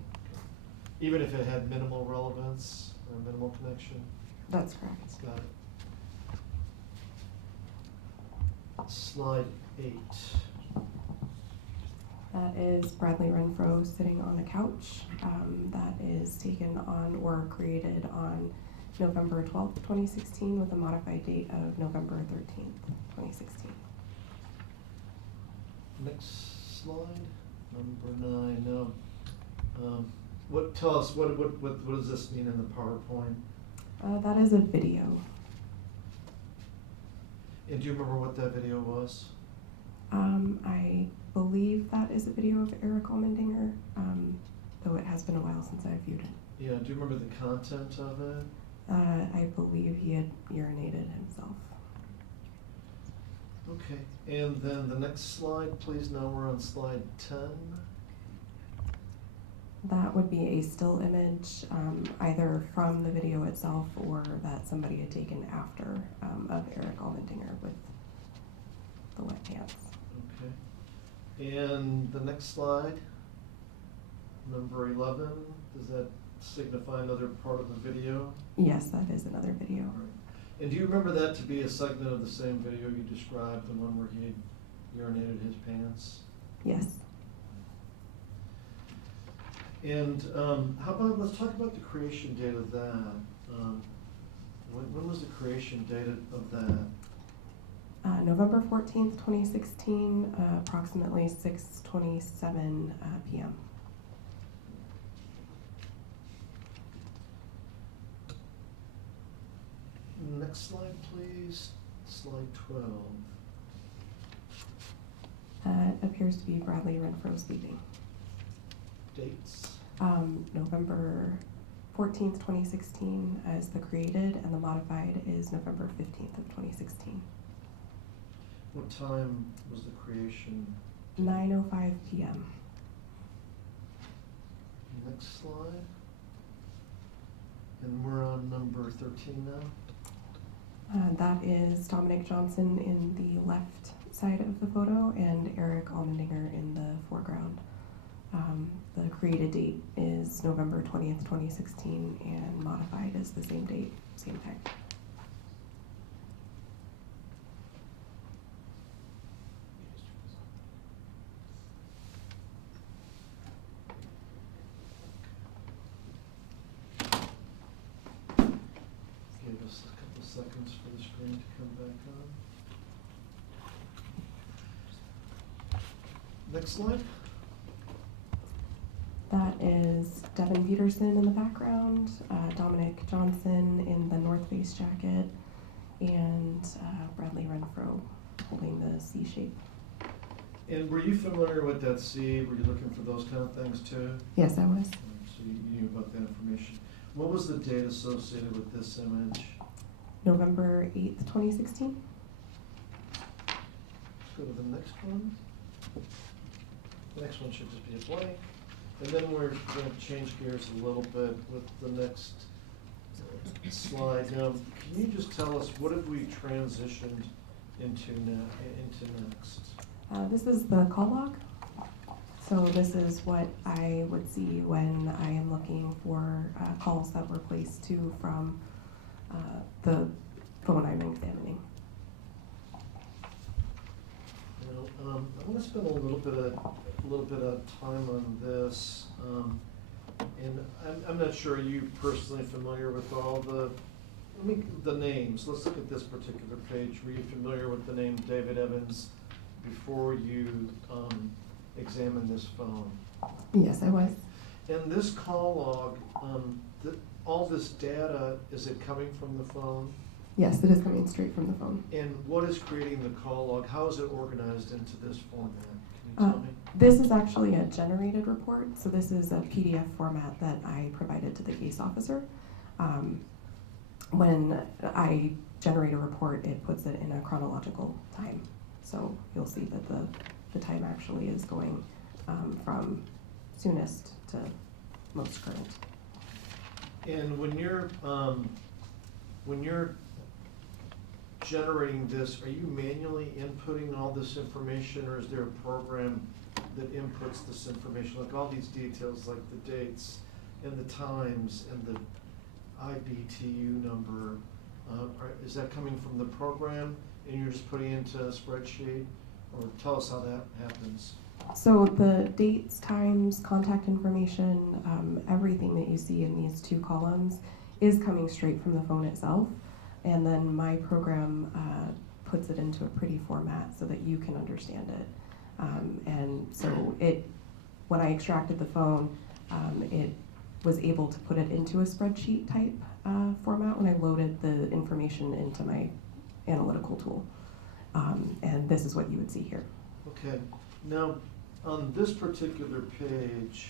Even if it had minimal relevance or minimal connection? That's correct. Got it. Slide 8. That is Bradley Renfro sitting on a couch. That is taken on or created on November 12th, 2016, with a modified date of November 13th, 2016. Next slide, number 9. Now, tell us what does this mean in the PowerPoint? That is a video. And do you remember what that video was? I believe that is a video of Eric Allmendinger, though it has been a while since I've viewed it. Yeah. Do you remember the content of it? I believe he had urinated himself. Okay. And then the next slide, please. Now we're on slide 10. That would be a still image, either from the video itself or that somebody had taken after of Eric Allmendinger with the wet pants. Okay. And the next slide, number 11, does that signify another part of the video? Yes, that is another video. All right. And do you remember that to be a segment of the same video you described, the one where he urinated his pants? Yes. And how about, let's talk about the creation date of that. When was the creation date of that? November 14th, 2016, approximately 6:27 p.m. Next slide, please. Slide 12. Appears to be Bradley Renfro speaking. Dates. November 14th, 2016 as the created, and the modified is November 15th of 2016. What time was the creation? 9:05 p.m. Next slide. And we're on number 13 now. That is Dominic Johnson in the left side of the photo and Eric Almendinger in the foreground. The created date is November 20th, 2016, and modified is the same date, same time. Give us a couple seconds for the screen to come back on. Next slide. That is Devin Peterson in the background, Dominic Johnson in the North Face jacket, and Bradley Renfro holding the C shape. And were you familiar with that C? Were you looking for those kind of things too? Yes, I was. So you knew about that information. What was the date associated with this image? November 8th, 2016. Let's go to the next one. The next one should just be a blank. And then we're going to change gears a little bit with the next slide. Now, can you just tell us what have we transitioned into next? This is the call log. So this is what I would see when I am looking for calls that were placed to from the phone I'm examining. Now, I'm going to spend a little bit of time on this, and I'm not sure you personally familiar with all the names. Let's look at this particular page. Were you familiar with the name David Evans before you examined this phone? Yes, I was. And this call log, all this data, is it coming from the phone? Yes, it is coming straight from the phone. And what is creating the call log? How is it organized into this format? Can you tell me? This is actually a generated report, so this is a PDF format that I provided to the case officer. When I generate a report, it puts it in a chronological time. So you'll see that the time actually is going from soonest to most current. And when you're generating this, are you manually inputting all this information, or is there a program that inputs this information, like all these details, like the dates and the times and the IBTU number? Is that coming from the program and you're just putting it into a spreadsheet? Or tell us how that happens. So the dates, times, contact information, everything that you see in these two columns is coming straight from the phone itself. And then my program puts it into a pretty format so that you can understand it. And so when I extracted the phone, it was able to put it into a spreadsheet type format when I loaded the information into my analytical tool. And this is what you would see here. Okay. Now, on this particular page,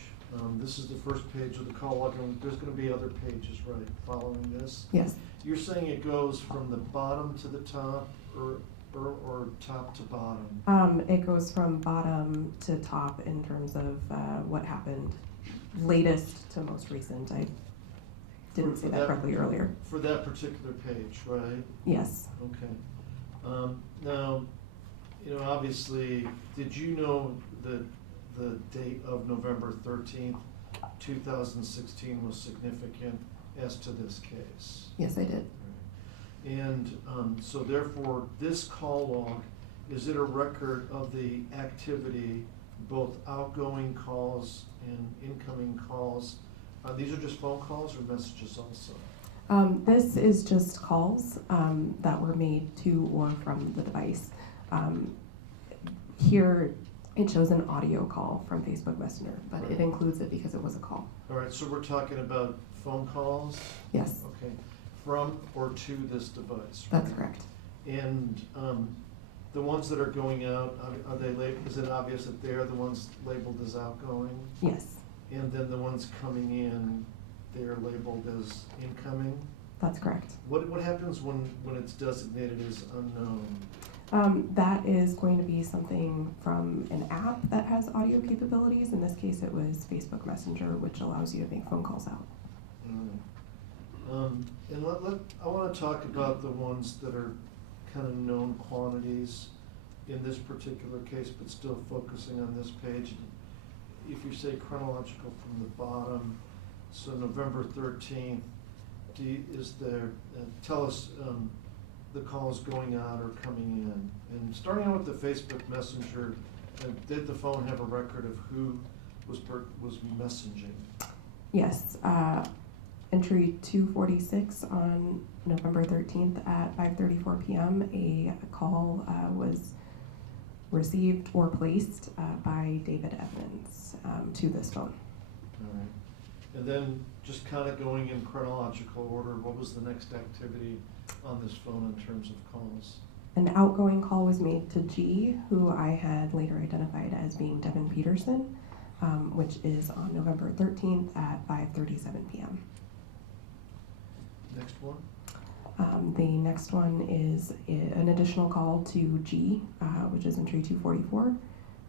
this is the first page of the call log, and there's going to be other pages, right, following this? Yes. You're saying it goes from the bottom to the top, or top to bottom? It goes from bottom to top in terms of what happened latest to most recent. I didn't say that correctly earlier. For that particular page, right? Yes. Okay. Now, obviously, did you know that the date of November 13th, 2016 was significant as to this case? Yes, I did. And so therefore, this call log, is it a record of the activity, both outgoing calls and incoming calls? These are just phone calls or messages also? This is just calls that were made to or from the device. Here, it shows an audio call from Facebook Messenger, but it includes it because it was a call. All right, so we're talking about phone calls? Yes, Okay, from or to this device? that's right? correct. And the ones that are going out, are they labeled, is it obvious that they're the ones labeled as outgoing? Yes, And then the ones coming in, they're labeled as incoming? that's correct. What happens when it's designated as unknown? That is going to be something from an app that has audio capabilities. In this case, it was Facebook Messenger, which allows you to make phone calls out. And I want to talk about the ones that are kind of known quantities in this particular case, but still focusing on this page. If you say chronological from the bottom, so November 13th, tell us the calls going out or coming in. And starting out with the Facebook Messenger, did the phone have a record of who was messaging? Yes, entry 246 on November 13th at 5:34 p.m. A call was received or placed by David Evans to this phone. All right. And then just kind of going in chronological order, what was the next activity on this phone in terms of calls? An outgoing call was made to G, who I had later identified as being Devin Peterson, which is on November 13th at 5:37 p.m. Next one? The next one is an additional call to G, which is entry 244,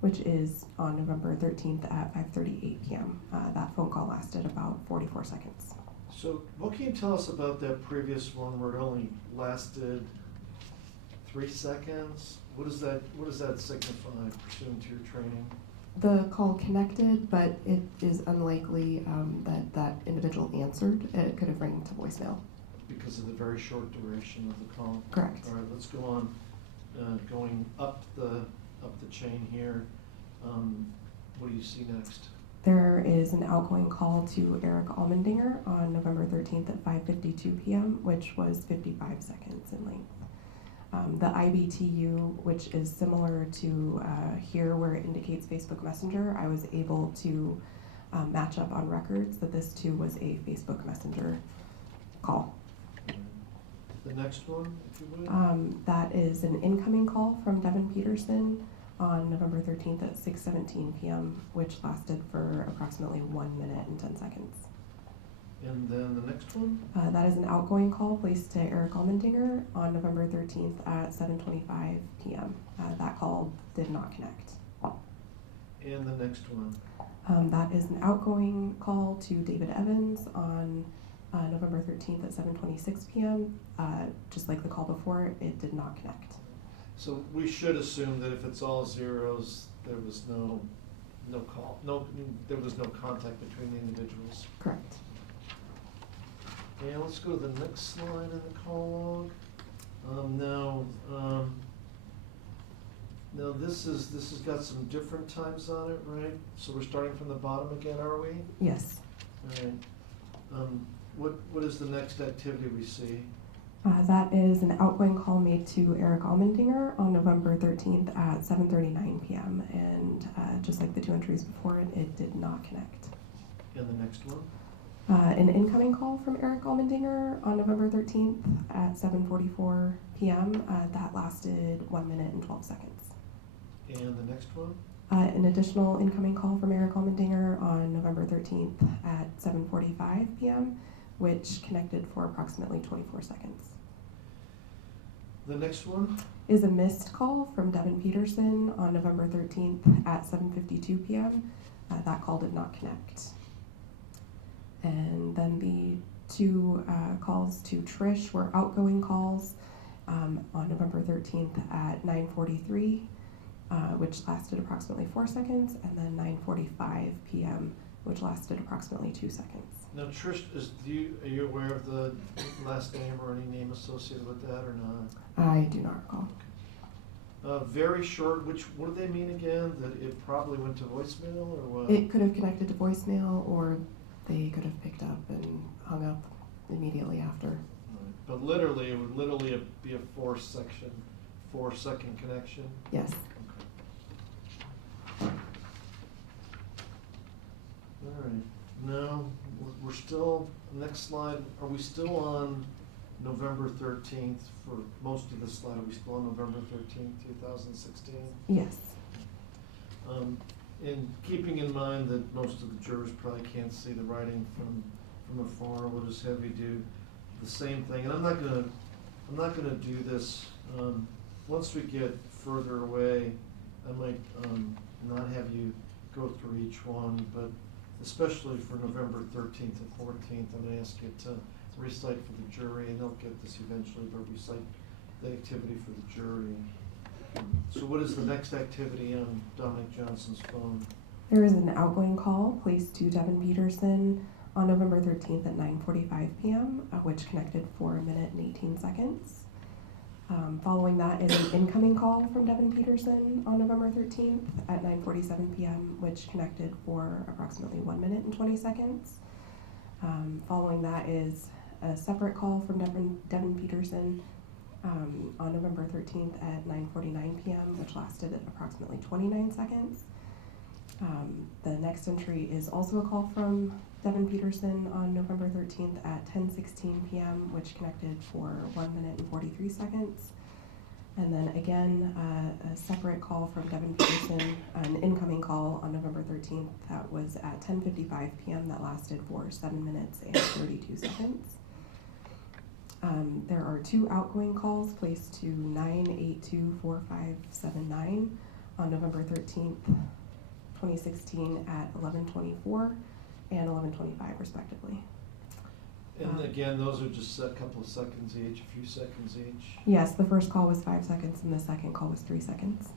which is on November 13th at 5:38 p.m. That phone call lasted about 44 seconds. So what can you tell us about that previous one where it only lasted 3 seconds? What does that signify pursuant to your training? The call connected, but it is unlikely that individual answered. It could have rang to voicemail. Because of the very short duration of the call? Correct. All right, let's go on, going up the chain here. What do you see next? There is an outgoing call to Eric Almendinger on November 13th at 5:52 p.m., which was 55 seconds in length. The IBTU, which is similar to here where it indicates Facebook Messenger, I was able to match up on records that this too was a Facebook Messenger call. The next one, if you would? That is an incoming call from Devin Peterson on November 13th at 6:17 p.m., which lasted for approximately 1 minute and 10 seconds. And then the next one? That is an outgoing call placed to Eric Almendinger on November 13th at 7:25 p.m. That call did not connect. And the next one? That is an outgoing call to David Evans on November 13th at 7:26 p.m. Just like the call before, it did not connect. So we should assume that if it's all zeros, there was no call, there was no contact between the individuals. Correct. And let's go to the next slide in the call log. Now this has got some different times on it, right? So we're starting from the bottom again, are we? Yes. All right. What is the next activity we see? That is an outgoing call made to Eric Almendinger on November 13th at 7:39 p.m. And just like the two entries before it, it did not connect. And the next one? An incoming call from Eric Almendinger on November 13th at 7:44 p.m. That lasted 1 minute and 12 seconds. And the next one? An additional incoming call from Eric Almendinger on November 13th at 7:45 p.m., which connected for approximately 24 seconds. The next one? Is a missed call from Devin Peterson on November 13th at 7:52 p.m. That call did not connect. And then the two calls to Trish were outgoing calls on November 13th at 9:43, which lasted approximately 4 seconds, and then 9:45 p.m., which lasted approximately 2 seconds. Now Trish, are you aware of the last name or any name associated with that or not? I do not recall. Very short, what do they mean again? That it probably went to voicemail or what? It could have connected to voicemail, or they could have picked up and hung up. immediately after. Right. But literally, it would literally be a 4-second connection? Yes. Okay. All right, now, we're still, next slide, are we still on November 13th for most of the slide? Are we still on November 13th, 2016? Yes. And keeping in mind that most of the jurors probably can't see the writing from afar, we'll just have you do the same thing. And I'm not gonna do this, once we get further away, I might, not have you go through each one, but especially for November 13th and 14th, I'm gonna ask you to recite for the jury, and they'll get this eventually, but recite the activity for the jury. So what is the next activity on Dominic Johnson's phone? There is an outgoing call placed to Devin Peterson on November 13th at 9:45 p.m., which connected for 1 minute and 18 seconds. Following that is an incoming call from Devin Peterson on November 13th at 9:47 p.m., which connected for approximately 1 minute and 20 seconds. Following that is a separate call from Devin Peterson on November 13th at 9:49 p.m., which lasted approximately 29 seconds. The next entry is also a call from Devin Peterson on November 13th at 10:16 p.m., which connected for 1 minute and 43 seconds. And then again, a separate call from Devin Peterson, an incoming call on November 13th that was at 10:55 p.m. that lasted for 7 minutes and 32 seconds. There are 2 outgoing calls placed to 9824579 on November 13th, 2016 at 11:24 and 11:25 respectively. And again, those are just a couple of seconds each, a few seconds each. Yes, the first call was 5 seconds and the second call was 3 seconds.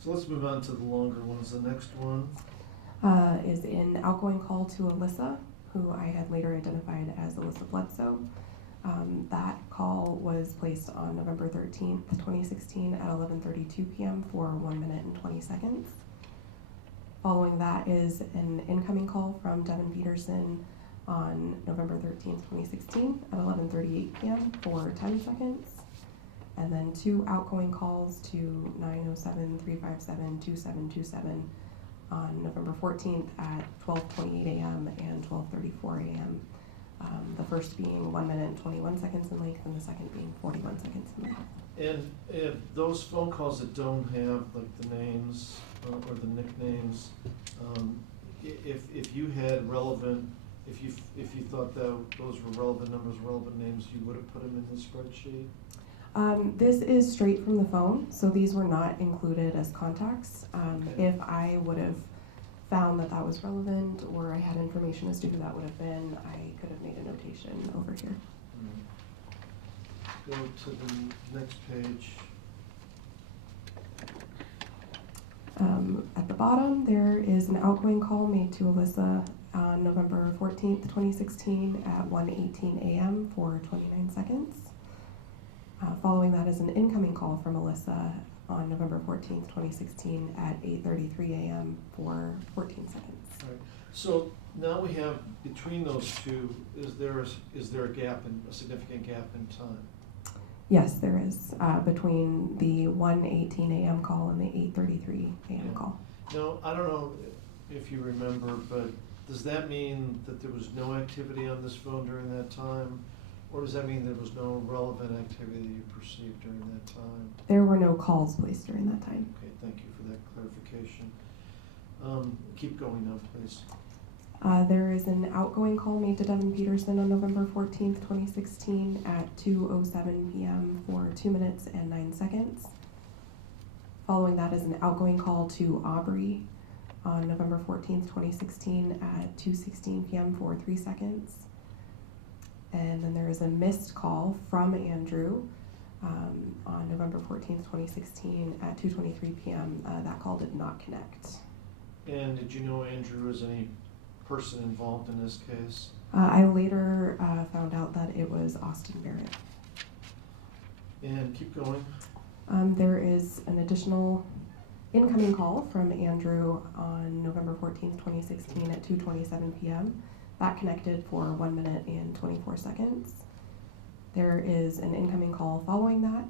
So let's move on to the longer ones. The next one. Is an outgoing call to Alyssa, who I had later identified as Alyssa Bledsoe. That call was placed on November 13th, 2016 at 11:32 p.m. for 1 minute and 20 seconds. Following that is an incoming call from Devin Peterson on November 13th, 2016 at 11:38 p.m. for 10 seconds. And then 2 outgoing calls to 907-357-2727 on November 14th at 12:28 a.m. and 12:34 a.m. The first being 1 minute and 21 seconds in length, and the second being 41 seconds in length. And if those phone calls that don't have like the names or the nicknames, if you had relevant, if you thought that those were relevant numbers, relevant names, you would have put them in the spreadsheet? This is straight from the phone, so these were not included as contacts. Okay. If I would have found that that was relevant, or I had information as to who that would have been, I could have made a notation over here. Go to the next page. At the bottom, there is an outgoing call made to Alyssa on November 14th, 2016 at 1:18 a.m. for 29 seconds. Following that is an incoming call from Alyssa on November 14th, 2016 at 8:33 a.m. for 14 seconds. All right. So now we have, between those two, is there a significant gap in time? Yes, there is, between the 1:18 a.m. call and the 8:33 a.m. Yeah. call. Now, I don't know if you remember, but does that mean that there was no activity on this phone during that time? Or does that mean there was no relevant activity that you perceived during that time? There were no calls placed during that time. Okay, thank you for that clarification. Keep going now, please. There is an outgoing call made to Devin Peterson on November 14th, 2016 at 2:07 p.m. for 2 minutes and 9 seconds. Following that is an outgoing call to Aubrey on November 14th, 2016 at 2:16 p.m. for 3 seconds. And then there is a missed call from Andrew on November 14th, 2016 at 2:23 p.m. That call did not connect. And did you know Andrew was any person involved in this case? I later found out that it was Austin Barrett. And keep going. There is an additional incoming call from Andrew on November 14th, 2016 at 2:27 p.m. That connected for 1 minute and 24 seconds. There is an incoming call following that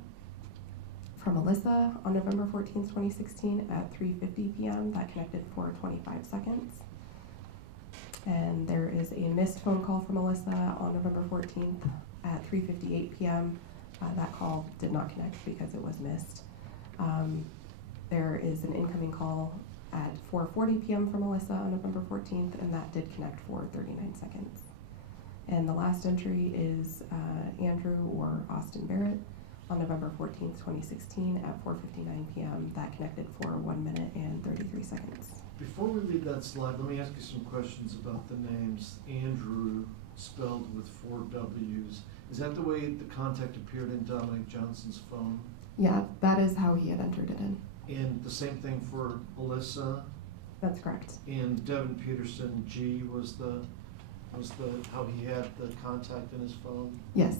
from Alyssa on November 14th, 2016 at 3:50 p.m. That connected for 25 seconds. And there is a missed phone call from Alyssa on November 14th at 3:58 p.m. That call did not connect because it was missed. There is an incoming call at 4:40 p.m. from Alyssa on November 14th, and that did connect for 39 seconds. And the last entry is Andrew or Austin Barrett on November 14th, 2016 at 4:59 p.m. That connected for 1 minute and 33 seconds. Before we leave that slide, let me ask you some questions about the names. Andrew, spelled with 4 W's. Is that the way the contact appeared in Dominic Johnson's phone? Yeah, that is how he had entered it in. And the same thing for Alyssa? That's correct. And Devin Peterson, G was the how he had the contact in his phone? Yes.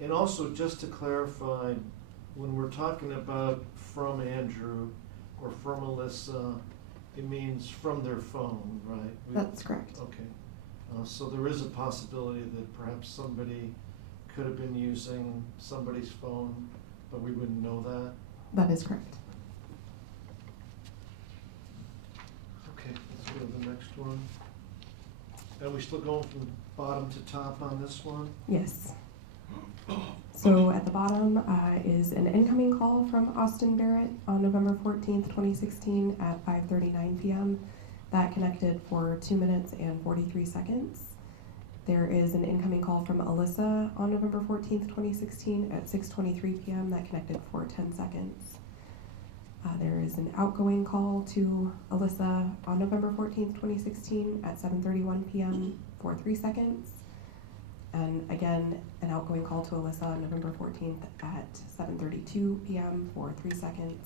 And also, just to clarify, when we're talking about from Andrew or from Alyssa, it means from their phone, right? That's correct. Okay. So there is a possibility that perhaps somebody could have been using somebody's phone, but we wouldn't know that? That is correct. Okay, let's go to the next one. Are we still going from bottom to top on this one? Yes. So at the bottom is an incoming call from Austin Barrett on November 14th, 2016 at 5:39 p.m. That connected for 2 minutes and 43 seconds. There is an incoming call from Alyssa on November 14th, 2016 at 6:23 p.m. That connected for 10 seconds. There is an outgoing call to Alyssa on November 14th, 2016 at 7:31 p.m. for 3 seconds. And again, an outgoing call to Alyssa on November 14th at 7:32 p.m. for 3 seconds.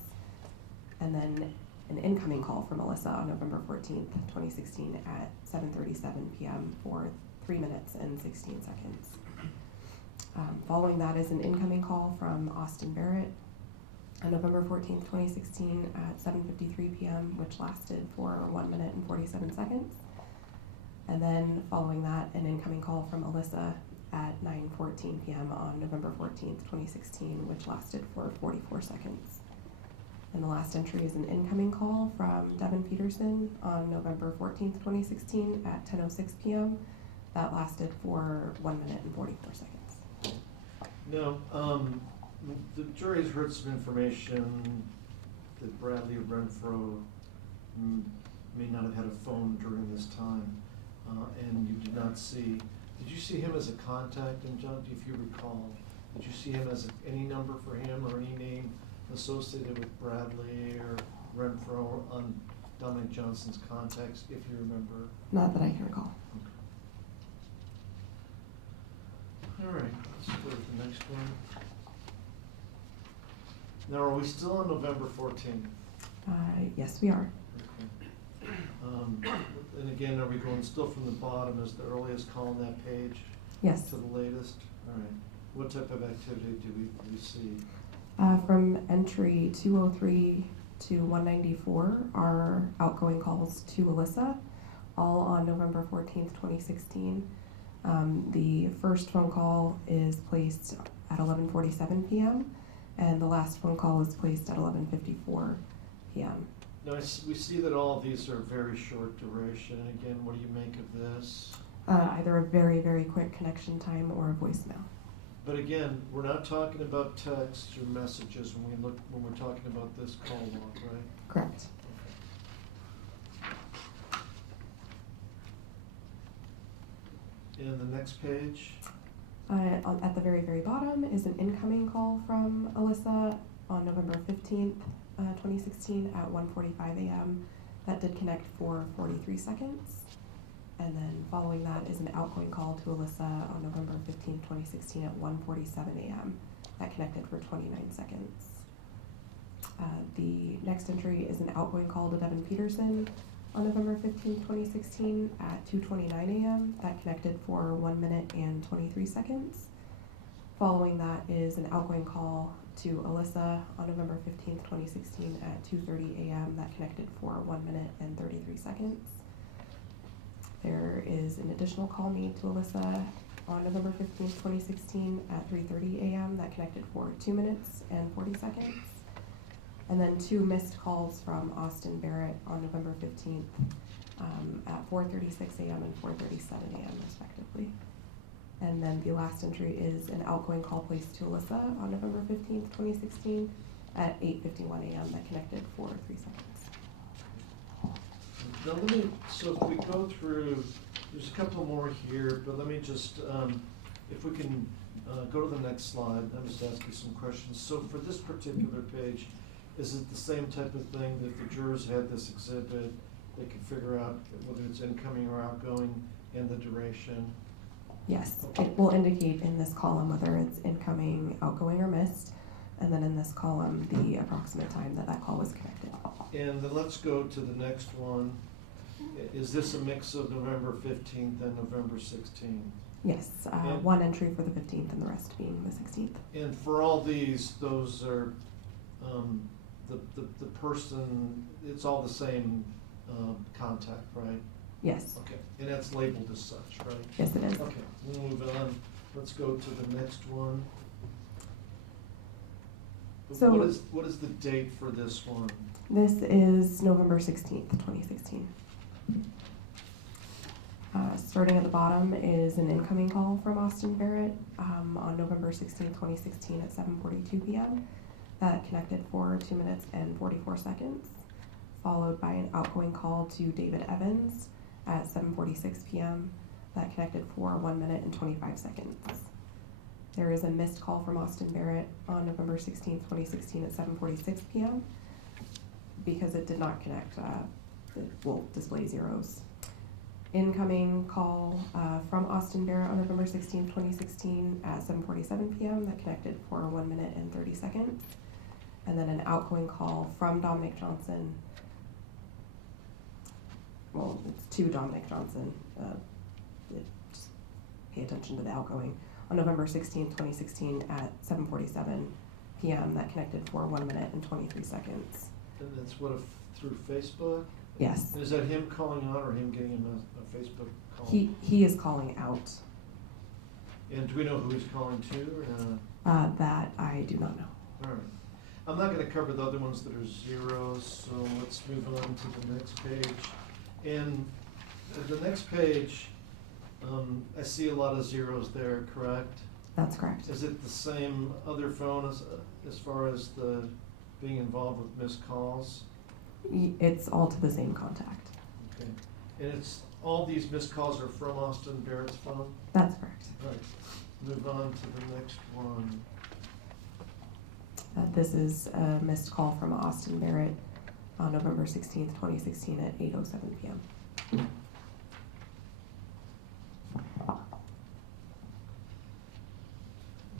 And then an incoming call from Alyssa on November 14th, 2016 at 7:37 p.m. for 3 minutes and 16 seconds. Following that is an incoming call from Austin Barrett on November 14th, 2016 at 7:53 p.m., which lasted for 1 minute and 47 seconds. And then following that, an incoming call from Alyssa at 9:14 p.m. on November 14th, 2016, which lasted for 44 seconds. And the last entry is an incoming call from Devin Peterson on November 14th, 2016 at 10:06 p.m. That lasted for 1 minute and 44 seconds. Now, the jury has heard some information that Bradley Renfro may not have had a phone during this time, and you did not see. Did you see him as a contact? And John, if you recall, did you see him as any number for him or any name associated with Bradley or Renfro on Dominic Johnson's contacts, if you remember? Not that I can recall. Okay. All right, let's go to the next one. Now, are we still on November 14th? Yes, we are. Okay. And again, are we going still from the bottom as the earliest call on that page? Yes. To the latest? All right. What type of activity do we see? From entry 203 to 194 are outgoing calls to Alyssa, all on November 14th, 2016. The first phone call is placed at 11:47 p.m. and the last phone call is placed at 11:54 p.m. Now, we see that all of these are very short duration. And again, what do you make of this? Either a very, very quick connection time or a voicemail. But again, we're not talking about texts or messages when we're talking about this call log, right? Correct. And the next page? At the very, very bottom is an incoming call from Alyssa on November 15th, 2016 at 1:45 a.m. That did connect for 43 seconds. And then following that is an outgoing call to Alyssa on November 15th, 2016 at 1:47 a.m. That connected for 29 seconds. The next entry is an outgoing call to Devin Peterson on November 15th, 2016 at 2:29 a.m. That connected for 1 minute and 23 seconds. Following that is an outgoing call to Alyssa on November 15th, 2016 at 2:30 a.m. That connected for 1 minute and 33 seconds. There is an additional call made to Alyssa on November 15th, 2016 at 3:30 a.m. that connected for 2 minutes and 40 seconds. And then 2 missed calls from Austin Barrett on November 15th at 4:36 a.m. and 4:37 a.m. respectively. And then the last entry is an outgoing call placed to Alyssa on November 15th, 2016 at 8:51 a.m. that connected for 3 seconds. Now let me, so if we go through, there's a couple more here, but let me just, if we can go to the next slide, I'll just ask you some questions. So for this particular page, is it the same type of thing that the jurors had this exhibit, they could figure out whether it's incoming or outgoing and the duration? Yes, it will indicate in this column whether it's incoming, outgoing, or missed, and then in this column, the approximate time that that call was connected. And then let's go to the next one. Is this a mix of November 15th and November 16th? Yes, And- 1 entry for the 15th and the rest being the 16th. And for all these, those are, the person, it's all the same contact, right? Yes, Okay, and that's labeled as such, right? yes it is. Okay, we'll move on. Let's go to the next one. So- What is the date for this one? This is November 16th, 2016. Starting at the bottom is an incoming call from Austin Barrett on November 16th, 2016 at 7:42 p.m. that connected for 2 minutes and 44 seconds, followed by an outgoing call to David Evans at 7:46 p.m. that connected for 1 minute and 25 seconds. There is a missed call from Austin Barrett on November 16th, 2016 at 7:46 p.m. because it did not connect, it will display zeros. Incoming call from Austin Barrett on November 16th, 2016 at 7:47 p.m. that connected for 1 minute and 30 seconds. And then an outgoing call from Dominic Johnson. Well, it's to Dominic Johnson. Just pay attention to the outgoing. On November 16th, 2016 at 7:47 p.m. that connected for 1 minute and 23 seconds. And that's what, through Facebook? Yes. And is that him calling out or him getting a Facebook call? He is calling out. And do we know who he's calling to or not? That I do not know. All right. I'm not gonna cover the other ones that are zeros, so let's move on to the next page. And the next page, I see a lot of zeros there, correct? That's correct. Is it the same other phone as far as the being involved with missed calls? It's all to the same contact. Okay. And it's, all these missed calls are from Austin Barrett's phone? That's correct. All right. Move on to the next one. This is a missed call from Austin Barrett on November 16th, 2016 at 8:07 p.m.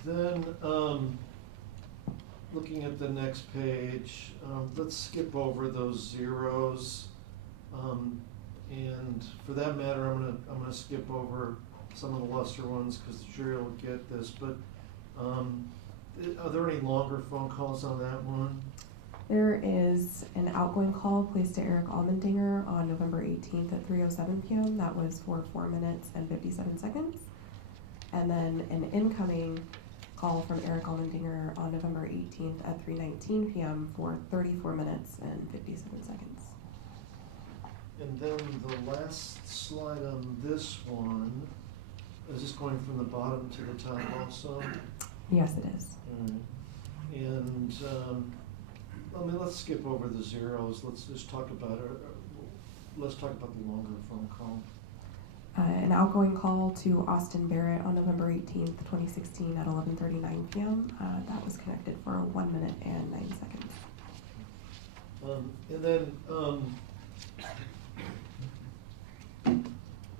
Then, looking at the next page, let's skip over those zeros. And for that matter, I'm gonna skip over some of the lesser ones because the jury will get this, but, are there any longer phone calls on that one? There is an outgoing call placed to Eric Almendinger on November 18th at 3:07 p.m. That was for 4 minutes and 57 seconds. And then an incoming call from Eric Almendinger on November 18th at 3:19 p.m. for 34 minutes and 57 seconds. And then the last slide on this one, is this going from the bottom to the top also? Yes, it is. Alright. And, let's skip over the zeros, let's just talk about let's talk about the longer phone call. An outgoing call to Austin Barrett on November 18th, 2016 at 11:39 p.m. That was connected for 1 minute and 9 seconds. And then,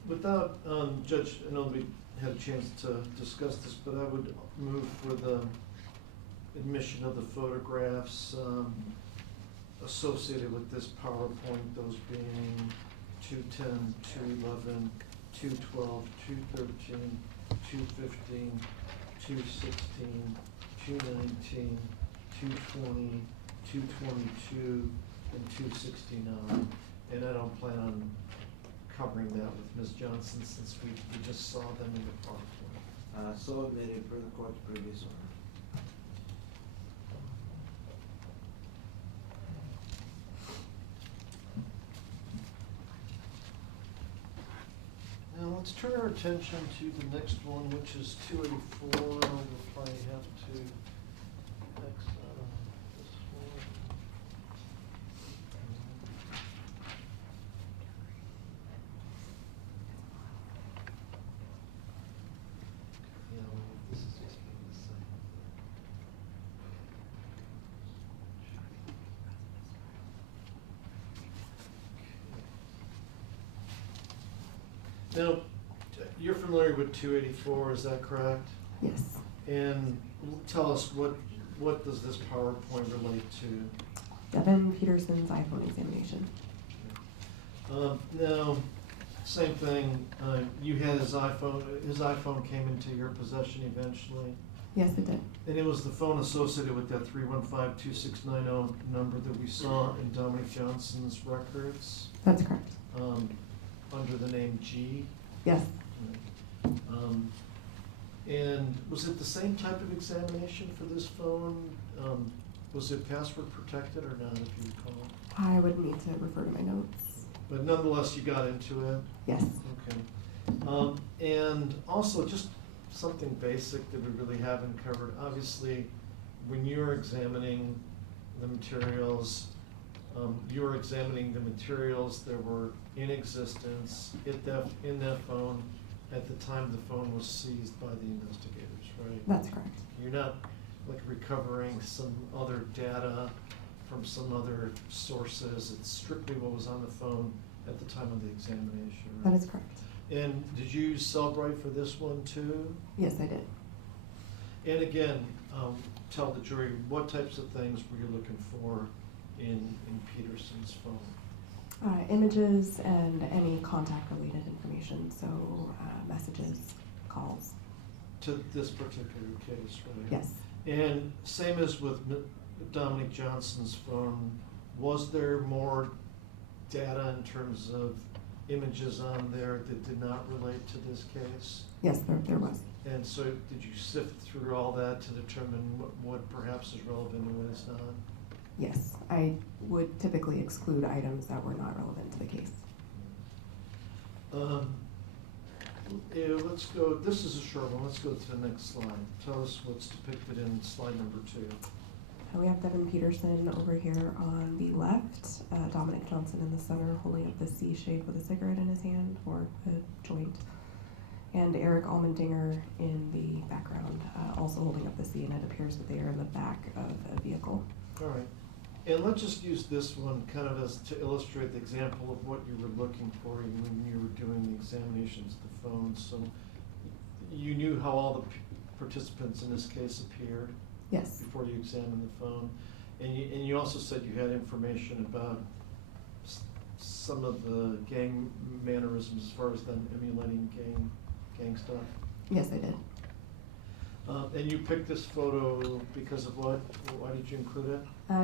without, Judge, I know we had a chance to discuss this, but I would move for the admission of the photographs, associated with this PowerPoint, those being 210, 211, 212, 213, 215, 216, 219, 220, 222, and 269. And I don't plan on covering that with Ms. Johnson since we just saw them in the PowerPoint. So admitted per the court's previous order. Now, let's turn our attention to the next one, which is 284. We'll probably have to X out of this one. Yeah, well, this is just being the same. Now, you're familiar with 284, is that correct? Yes. And tell us, what does this PowerPoint relate to? Devin Peterson's iPhone examination. Now, same thing, you had his iPhone came into your possession eventually, Yes, it did. and it was the phone associated with that 315-2690 number that we saw in Dominic Johnson's records, That's correct. under the name G. Yes. And was it the same type of examination for this phone? Was it password protected or not, if you recall? I would need to refer to my notes. But nonetheless, you got into it? Yes. Okay. And also, just something basic that we really haven't covered. Obviously, when you're examining the materials, you're examining the materials that were in existence in that phone at the time the phone was seized by the investigators, right? That's correct. You're not like recovering some other data from some other sources. It's strictly what was on the phone at the time of the examination, right? That is correct. And did you use Cellbrite for this one too? Yes, I did. And again, tell the jury, what types of things were you looking for in Peterson's phone? Images and any contact-related information, so messages, calls. To this particular case, right? Yes. And same as with Dominic Johnson's phone, was there more data in terms of images on there that did not relate to this case? Yes, there was. And so did you sift through all that to determine what perhaps is relevant and what is not? Yes, I would typically exclude items that were not relevant to the case. Yeah, let's go, this is a short one, let's go to the next slide. Tell us what's depicted in slide number 2. We have Devin Peterson over here on the left, Dominic Johnson in the center holding up the C shade with a cigarette in his hand or a joint, and Eric Almendinger in the background, also holding up the C, and it appears that they are in the back of a vehicle. All right, and let's just use this one kind of as to illustrate the example of what you were looking for when you were doing the examinations of the phone. So you knew how all the participants in this case appeared? Yes. Before you examined the phone, and you also said you had information about some of the gang mannerisms as far as them emulating gang stuff. Yes, I did. And you picked this photo because of what? Why did you include it?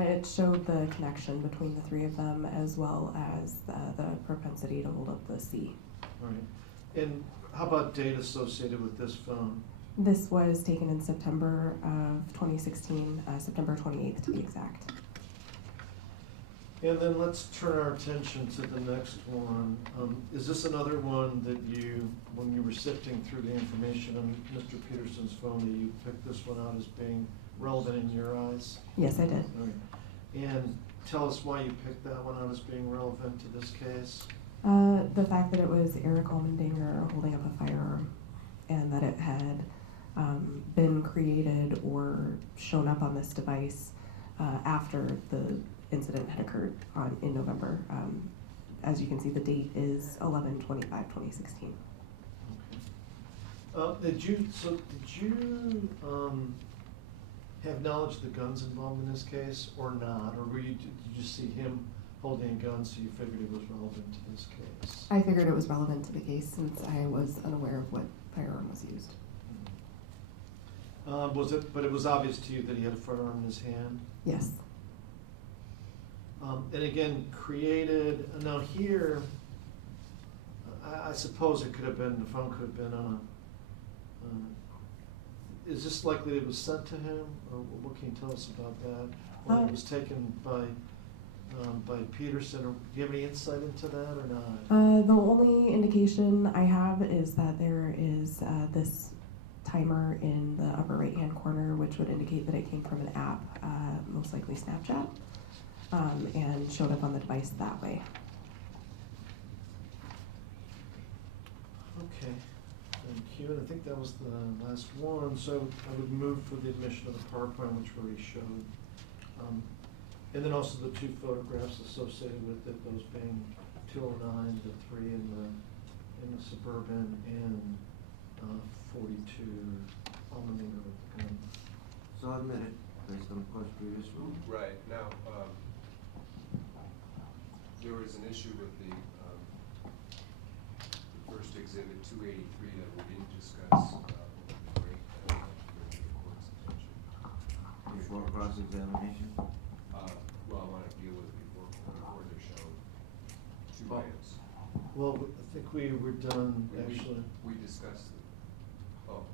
It showed the connection between the three of them as well as the propensity to hold up the C. All right. And how about date associated with this phone? This was taken in September of 2016, September 28th to be exact. And then let's turn our attention to the next one. Is this another one that you, when you were sifting through the information on Mr. Peterson's phone, that you picked this one out as being relevant in your eyes? Yes, I did. All right. And tell us why you picked that one out as being relevant to this case? The fact that it was Eric Almendinger holding up a firearm and that it had been created or shown up on this device after the incident had occurred in November. As you can see, the date is 11/25/2016. Okay. Did you have knowledge of the guns involved in this case or not? Or did you see him holding a gun so you figured it was relevant to this case? I figured it was relevant to the case since I was unaware of what firearm was used. But it was obvious to you that he had a firearm in his hand? Yes. And again, created, now here, I suppose it could have been, the phone could have been on is this likely it was sent to him, or what can you tell us about that? Or it was taken by Peterson, or do you have any insight into that or not? The only indication I have is that there is this timer in the upper right-hand corner, which would indicate that it came from an app, most likely Snapchat, and showed up on the device that way. Okay, thank you. And I think that was the last one, so I would move for the admission of the PowerPoint, which we already showed. And then also the two photographs associated with it, those being 209, the three in the Suburban, and 42 Almaninger with the gun. So admitted, based on the court's previous rule. Right, now, there was an issue with the first exhibit 283 that we didn't discuss. Before cross-examination? Well, I want to deal with it before they're shown. Two Oh. items. Well, I think we were done, actually. We discussed it. Oh,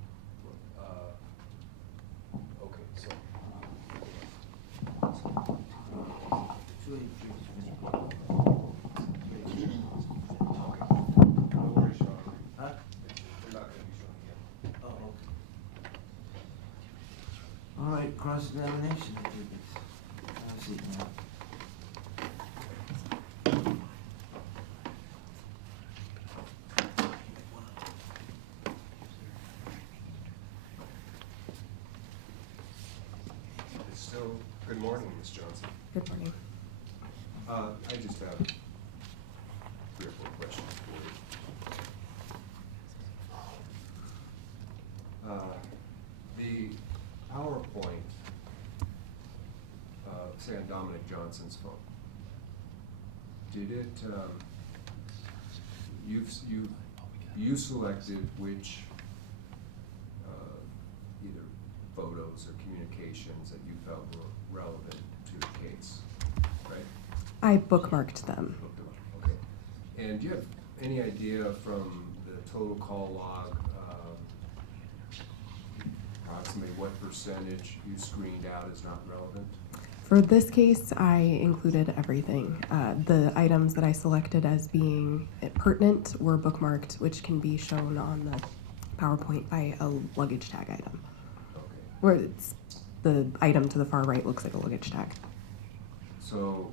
okay, so. 283 is finished. Okay. No worries, Sean. Huh? They're not gonna be shown again. Oh, okay. All right, cross-examination. Have a seat now. It's still, good morning, Ms. Johnson. Good morning. I just have 3 or 4 questions for you. The PowerPoint, say on Dominic Johnson's phone, did it, you selected which either photos or communications that you felt were relevant to the case, right? I bookmarked them. Looked them up, okay. And do you have any idea from the total call log, approximately what percentage you screened out as not relevant? For this case, I included everything. The items that I selected as being pertinent were bookmarked, which can be shown on the PowerPoint by a luggage tag item. Okay. Where it's, the item to the far right looks like a luggage tag. So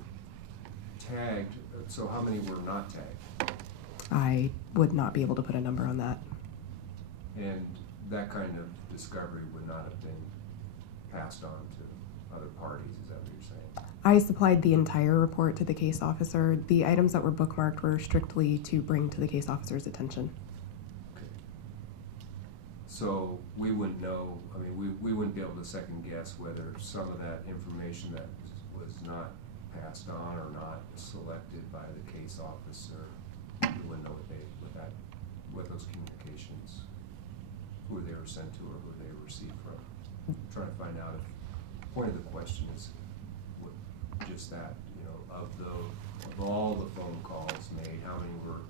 tagged, so how many were not tagged? I would not be able to put a number on that. And that kind of discovery would not have been passed on to other parties, is that what you're saying? I supplied the entire report to the case officer. The items that were bookmarked were strictly to bring to the case officer's attention. Okay. So we wouldn't know, I mean, we wouldn't be able to second guess whether some of that information that was not passed on or not selected by the case officer, we wouldn't know what those communications, who they were sent to or who they were received from. I'm trying to find out if, the point of the question is just that, you know, of all the phone calls made, how many were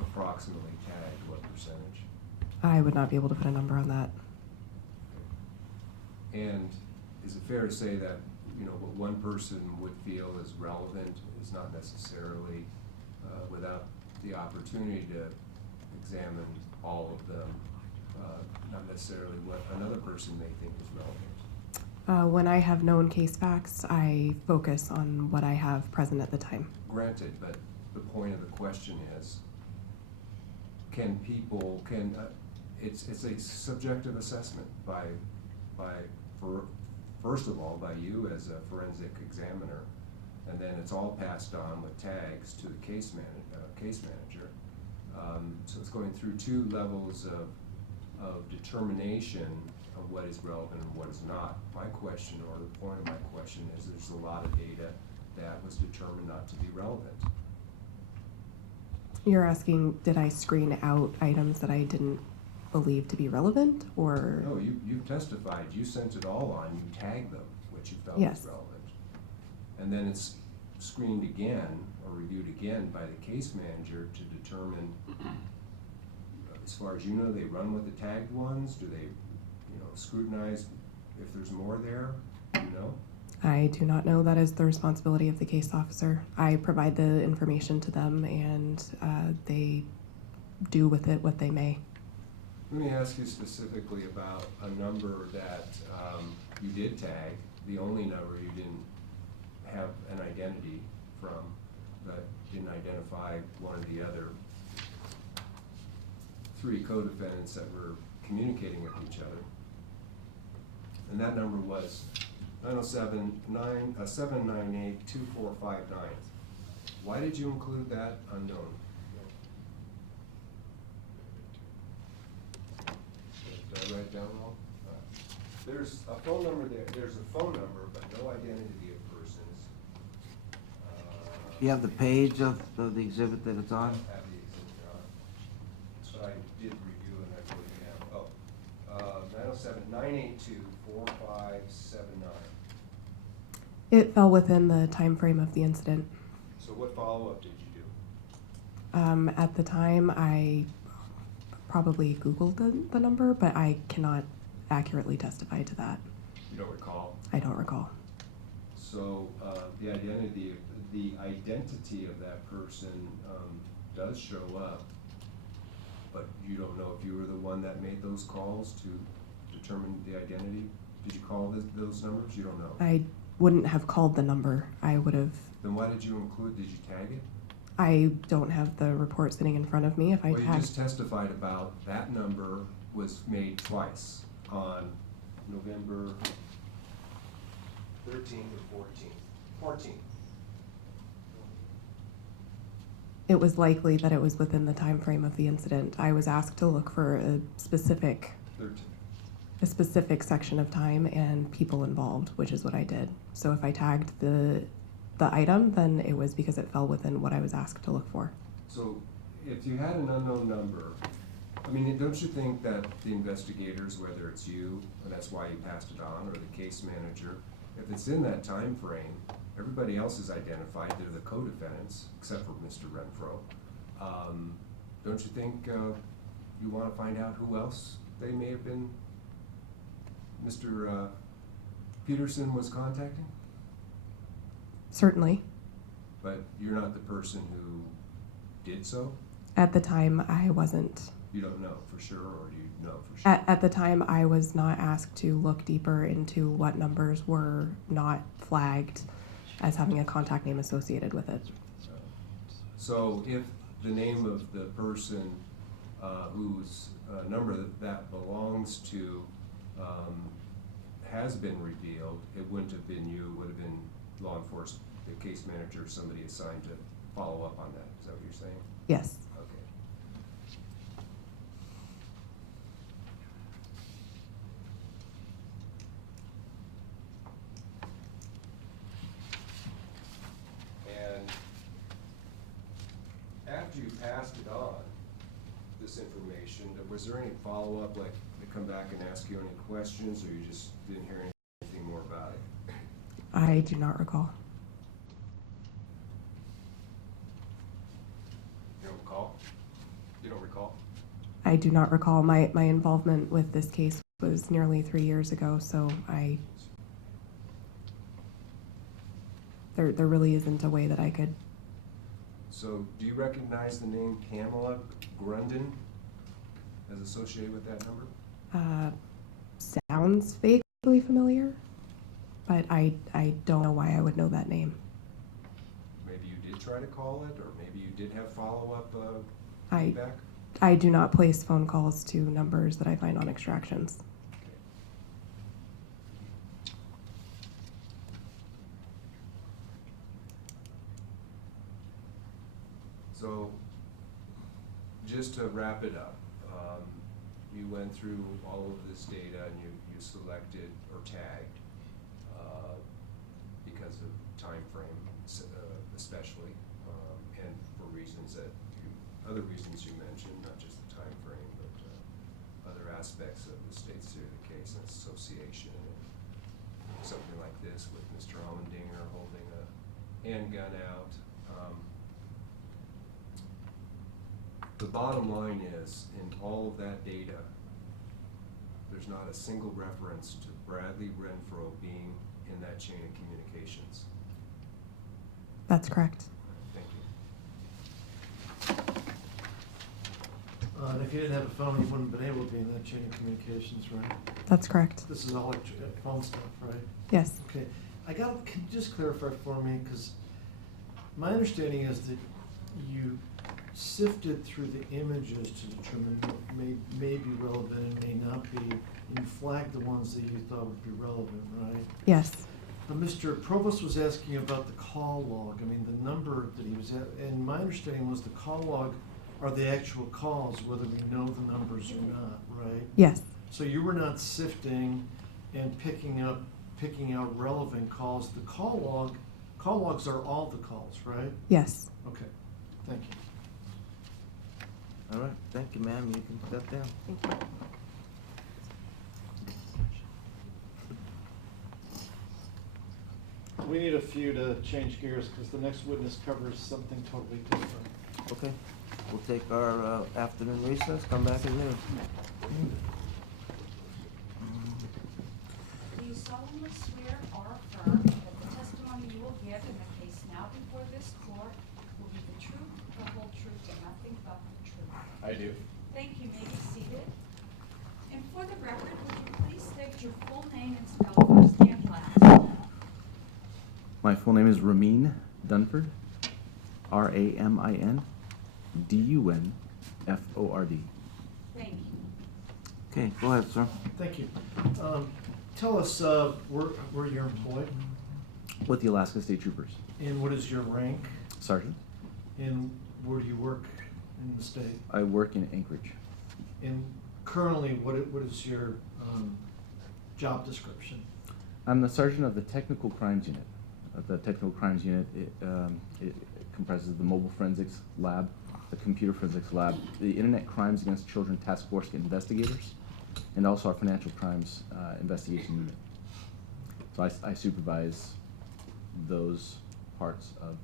approximately tagged, what percentage? I would not be able to put a number on that. And is it fair to say that, you know, what one person would feel is relevant is not necessarily, without the opportunity to examine all of them, not necessarily what another person may think is relevant? When I have known case facts, I focus on what I have present at the time. Granted, but the point of the question is, it's a subjective assessment first of all, by you as a forensic examiner, and then it's all passed on with tags to the case manager. So it's going through 2 levels of determination of what is relevant and what is not. My question, or the point of my question, is there's a lot of data that was determined not to be relevant. You're asking, did I screen out items that I didn't believe to be relevant, or? No, you testified, you sent it all on, you tagged them, which you felt Yes. was relevant. And then it's screened again or reviewed again by the case manager to determine, as far as you know, they run with the tagged ones? Do they, scrutinize if there's more there? Do you know? I do not know. That is the responsibility of the case officer. I provide the information to them, and they do with it what they may. Let me ask you specifically about a number that you did tag, the only number you didn't have an identity from, that didn't identify one of the other 3 co-defendants that were communicating with each other. And that number was 798-2459. Why did you include that unknown? Did I write it down wrong? There's a phone number there. There's a phone number, but no identity of persons. You have the page of the exhibit that it's I on? don't have the exhibit on. But I did review and I wrote it down. 907-982-4579. It fell within the time frame of the incident. So what follow-up did you do? At the time, I probably Googled the number, but I cannot accurately testify to that. You don't recall? I don't recall. So the identity of that person does show up, but you don't know if you were the one that made those calls to determine the identity? Did you call those numbers? You don't know? I wouldn't have called the number. I would have. Then why did you include, did you tag it? I don't have the report sitting in front of me. If I Well, you tagged. just testified about that number was made twice on November 13th or 14th. It was likely that it was within the time frame of the incident. I was asked to look for a specific 13th. section of time and people involved, which is what I did. So if I tagged the item, then it was because it fell within what I was asked to look for. So if you had an unknown number, I mean, don't you think that the investigators, whether it's you, and that's why you passed it on, or the case manager, if it's in that time frame, everybody else is identified, they're the co-defendants, except for Mr. Renfro. Don't you think you want to find out who else they may have been, Mr. Peterson was contacting? Certainly. But you're not the person who did so? At the time, I wasn't. You don't know for sure, or do you know for sure? At the time, I was not asked to look deeper into what numbers were not flagged as having a contact name associated with it. So if the name of the person whose number that belongs to has been revealed, it wouldn't have been you, it would have been law enforcement, the case manager, somebody assigned to follow up on that. Is that what you're saying? Yes. Okay. And after you passed it on, this information, was there any follow-up, like they come back and ask you any questions, or you just didn't hear anything more about it? I do not recall. You don't recall? You don't recall? I do not recall. My involvement with this case was nearly 3 years ago, so there really isn't a way that I could. So do you recognize the name Pamela Grundon as associated with that number? Sounds vaguely familiar, but I don't know why I would know that name. Maybe you did try to call it, or maybe you did have follow-up I feedback? I do not place phone calls to numbers that I find on extractions. Okay. So, just to wrap it up, you went through all of this data and you selected or tagged because of time frame, especially, and for reasons that other reasons you mentioned, not just the time frame, but other aspects of the state's theory of the case and association, and something like this with Mr. Almendinger holding a handgun out. The bottom line is, in all of that data, there's not a single reference to Bradley Renfro being in that chain of communications. That's correct. Thank you. And if you didn't have a phone, you wouldn't have been able to be in that chain of communications, right? That's correct. This is all phone stuff, right? Yes. Okay, can you just clarify for me, because my understanding is that you sifted through the images to determine what may be relevant and may not be, and you flagged the ones that you thought would be relevant, right? Yes. But Mr. Provost was asking about the call log, I mean, the number that he was at, and my understanding was the call log are the actual calls, whether we know the numbers or not, right? Yes. So you were not sifting and picking out relevant calls. The call logs are all the calls, right? Yes. Okay, thank you. All right, thank you, ma'am. You can step down. Thank you. We need a few to change gears because the next witness covers something totally different. Okay, we'll take our afternoon recess, come back at noon. Do you solemnly swear or affirm that the testimony you will give in the case now before this court will be the truth, the whole truth, and nothing but the truth? I do. Thank you. May be seated. And for the record, would you please state your full name and spell first and last? My full name is Ramin Dunford, RAMIN DUNFORD. Thank you. Okay, go ahead, sir. Thank you. Tell us where you're employed With the Alaska State Troopers. and what is your rank Sergeant. and where do you work in the state? I work in Anchorage. And currently, what is your job description? I'm the Sergeant of the Technical Crimes Unit. The Technical Crimes Unit it comprises the Mobile Forensics Lab, the Computer Forensics Lab, the Internet Crimes Against Children Task Force Investigators, and also our Financial Crimes Investigation Unit. So I supervise those parts of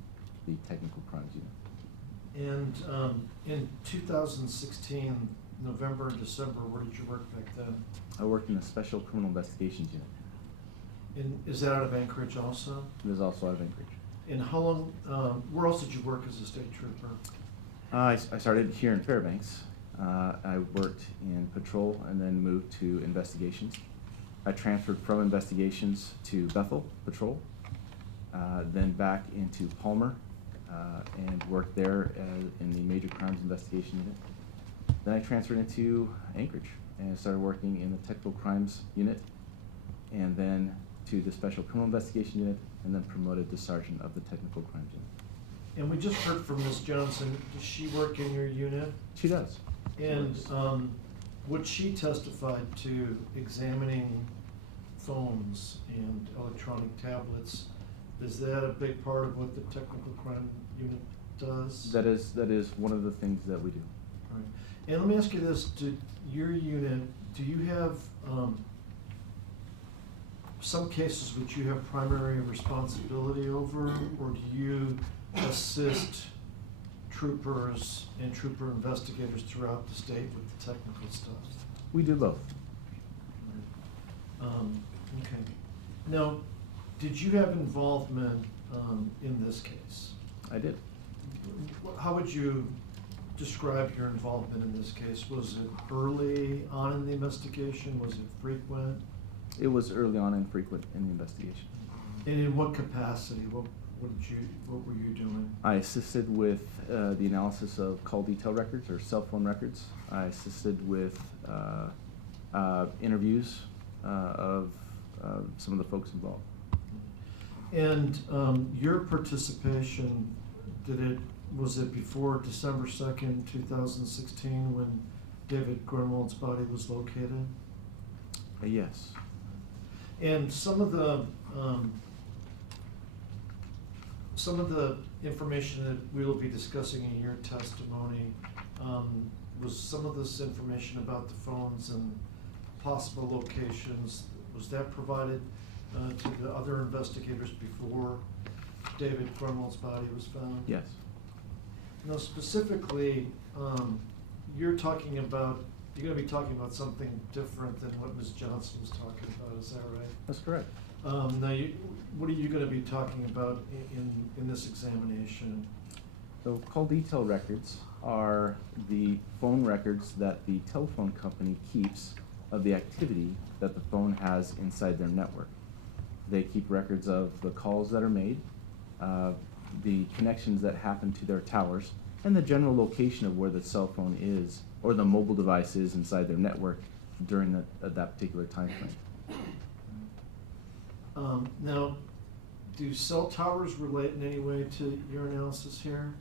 the Technical Crimes Unit. And in 2016, November and December, where did you work back then? I worked in the Special Criminal Investigations Unit. And is that out of Anchorage also? It is also out of Anchorage. And how long, where else did you work as a state trooper? I started here in Fairbanks. I worked in patrol and then moved to investigations. I transferred from investigations to Bethel Patrol, then back into Palmer, and worked there in the Major Crimes Investigation Unit. Then I transferred into Anchorage and started working in the Technical Crimes Unit, and then to the Special Criminal Investigation Unit, and then promoted to Sergeant of the Technical Crimes Unit. And we just heard from Ms. Johnson. Does she work in your unit? She does. And what she testified to examining phones and electronic tablets, is that a big part of what the Technical Crime Unit does? That is one of the things that we do. Right. And let me ask you this, do you have some cases which you have primary responsibility over, or do you assist troopers and trooper investigators throughout the state with the technical stuff? We do both. Okay. Now, did you have involvement in this case? I did. How would you describe your involvement in this case? Was it early on in the investigation? Was it frequent? It was early on and frequent in the investigation. And in what capacity? What were you doing? I assisted with the analysis of call detail records or cell phone records. I assisted with interviews of some of the folks involved. And your participation, was it before December 2nd, 2016 when David Grunwald's body was located? Yes. And some of the information that we will be discussing in your testimony, was some of this information about the phones and possible locations, was that provided to the other investigators before David Grunwald's body was found? Yes. Now specifically, you're gonna be talking about something different than what Ms. Johnson was talking about, is that right? That's correct. Now, what are you gonna be talking about in this examination? So call detail records are the phone records that the telephone company keeps of the activity that the phone has inside their network. They keep records of the calls that are made, the connections that happen to their towers, and the general location of where the cell phone is or the mobile device is inside their network during that particular time frame. Now, do cell towers relate in any way to your analysis here?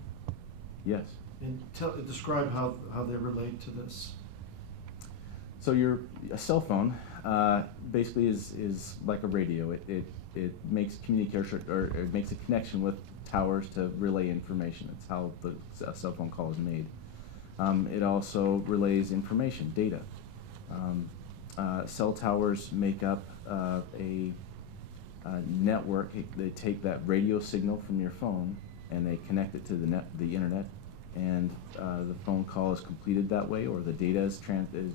Yes. And describe how they relate to this. So a cell phone basically is like a radio. It makes communication, or it makes a connection with towers to relay information. It's how a cell phone call is made. It also relays information, data. Cell towers make up a network. They take that radio signal from your phone and they connect it to the internet, and the phone call is completed that way, or the data is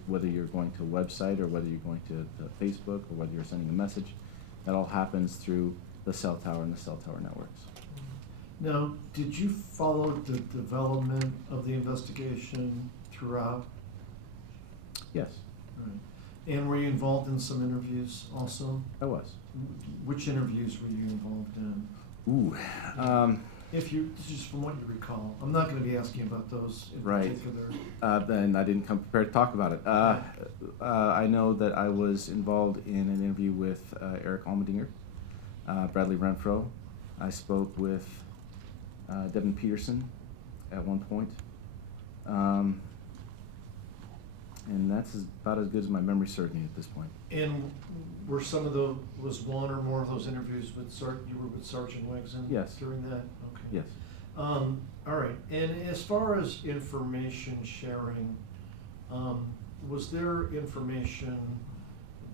whether you're going to a website or whether you're going to Facebook or whether you're sending a message. That all happens through the cell tower and the cell tower networks. Now, did you follow the development of the investigation throughout? Yes, Right. And were you involved in some interviews also? I was. Which interviews were you involved in? Ooh, Just from what you recall. I'm not gonna be asking about those in Right. particular. then I didn't come prepared to talk about it. I know that I was involved in an interview with Eric Almendinger, Bradley Renfro. I spoke with Devin Peterson at one point. And that's about as good as my memory serves me at this point. And was one or more of those interviews with you were with Sergeant Wegson? Yes. During that? Okay. Yes. All right, and as far as information sharing, was there information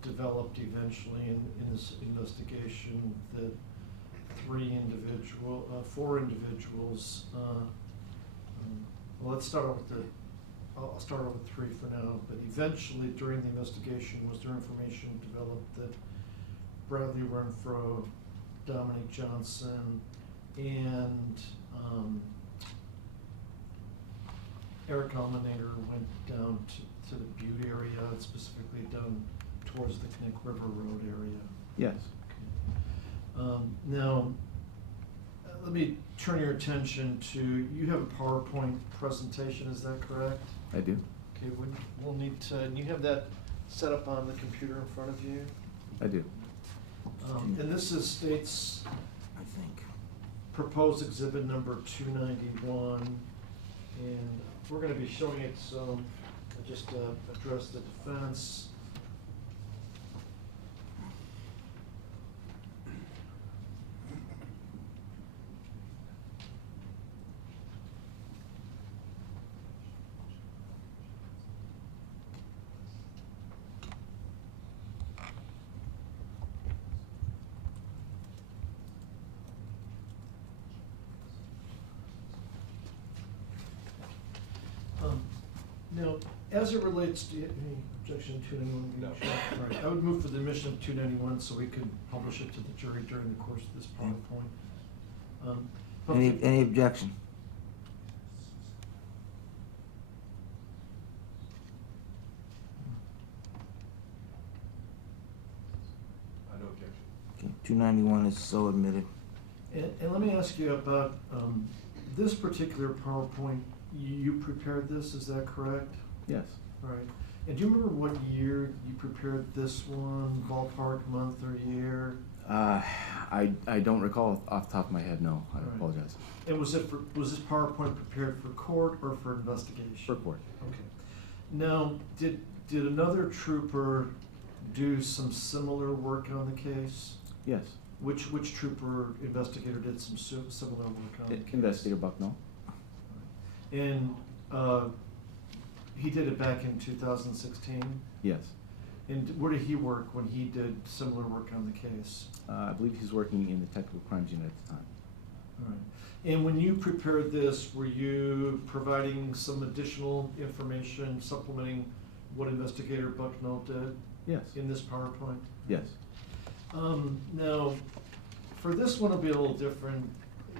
developed eventually in this investigation that four individuals, well, I'll start out with three for now, but eventually during the investigation, was there information developed that Bradley Renfro, Dominic Johnson, and Eric Almendinger went down to the Butte area, specifically down towards the Knick River Road area? Yes. Now, let me turn your attention to, you have a PowerPoint presentation, is that correct? I do. Okay, we'll need to, you have that set up on the computer in front of you? I do. And this states I think. proposed exhibit number 291, and we're gonna be showing it, so I'll just address the defense. Now, as it relates to, any objection to 291? No. All right, I would move for the admission of 291 so we could publish it to the jury during the course of this PowerPoint. Any objection? No objection. Okay, 291 is so admitted. And let me ask you about this particular PowerPoint. You prepared this, is that correct? Yes. All right. And do you remember what year you prepared this one, ballpark, month or year? I don't recall off the top of my head, no. I All right. apologize. And was this PowerPoint prepared for court or for investigation? For court. Okay. Now, did another trooper do some similar work on the case? Yes. Which trooper investigator did some similar work on the case? Investigator Bucknell. And he did it back in 2016? Yes. And where did he work when he did similar work on the case? I believe he's working in the Technical Crimes Unit at the time. All right. And when you prepared this, were you providing some additional information, supplementing what investigator Bucknell did Yes. in this PowerPoint? Yes. Now, for this one, it'll be a little different.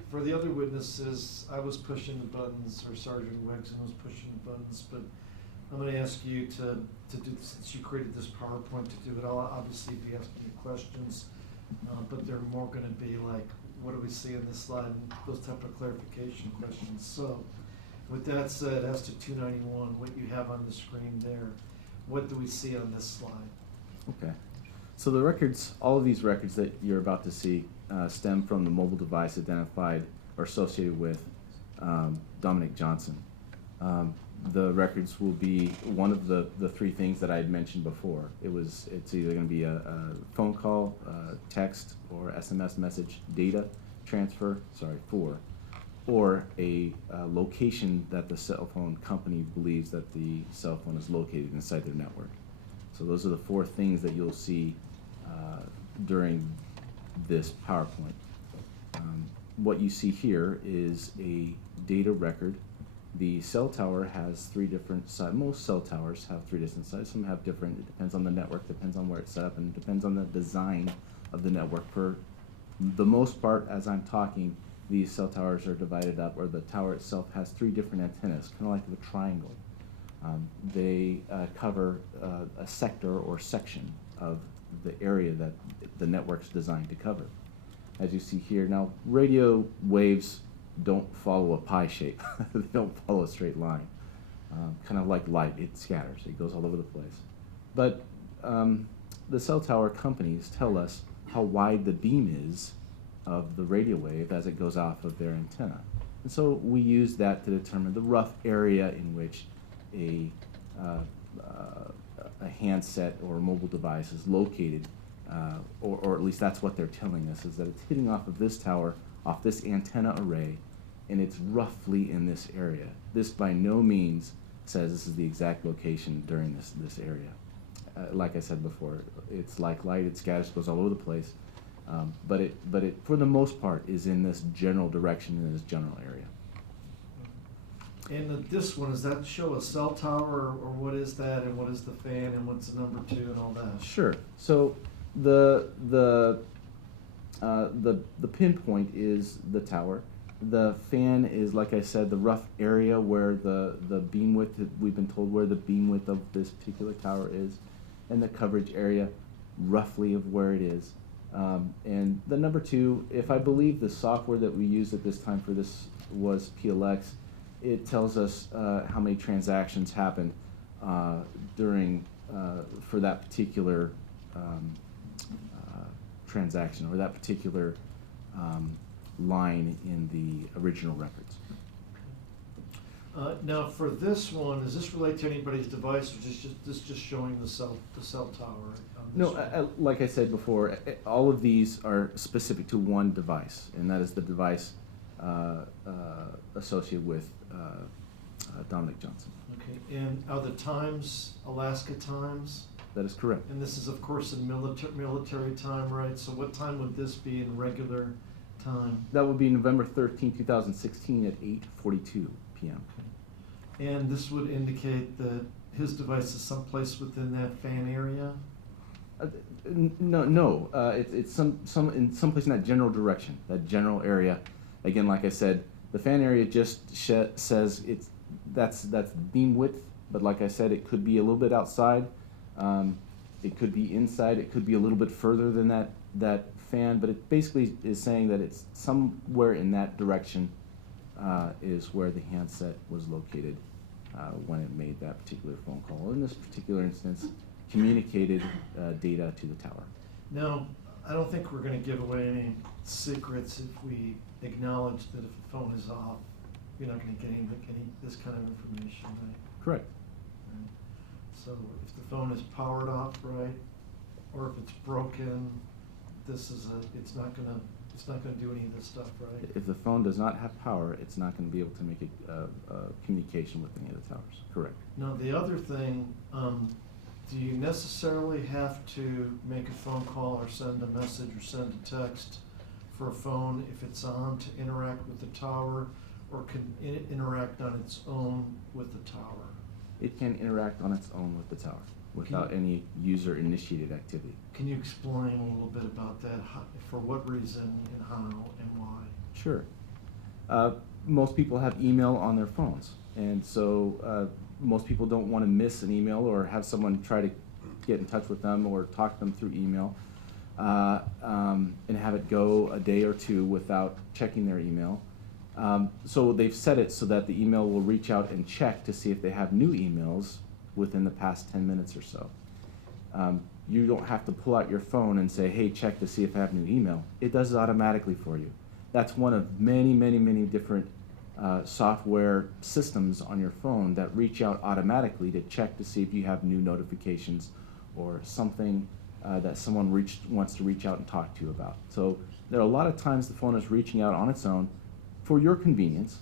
For the other witnesses, I was pushing the buttons, or Sergeant Wegson was pushing the buttons, but I'm gonna ask you to do, since you created this PowerPoint, to do it. I'll obviously be asking you questions, but they're more gonna be like, what do we see in this slide, and those type of clarification questions. So, with that said, as to 291, what you have on the screen there, what do we see on this slide? Okay. So the records, all of these records that you're about to see stem from the mobile device identified or associated with Dominic Johnson. The records will be one of the three things that I had mentioned before. It's either going to be a phone call, text, or SMS message data transfer, or a location that the cell phone company believes that the cell phone is located inside their network. So those are the four things that you'll see during this PowerPoint. What you see here is a data record. The cell tower has three different sides. Most cell towers have three different sides. Some have different. It depends on the network, depends on where it's set up, and it depends on the design of the network. For the most part, as I'm talking, these cell towers are divided up, or the tower itself has three different antennas, kind of like a triangle. They cover a sector or section of the area that the network's designed to cover. As you see here, now radio waves don't follow a pie shape. They don't follow a straight line. Kind of like light, it scatters, it goes all over the place. But the cell tower companies tell us how wide the beam is of the radio wave as it goes off of their antenna. And so we use that to determine the rough area in which a handset or a mobile device is located, or at least that's what they're telling us, is that it's hitting off of this tower, off this antenna array, and it's roughly in this area. This by no means says this is the exact location during this area. Like I said before, it's like light, it scatters, goes all over the place, but it for the most part is in this general direction, in this general area. And this one, does that show a cell tower, or what is that, and what is the fan, and what's the number 2, and all that? Sure. So the pinpoint is the tower. The fan is, like I said, the rough area where the beam width, we've been told where the beam width of this particular tower is, and the coverage area roughly of where it is. And the number 2, if I believe the software that we used at this time for this was PLX, it tells us how many transactions happened during for that particular transaction, or that particular line in the original records. Now, for this one, does this relate to anybody's device, or is this just showing the cell tower? On this No, one? like I said before, all of these are specific to one device, and that is the device associated with Dominic Johnson. Okay, and are the times Alaska times? That is correct. And this is, of course, in military time, right? So what time would this be in regular time? That would be November 13, 2016 at 8:42 p.m. And this would indicate that his device is someplace within that fan area? No. It's someplace in that general direction, that general area. Again, like I said, the fan area just says that's beam width, but like I said, it could be a little bit outside, it could be inside, it could be a little bit further than that fan, but it basically is saying that it's somewhere in that direction is where the handset was located when it made that particular phone call. In this particular instance, communicated data to the tower. Now, I don't think we're going to give away any secrets if we acknowledge that if the phone is off, you're not going to get any this kind of information, right? Correct. Right. So if the phone is powered off, right, or if it's broken, it's not going to do any of this stuff, right? If the phone does not have power, it's not going to be able to make a communication with any of the towers. Correct. Now, the other thing, do you necessarily have to make a phone call or send a message or send a text for a phone if it's on to interact with the tower, or can it interact on its own with the tower? It can interact on its own with the tower without any user-initiated activity. Can you explain a little bit about that? For what reason and how and why? Sure. Most people have email on their phones, and so most people don't want to miss an email or have someone try to get in touch with them or talk to them through email and have it go a day or two without checking their email. So they've set it so that the email will reach out and check to see if they have new emails within the past 10 minutes or so. You don't have to pull out your phone and say, hey, check to see if I have new email. It does it automatically for you. That's one of many, many, many different software systems on your phone that reach out automatically to check to see if you have new notifications or something that someone wants to reach out and talk to you about. So there are a lot of times the phone is reaching out on its own for your convenience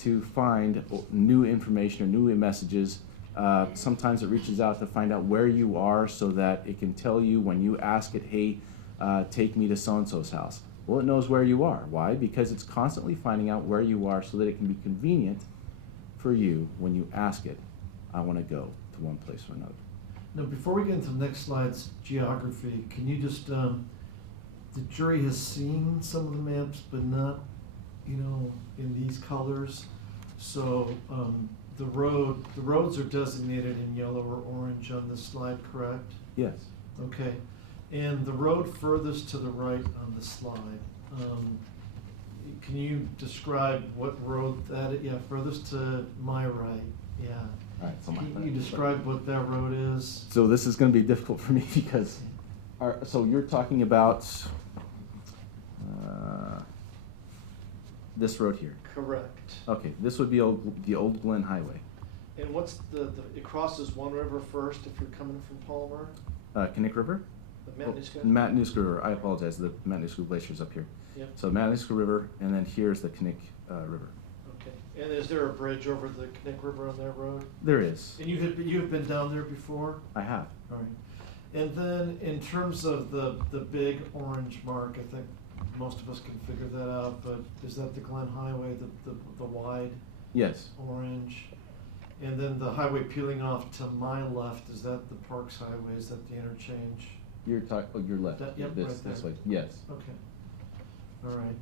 to find new information or new messages. Sometimes it reaches out to find out where you are so that it can tell you when you ask it, hey, take me to so-and-so's house. Well, it knows where you are. Why? Because it's constantly finding out where you are so that it can be convenient for you when you ask it, I want to go to one place or another. Now, before we get into the next slide's geography, can you just, the jury has seen some of the maps, but not, in these colors. So the roads are designated in yellow or orange on this slide, correct? Yes. Okay. And the road furthest to the right on the slide, can you describe what road that is? Yeah, furthest to my right, yeah. All right, so Can you describe what that road is? So this is going to be difficult for me because, so you're talking about this road here. Correct. Okay, this would be the old Glen Highway. And what's it crosses one river first if you're coming from Palmer? Kinnick River? The Matanuska? Matanuska River, I apologize, the Matanuska Glacier's up here. Yep. So Matanuska River, and then here's the Kinnick River. Okay. And is there a bridge over the Kinnick River on that road? There is. And you've been down there before? I have. All right. And then in terms of the big orange mark, I think most of us can figure that out, but is that the Glen Highway, the wide Yes. orange? And then the highway peeling off to my left, is that the Parks Highway? Is that the interchange? You're talking, oh, your left. Yep, this right this there. way. Yes. Okay. All right.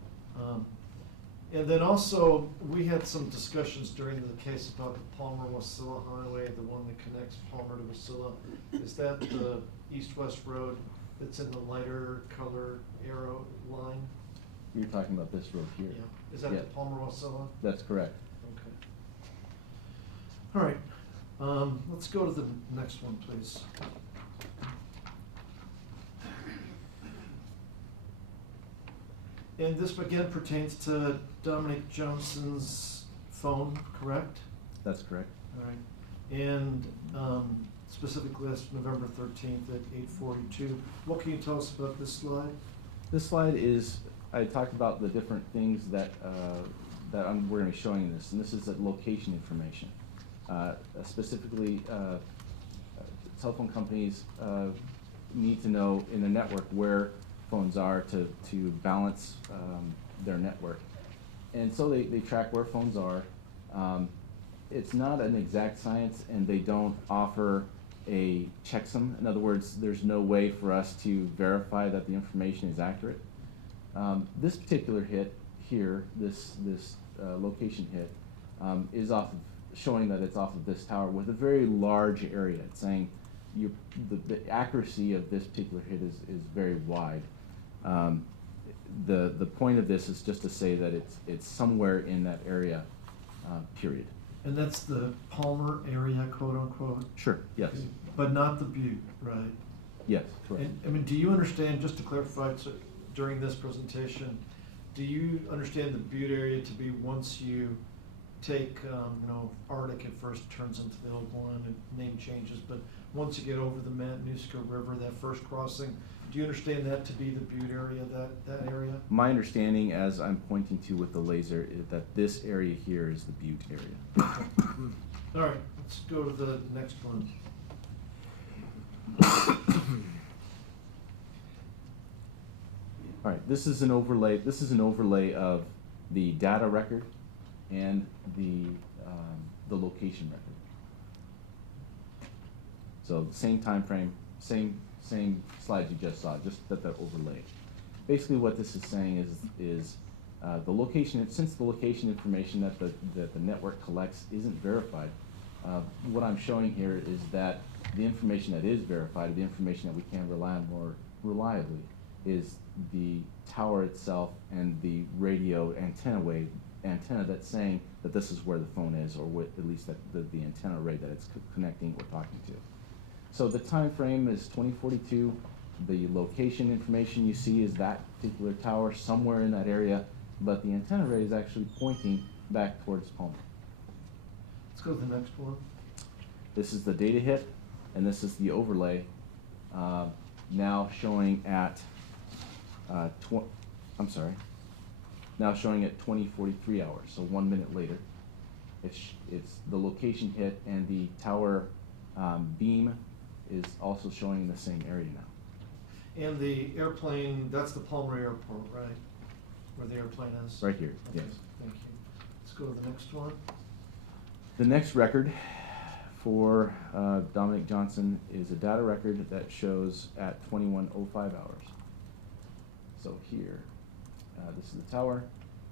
And then also, we had some discussions during the case about the Palmer-Wasilla Highway, the one that connects Palmer to Wasilla. Is that the east-west road that's in the lighter color arrow line? You're talking about this road here. Yeah. Is that Yeah. the Palmer-Wasilla? That's correct. Okay. All right. Let's go to the next one, please. And this again pertains to Dominic Johnson's phone, correct? That's correct. All right. And specifically that's November 13th at 8:42. What can you tell us about this slide? This slide is, I talked about the different things that we're going to be showing in this, and this is location information. Specifically, cell phone companies need to know in the network where phones are to balance their network. And so they track where phones are. It's not an exact science, and they don't offer a checksum. In other words, there's no way for us to verify that the information is accurate. This particular hit here, this location hit, is off of, showing that it's off of this tower with a very large area. It's saying the accuracy of this particular hit is very wide. The point of this is just to say that it's somewhere in that area, period. And that's the Palmer area, quote unquote? Sure, yes. But not the Butte, right? Yes, correct. And, I mean, do you understand, just to clarify, so during this presentation, do you understand the Butte area to be once you take, Arctic at first turns into the old one and name changes, but once you get over the Matanuska River, that first crossing, do you understand that to be the Butte area, that area? My understanding, as I'm pointing to with the laser, is that this area here is the Butte area. All right, let's go to the next one. All right, this is an overlay. This is an overlay of the data record and the location record. So same time frame, same slide you just saw, just that overlay. Basically, what this is saying is the location. Since the location information that the network collects isn't verified, what I'm showing here is that the information that is verified, the information that we can rely on more reliably, is the tower itself and the radio antenna that's saying that this is where the phone is, or at least that the antenna array that it's connecting or talking to. So the time frame is 2042. The location information you see is that particular tower somewhere in that area, but the antenna array is actually pointing back towards Palmer. Let's go to the next one. This is the data hit, and this is the overlay, now showing at now showing at 20:43 hours, so 1 minute later. It's the location hit, and the tower beam is also showing in the same area now. And the airplane, that's the Palmer Airport, right? Where the airplane is? Right here, Okay, yes. thank you. Let's go to the next one. The next record for Dominic Johnson is a data record that shows at 21:05 hours. So here, this is the tower,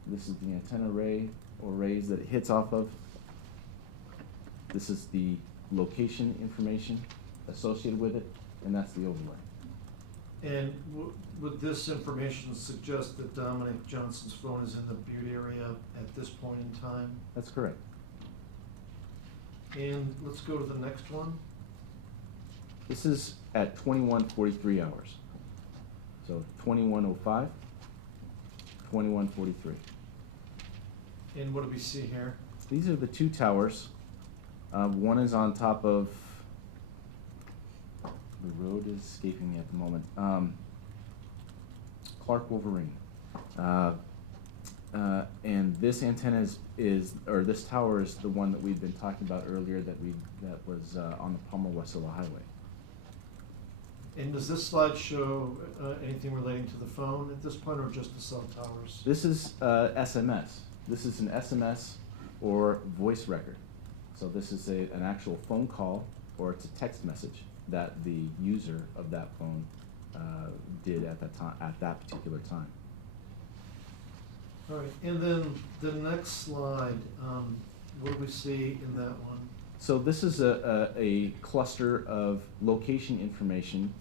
this is the antenna array or arrays that it hits off of. This is the location information associated with it, and that's the overlay. And would this information suggest that Dominic Johnson's phone is in the Butte area at this point in time? That's correct. And let's go to the next one. This is at 21:43 hours. So 21:05, 21:43. And what do we see here? These are the two towers. One is on top of, the road is escaping me at the moment, Clark Wolverine. And this antenna or this tower is the one that we've been talking about earlier that was on the Palmer-Wasilla Highway. And does this slide show anything relating to the phone at this point, or just the cell towers? This is SMS. This is an SMS or voice record. So this is an actual phone call, or it's a text message that the user of that phone did at that particular time. All right, and then the next slide, what do we see in that one? So this is a cluster of location information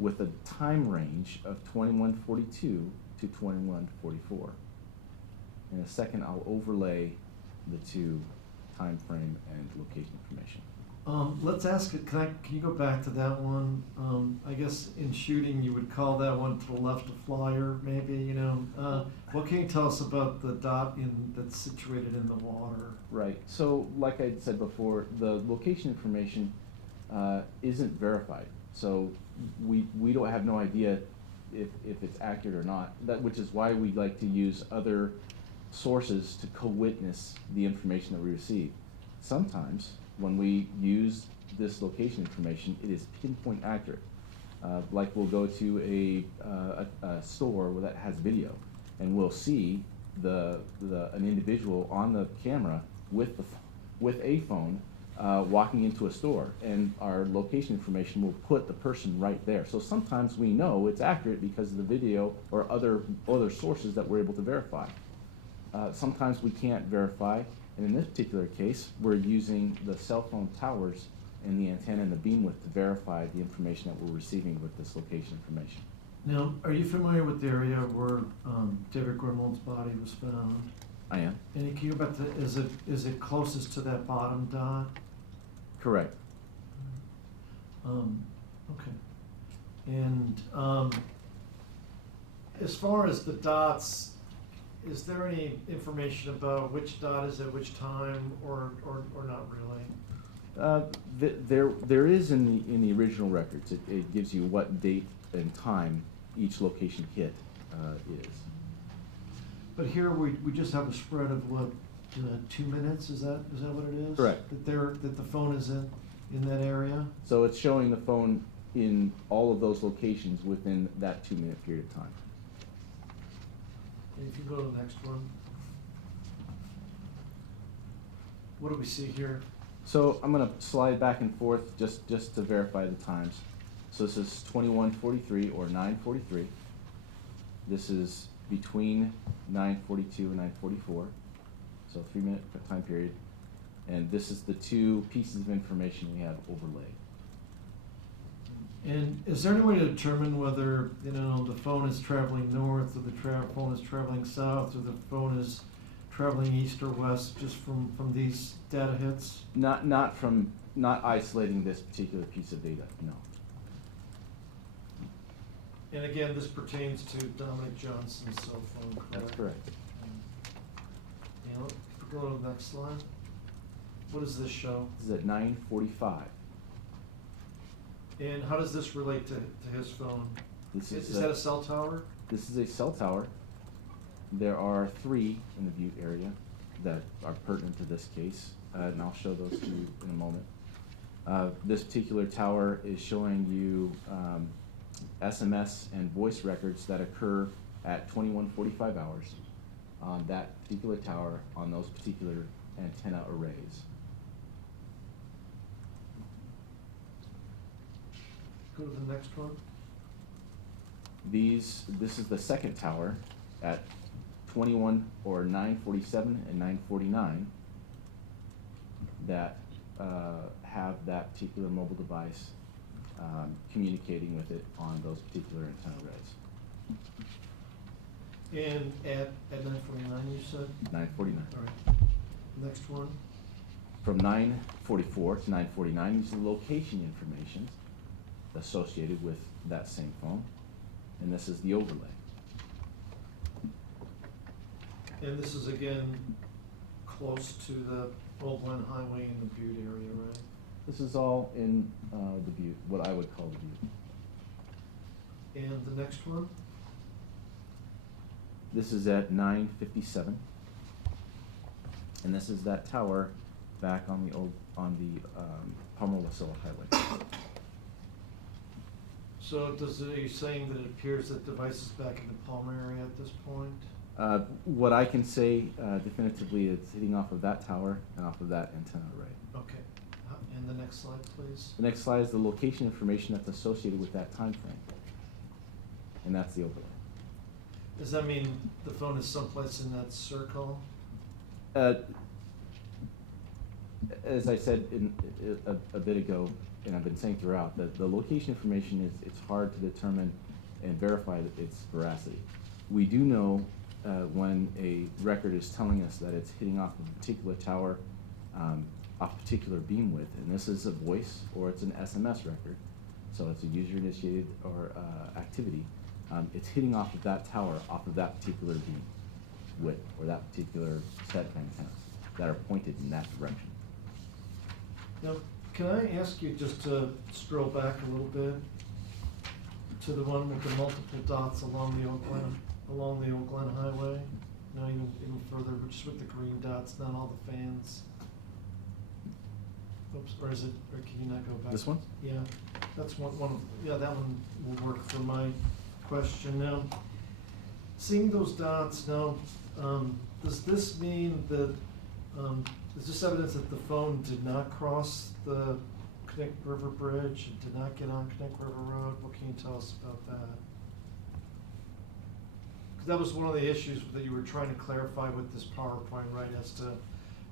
with a time range of 21:42 to 21:44. In a second, I'll overlay the two time frame and location information. Let's ask it, can you go back to that one? I guess in shooting, you would call that one to the left a flyer, maybe, you know? What can you tell us about the dot that's situated in the water? Right, so like I said before, the location information isn't verified. So we don't have no idea if it's accurate or not, which is why we like to use other sources to co-witness the information that we receive. Sometimes when we use this location information, it is pinpoint accurate. Like we'll go to a store that has video, and we'll see an individual on the camera with a phone walking into a store, and our location information will put the person right there. So sometimes we know it's accurate because of the video or other sources that we're able to verify. Sometimes we can't verify, and in this particular case, we're using the cell phone towers and the antenna and the beam width to verify the information that we're receiving with this location information. Now, are you familiar with the area where David Grunwald's body was found? I am. And can you go back to, is it closest to that bottom dot? Correct. Okay. And as far as the dots, is there any information about which dot is at which time, or not really? There is in the original records. It gives you what date and time each location hit is. But here we just have a spread of what, 2 minutes? Is that what it is? Correct. That the phone is in that area. So it's showing the phone in all of those locations within that 2 minute period of time. And if you go to the next one. What do we see here? So I'm gonna slide back and forth just to verify the times. So this is 21:43 or 9:43. This is between 9:42 and 9:44, so 3-minute time period. And this is the two pieces of information we have overlaid. And is there any way to determine whether, the phone is traveling north, or the phone is traveling south, or the phone is traveling east or west, just from these data hits? Not isolating this particular piece of data, no. And again, this pertains to Dominic Johnson's cell phone, correct? That's correct. And if we go to the next slide, what does this show? This is at 9:45. And how does this relate to his phone? This Is that a cell tower? This is a cell tower. There are 3 in the Butte area that are pertinent to this case, and I'll show those to you in a moment. This particular tower is showing you SMS and voice records that occur at 21:45 hours on that particular tower on those particular antenna arrays. Go to the next one. This is the second tower at 21 or 9:47 and 9:49 that have that particular mobile device communicating with it on those particular antenna arrays. And at 9:49, you said? 9:49. All right. Next one. From 9:44 to 9:49 is the location information associated with that same phone, and this is the overlay. And this is again close to the Old Glen Highway in the Butte area, right? This is all in the Butte, what I would call the Butte. And the next one? This is at 9:57, and this is that tower back on the Palmer-Wasilla Highway. So are you saying that it appears that device is back in the Palmer area at this point? What I can say definitively is hitting off of that tower and off of that antenna array. Okay. And the next slide, please. The next slide is the location information that's associated with that time frame, and that's the overlay. Does that mean the phone is someplace in that circle? As I said a bit ago, and I've been saying throughout, that the location information it's hard to determine and verify that its veracity. We do know when a record is telling us that it's hitting off a particular tower, off a particular beam width, and this is a voice or it's an SMS record, so it's a user-initiated or activity. It's hitting off of that tower, off of that particular beam width or that particular set of antennas that are pointed in that direction. Now, can I ask you just to scroll back a little bit to the one with the multiple dots along the Old Glen Highway? No, even further, but just with the green dots, not all the fans. Oops, or can you not go back? This one? Yeah, that's one yeah, that one will work for my question. Now, seeing those dots now, does this mean that, is this evidence that the phone did not cross the Connect River Bridge, it did not get on Connect River Road? What can you tell us about that? Because that was one of the issues that you were trying to clarify with this PowerPoint, right, as to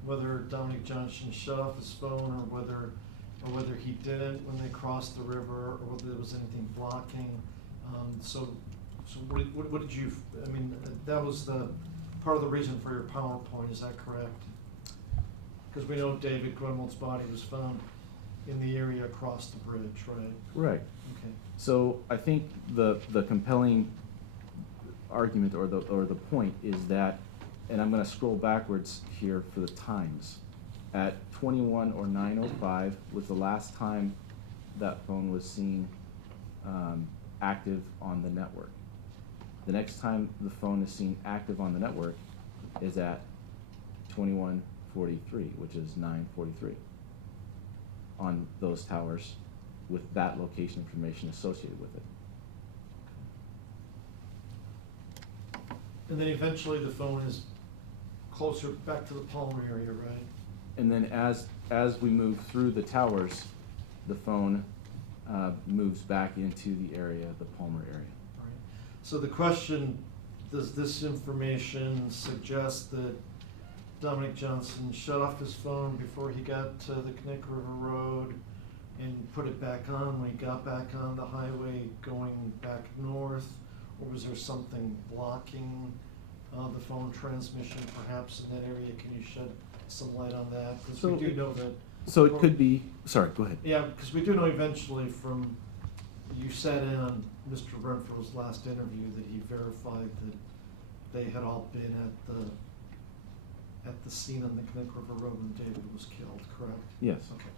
whether Dominic Johnson shut off his phone or whether he didn't when they crossed the river, or whether there was anything blocking. So what did you, I mean, that was the part of the reason for your PowerPoint, is that correct? Because we know David Grunwald's body was found in the area across the bridge, right? Right. Okay. So I think the compelling argument or the point is that, and I'm going to scroll backwards here for the times. At 21 or 9:05 was the last time that phone was seen active on the network. The next time the phone is seen active on the network is at 21:43, which is 9:43, on those towers with that location information associated with it. And then eventually the phone is closer back to the Palmer area, right? And then as we move through the towers, the phone moves back into the area, the Palmer area. All right. So the question, does this information suggest that Dominic Johnson shut off his phone before he got to the Connect River Road and put it back on when he got back on the highway going back north? Or was there something blocking the phone transmission perhaps in that area? Can you shed some light on that? Because we do know that. So it could be, sorry, go ahead. Yeah, because we do know eventually from, you sat in on Mr. Renfro's last interview that he verified that they had all been at the scene on the Connect River Road when David was killed, correct? Yes. Okay.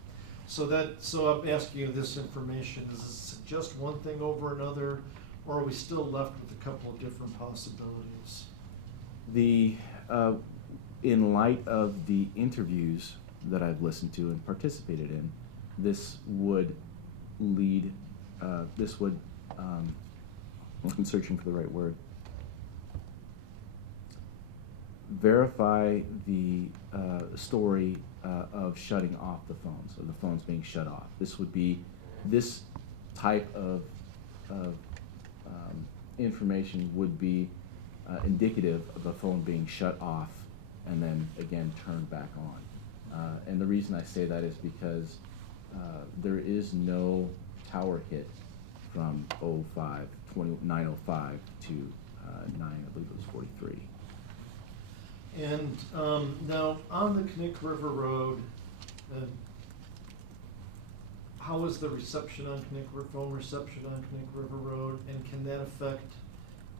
So I'm asking you this information, does it suggest one thing over another, or are we still left with a couple of different possibilities? In light of the interviews that I've listened to and participated in, this would lead, I'm searching for the right word, verify the story of shutting off the phones, or the phones being shut off. This would be, this type of information would be indicative of a phone being shut off and then again turned back on. And the reason I say that is because there is no tower hit from 9:05 to 9, I believe it was 43. And now, on the Connect River Road, how is the reception on phone reception on Connect River Road, and can that affect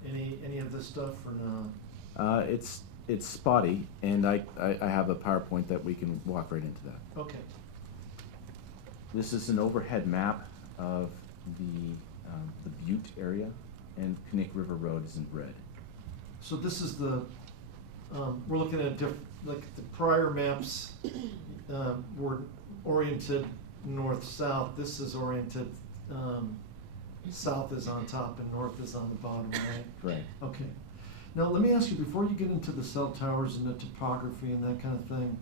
any of this stuff or not? It's spotty, and I have a PowerPoint that we can walk right into that. Okay. This is an overhead map of the Butte area, and Connect River Road is in red. So this is the, we're looking at like the prior maps were oriented north-south. This is oriented, south is on top and north is on the bottom, right? Right. Okay. Now, let me ask you, before you get into the cell towers and the topography and that kind of thing,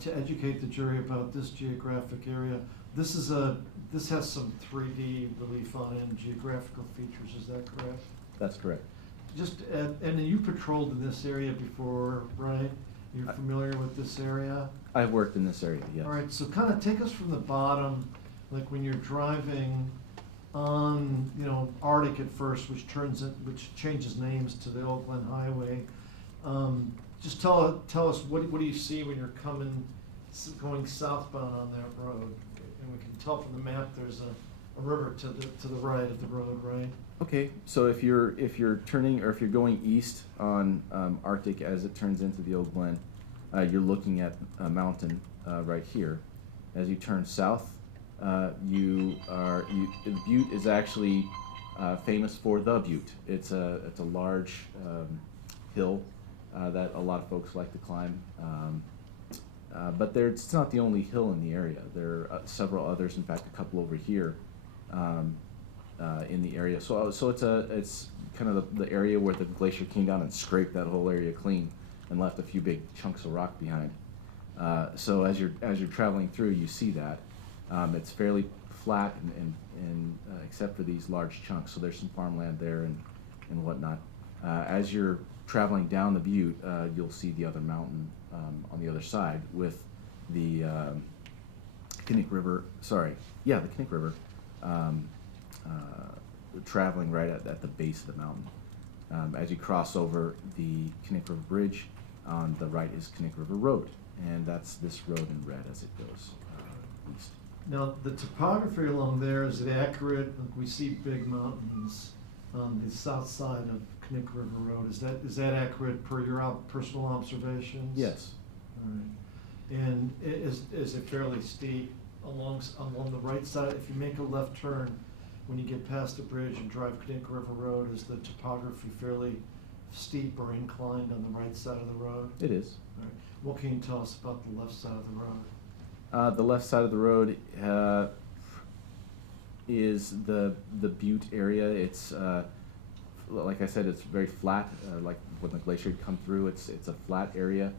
to educate the jury about this geographic area, this has some 3D relief on it and geographical features, is that correct? That's correct. And then you patrolled in this area before, right? You're familiar with this area? I've worked in this area, yes. All right, so kind of take us from the bottom, like when you're driving on, Arctic at first, which changes names to the Old Glen Highway. Just tell us, what do you see when you're going southbound on that road? And we can tell from the map there's a river to the right of the road, right? Okay, so if you're turning, or if you're going east on Arctic as it turns into the Old Glen, you're looking at a mountain right here. As you turn south, the Butte is actually famous for the Butte. It's a large hill that a lot of folks like to climb. But it's not the only hill in the area. There are several others, in fact, a couple over here in the area. So it's kind of the area where the glacier came down and scraped that whole area clean and left a few big chunks of rock behind. So as you're traveling through, you see that. It's fairly flat and except for these large chunks. So there's some farmland there and whatnot. As you're traveling down the Butte, you'll see the other mountain on the other side with the Connect River. The Connect River traveling right at the base of the mountain. As you cross over the Connect River Bridge, on the right is Connect River Road, and that's this road in red as it goes east. Now, the topography along there, is it accurate? Like, we see big mountains on the south side of Connect River Road. Is that accurate per your personal observations? Yes. All right. And is it fairly steep along the right side? If you make a left turn, when you get past the bridge and drive Connect River Road, is the topography fairly steep or inclined on the right side of the road? It is. All right. What can you tell us about the left side of the road? The left side of the road is the Butte area. It's like I said, it's very flat. Like when the glacier had come through, it's a flat area.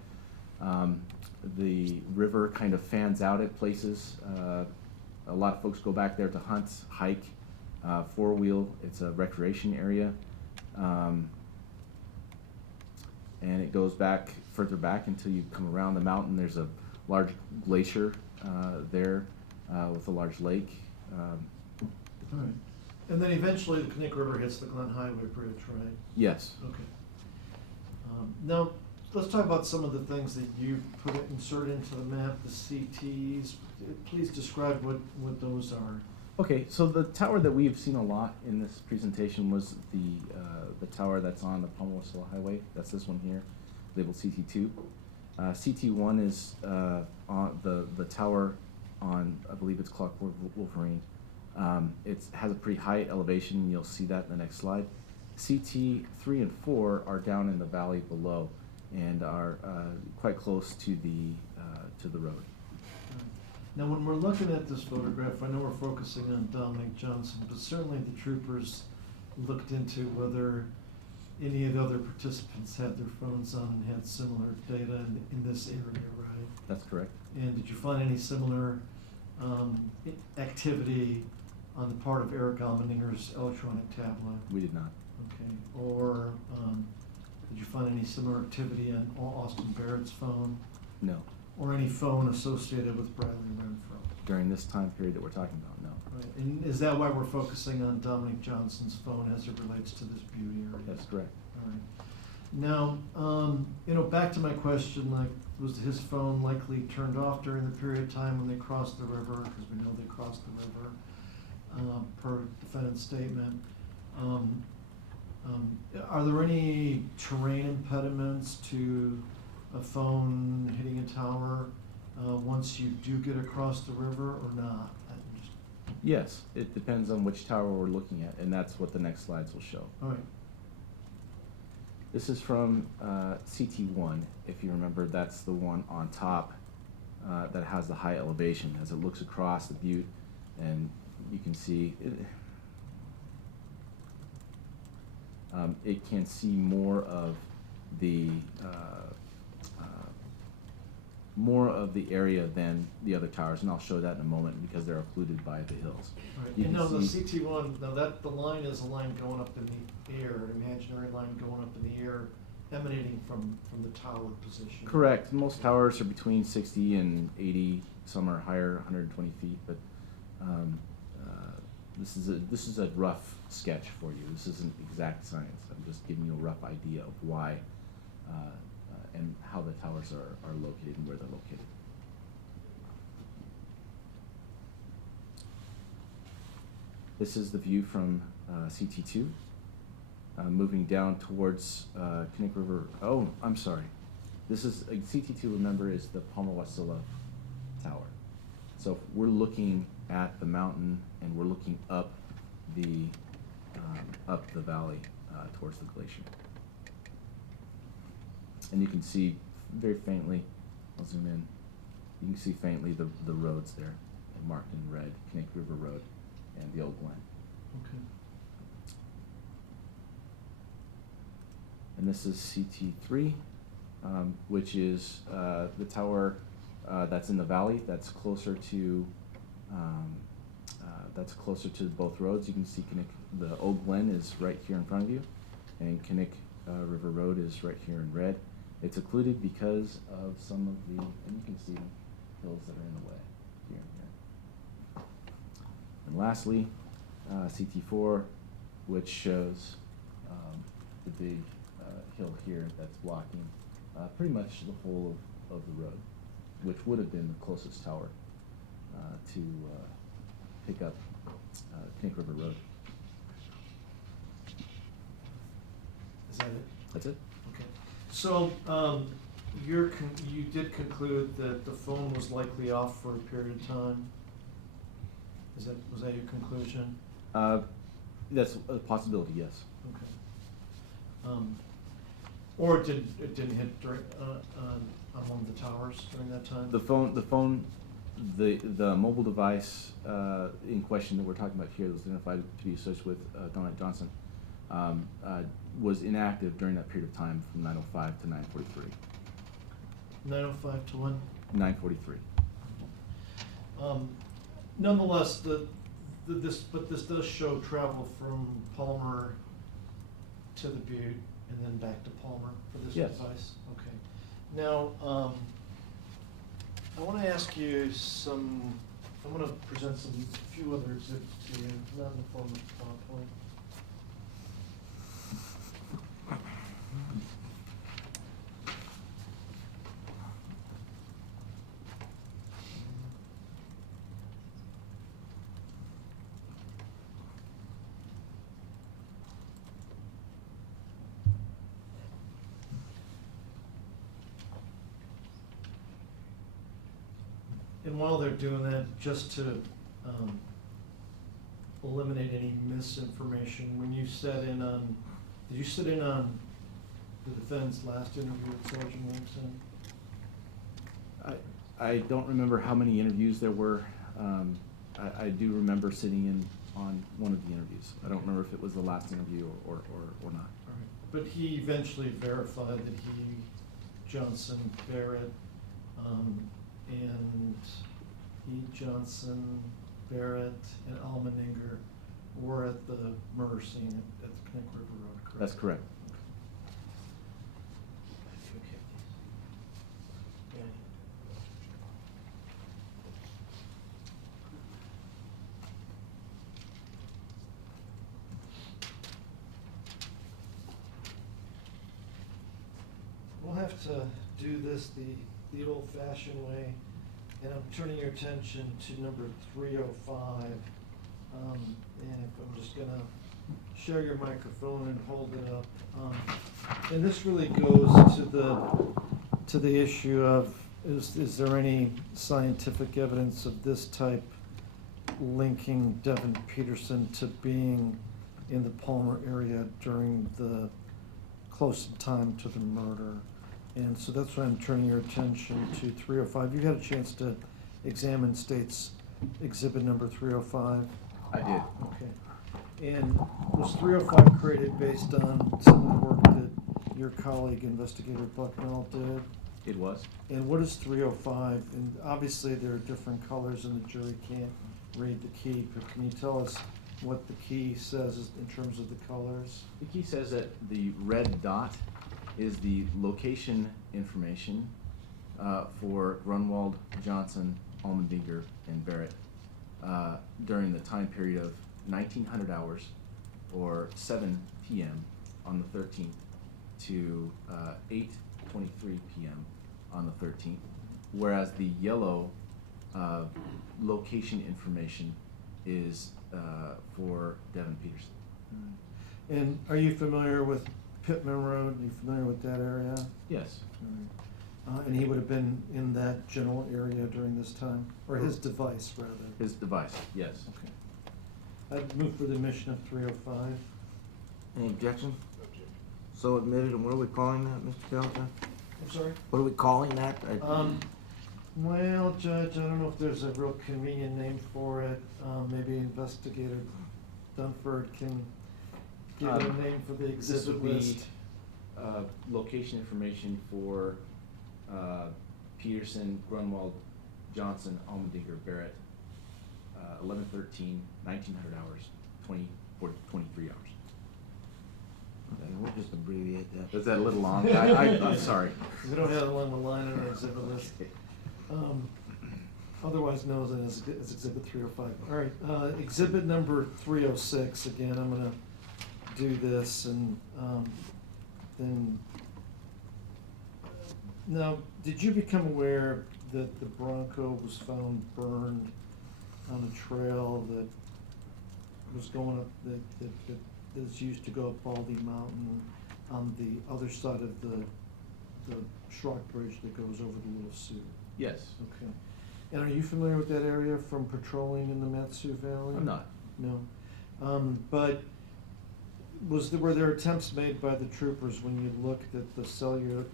The river kind of fans out at places. A lot of folks go back there to hunt, hike, four-wheel. It's a recreation area. And it goes back further back until you come around the mountain. There's a large glacier there with a large lake. All right. And then eventually the Knik River hits the Glen Highway Bridge, right? Yes. Okay. Now, let's talk about some of the things that you inserted into the map, the CTs. Please describe what those are. Okay, so the tower that we've seen a lot in this presentation was the tower that's on the Palma-Wasilla Highway. That's this one here, labeled CT2. CT1 is on the tower on, I believe it's Clockwork Wolverine. It has a pretty high elevation. You'll see that in the next slide. CT3 and 4 are down in the valley below and are quite close to the road. Now, when we're looking at this photograph, I know we're focusing on Dominic Johnson, but certainly the troopers looked into whether any of the other participants had their phones on and had similar data in this area, right? That's correct. And did you find any similar activity on the part of Eric Almeninger's electronic tablet? We did not. Okay. Or did you find any similar activity on Austin Barrett's phone? No. Or any phone associated with Bradley Renfro? During this time period that we're talking about, no. Right. And is that why we're focusing on Dominic Johnson's phone as it relates to this Butte area? That's correct. All right. Now, back to my question, like, was his phone likely turned off during the period of time when they crossed the river? Because we know they crossed the river, per defendant's statement. Are there any terrain impediments to a phone hitting a tower once you do get across the river or not? Yes, it depends on which tower we're looking at, and that's what the next slides will show. All right. This is from CT1. If you remember, that's the one on top that has the high elevation as it looks across the butte, and you can see it can see more of the area than the other towers, and I'll show that in a moment because they're occluded by the hills. Right. You And can now the see- CT1, now that the line is a line going up in the air, an imaginary line going up in the air, emanating from the tower position. Correct. Most towers are between 60 and 80. Some are higher, 120 feet. But this is a rough sketch for you. This isn't exact science. I'm just giving you a rough idea of why and how the towers are located and where they're located. This is the view from CT2, moving down towards Knik River. Oh, I'm sorry. This is CT2. Remember, is the Palma-Wasilla Tower. So we're looking at the mountain and we're looking up the valley towards the glacier. And you can see very faintly. I'll zoom in. You can see faintly the roads there, marked in red: Knik River Road and the Old Glen. Okay. And this is CT3, which is the tower that's in the valley. That's closer to both roads. You can see the Old Glen is right here in front of you, and Knik River Road is right here in red. It's occluded because of some of the, and you can see hills that are in the way here and here. And lastly, CT4, which shows the big hill here that's blocking pretty much the whole of the road, which would have been the closest tower to pick up Knik River Road. Is that it? That's it. Okay. So, you did conclude that the phone was likely off for a period of time? Was that your conclusion? That's a possibility, yes. Okay. Or it didn't hit during, on one of the towers during that time? The mobile device in question that we're talking about here that was identified to be associated with Donald Johnson was inactive during that period of time from 9:05 to 9:43. 9:05 to when? 9:43. Nonetheless, this does show travel from Palmer to the Butte and then back to Palmer for this Yes. device? Okay. Now, I want to ask you I want to present a few other exhibits to you, not in the form of PowerPoint. And while they're doing that, just to eliminate any misinformation, when you sat in on, did you sit in on the defendant's last interview with Sergeant Williamson? I don't remember how many interviews there were. I do remember sitting in on one of the interviews. I don't remember if it was the last interview or not. All right. But he eventually verified that he, Johnson, Barrett, and Johnson, Barrett, and Almeninger were at the murder scene at the Connect River Road, correct? That's correct. Okay. We'll have to do this the old-fashioned way, and I'm turning your attention to number 305. And if I'm just gonna share your microphone and hold it up. And this really goes to the issue of, is there any scientific evidence of this type linking Devin Peterson to being in the Palmer area during the close in time to the murder? And so that's why I'm turning your attention to 305. You had a chance to examine State's exhibit number 305? I did. Okay. And was 305 created based on some of the work that your colleague, Investigator Bucknell, did? It was. And what is 305? And obviously there are different colors and the jury can't read the key, but can you tell us what the key says in terms of the colors? The key says that the red dot is the location information for Grunwald, Johnson, Almendinger, and Barrett during the time period of 1900 hours or 7 p.m. on the 13th to 8:23 p.m. on the 13th, whereas the yellow location information is for Devin Peterson. And are you familiar with Pittman Road? Are you familiar with that area? Yes. And he would have been in that general area during this time, or his device, rather? His device, yes. Okay. I'd move for the admission of 305. Any objection? So admitted, and what are we calling that, Mr. Calhoun? I'm sorry? What are we calling that? Well, Judge, I don't know if there's a real convenient name for it. Maybe Investigator Dunford can give it a name for the This exhibit would list. be location information for Peterson, Grunwald, Johnson, Almendinger, Barrett, 11/13, 1900 hours, 23 hours. Okay, we'll just abbreviate that. Is that a little long? I'm sorry. We don't have one with line on our exhibit list. Otherwise known as Exhibit 305. All right, exhibit number 306, again, I'm gonna do this and then, now, did you become aware that the Bronco was found burned on a trail that was going up, that is used to go up Baldy Mountain on the other side of the Schrock Bridge that goes over the Little Sioux? Yes. Okay. And are you familiar with that area from patrolling in the Mat-Su Valley? I'm not. No. But were there attempts made by the troopers when you looked at the cellular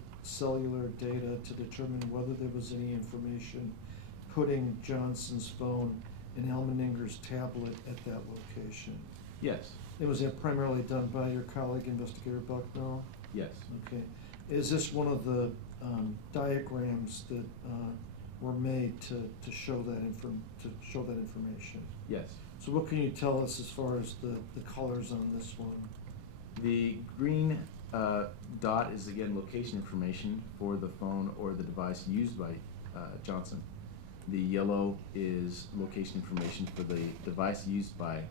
data to determine whether there was any information putting Johnson's phone and Almeninger's tablet at that location? Yes. It was primarily done by your colleague, Investigator Bucknell? Yes. Okay. Is this one of the diagrams that were made to show that information? Yes. So what can you tell us as far as the colors on this one? The green dot is again location information for the phone or the device used by Johnson. The yellow is location information for the device used by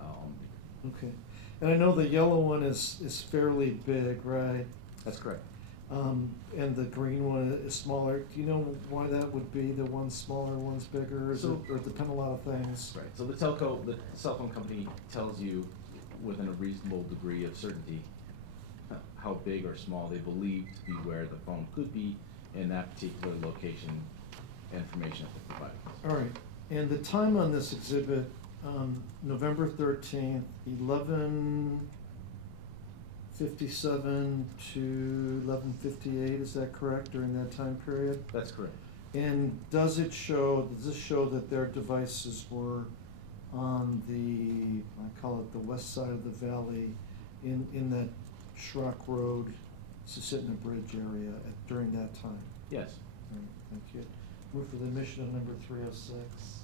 Almby. Okay. And I know the yellow one is fairly big, right? That's correct. And the green one is smaller. Do you know why that would be? The one's smaller, one's bigger, or it depend on a lot of things? Right. So the cell phone company tells you within a reasonable degree of certainty how big or small they believe to be where the phone could be in that particular location information that they provide. All right. And the time on this exhibit, November 13th, 11:57 to 11:58, is that correct, during that time period? That's correct. And does this show that their devices were on the, I call it the west side of the valley, in that Schrock Road, Susitna Bridge area during that time? Yes. All right, thank you. Move for the admission of number 306.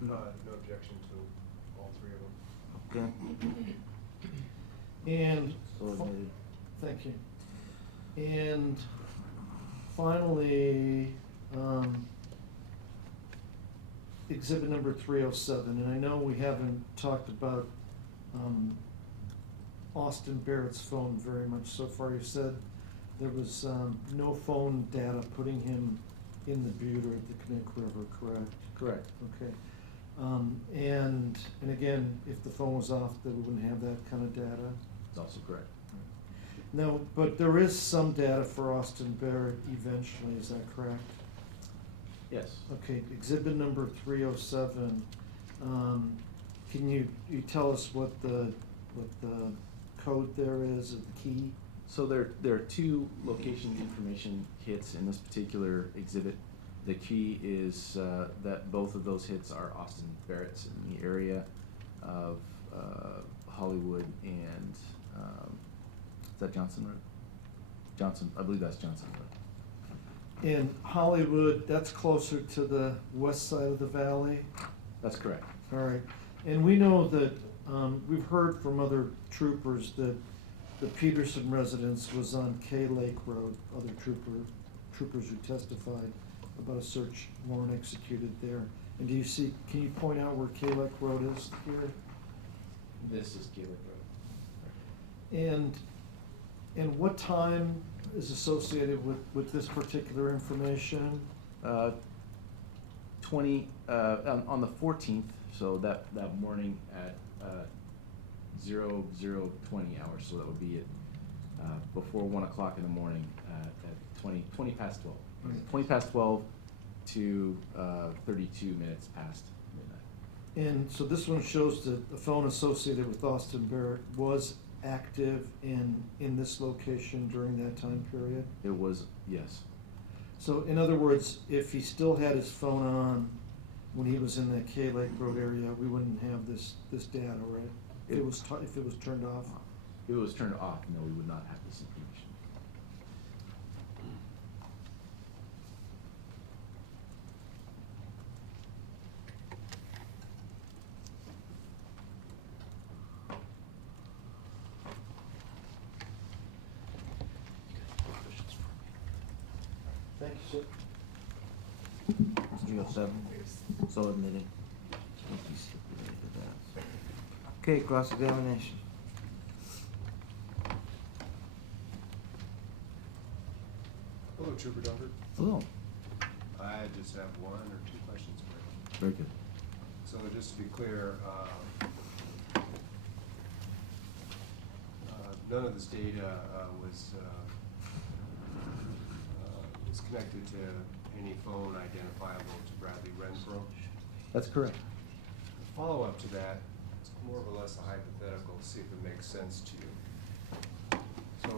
No objection to all three of them. Okay. And, So admitted. thank you. And finally, exhibit number 307, and I know we haven't talked about Austin Barrett's phone very much so far. You said there was no phone data putting him in the Butte or at the Connect River, correct? Correct. Okay. And again, if the phone was off, then we wouldn't have that kind of data? It's also correct. No, but there is some data for Austin Barrett eventually, is that correct? Yes. Okay, exhibit number 307, can you tell us what the code there is, or the key? So there are two location information hits in this particular exhibit. The key is that both of those hits are Austin Barrett's in the area of Hollywood and is that Johnson Road? Johnson, I believe that's Johnson Road. In Hollywood, that's closer to the west side of the valley? That's correct. All right, and we know that, we've heard from other troopers that the Peterson residence was on K Lake Road, other troopers who testified about a search warrant executed there. And can you point out where K Lake Road is here? This is K Lake Road. And what time is associated with this particular information? 20 on the 14th, so that morning at 00:20 hours, so that would be at before 1 o'clock in the morning at 20 past 12. Right. 20 past 12 to 32 minutes past midnight. And so this one shows that the phone associated with Austin Barrett was active in this location during that time period? It was, yes. So in other words, if he still had his phone on when he was in that K Lake Road area, we wouldn't have this data, right? If it was turned off? If it was turned off, no, we would not have this information. Thank you, sir. 307, so admitted. Thank you, stipulated that. Okay, cross-examination. Hello, Trooper Dunford. Hello. I just have one or two questions for you. Very good. So just to be clear, none of this data was connected to any phone identifiable to Bradley Renfro. That's correct. The follow-up to that, it's more or less a hypothetical, see if it makes sense to you. So,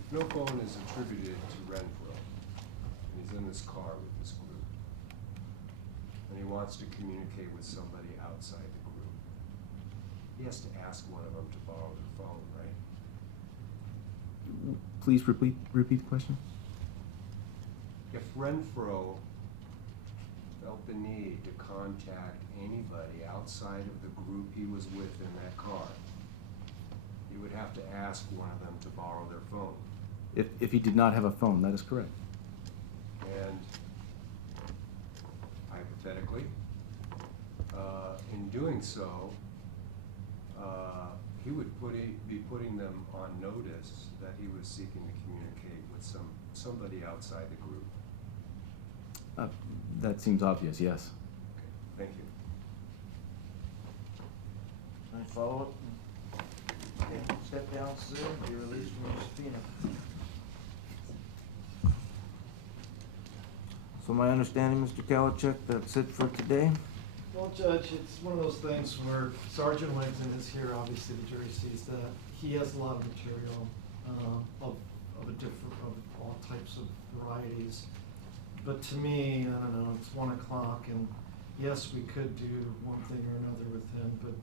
if no phone is attributed to Renfro, and he's in this car with this group, and he wants to communicate with somebody outside the group, he has to ask one of them to borrow their phone, right? Please repeat the question. If Renfro felt the need to contact anybody outside of the group he was with in that car, he would have to ask one of them to borrow their phone. If he did not have a phone, that is correct. And hypothetically, in doing so, he would be putting them on notice that he was seeking to communicate with somebody outside the group. That seems obvious, yes. Okay, thank you. Any follow-up? Okay, step down, sir, be released from your subpoena. So my understanding, Mr. Kalichek, that's it for today? Well, Judge, it's one of those things where Sergeant Wigton is here, obviously the jury sees that. He has a lot of material, of all types of varieties. But to me, I don't know, it's 1 o'clock, and yes, we could do one thing or another with him, but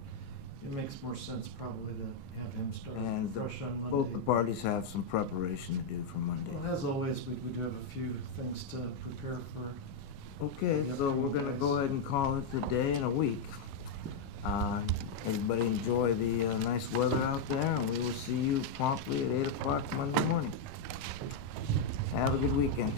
it makes more sense probably to have him start And fresh on Monday. both the parties have some preparation to do for Monday. Well, as always, we do have a few things to prepare for. Okay, so we're gonna go ahead and call it a day and a week. Everybody enjoy the nice weather out there, and we will see you promptly at 8 o'clock Monday morning. Have a good weekend.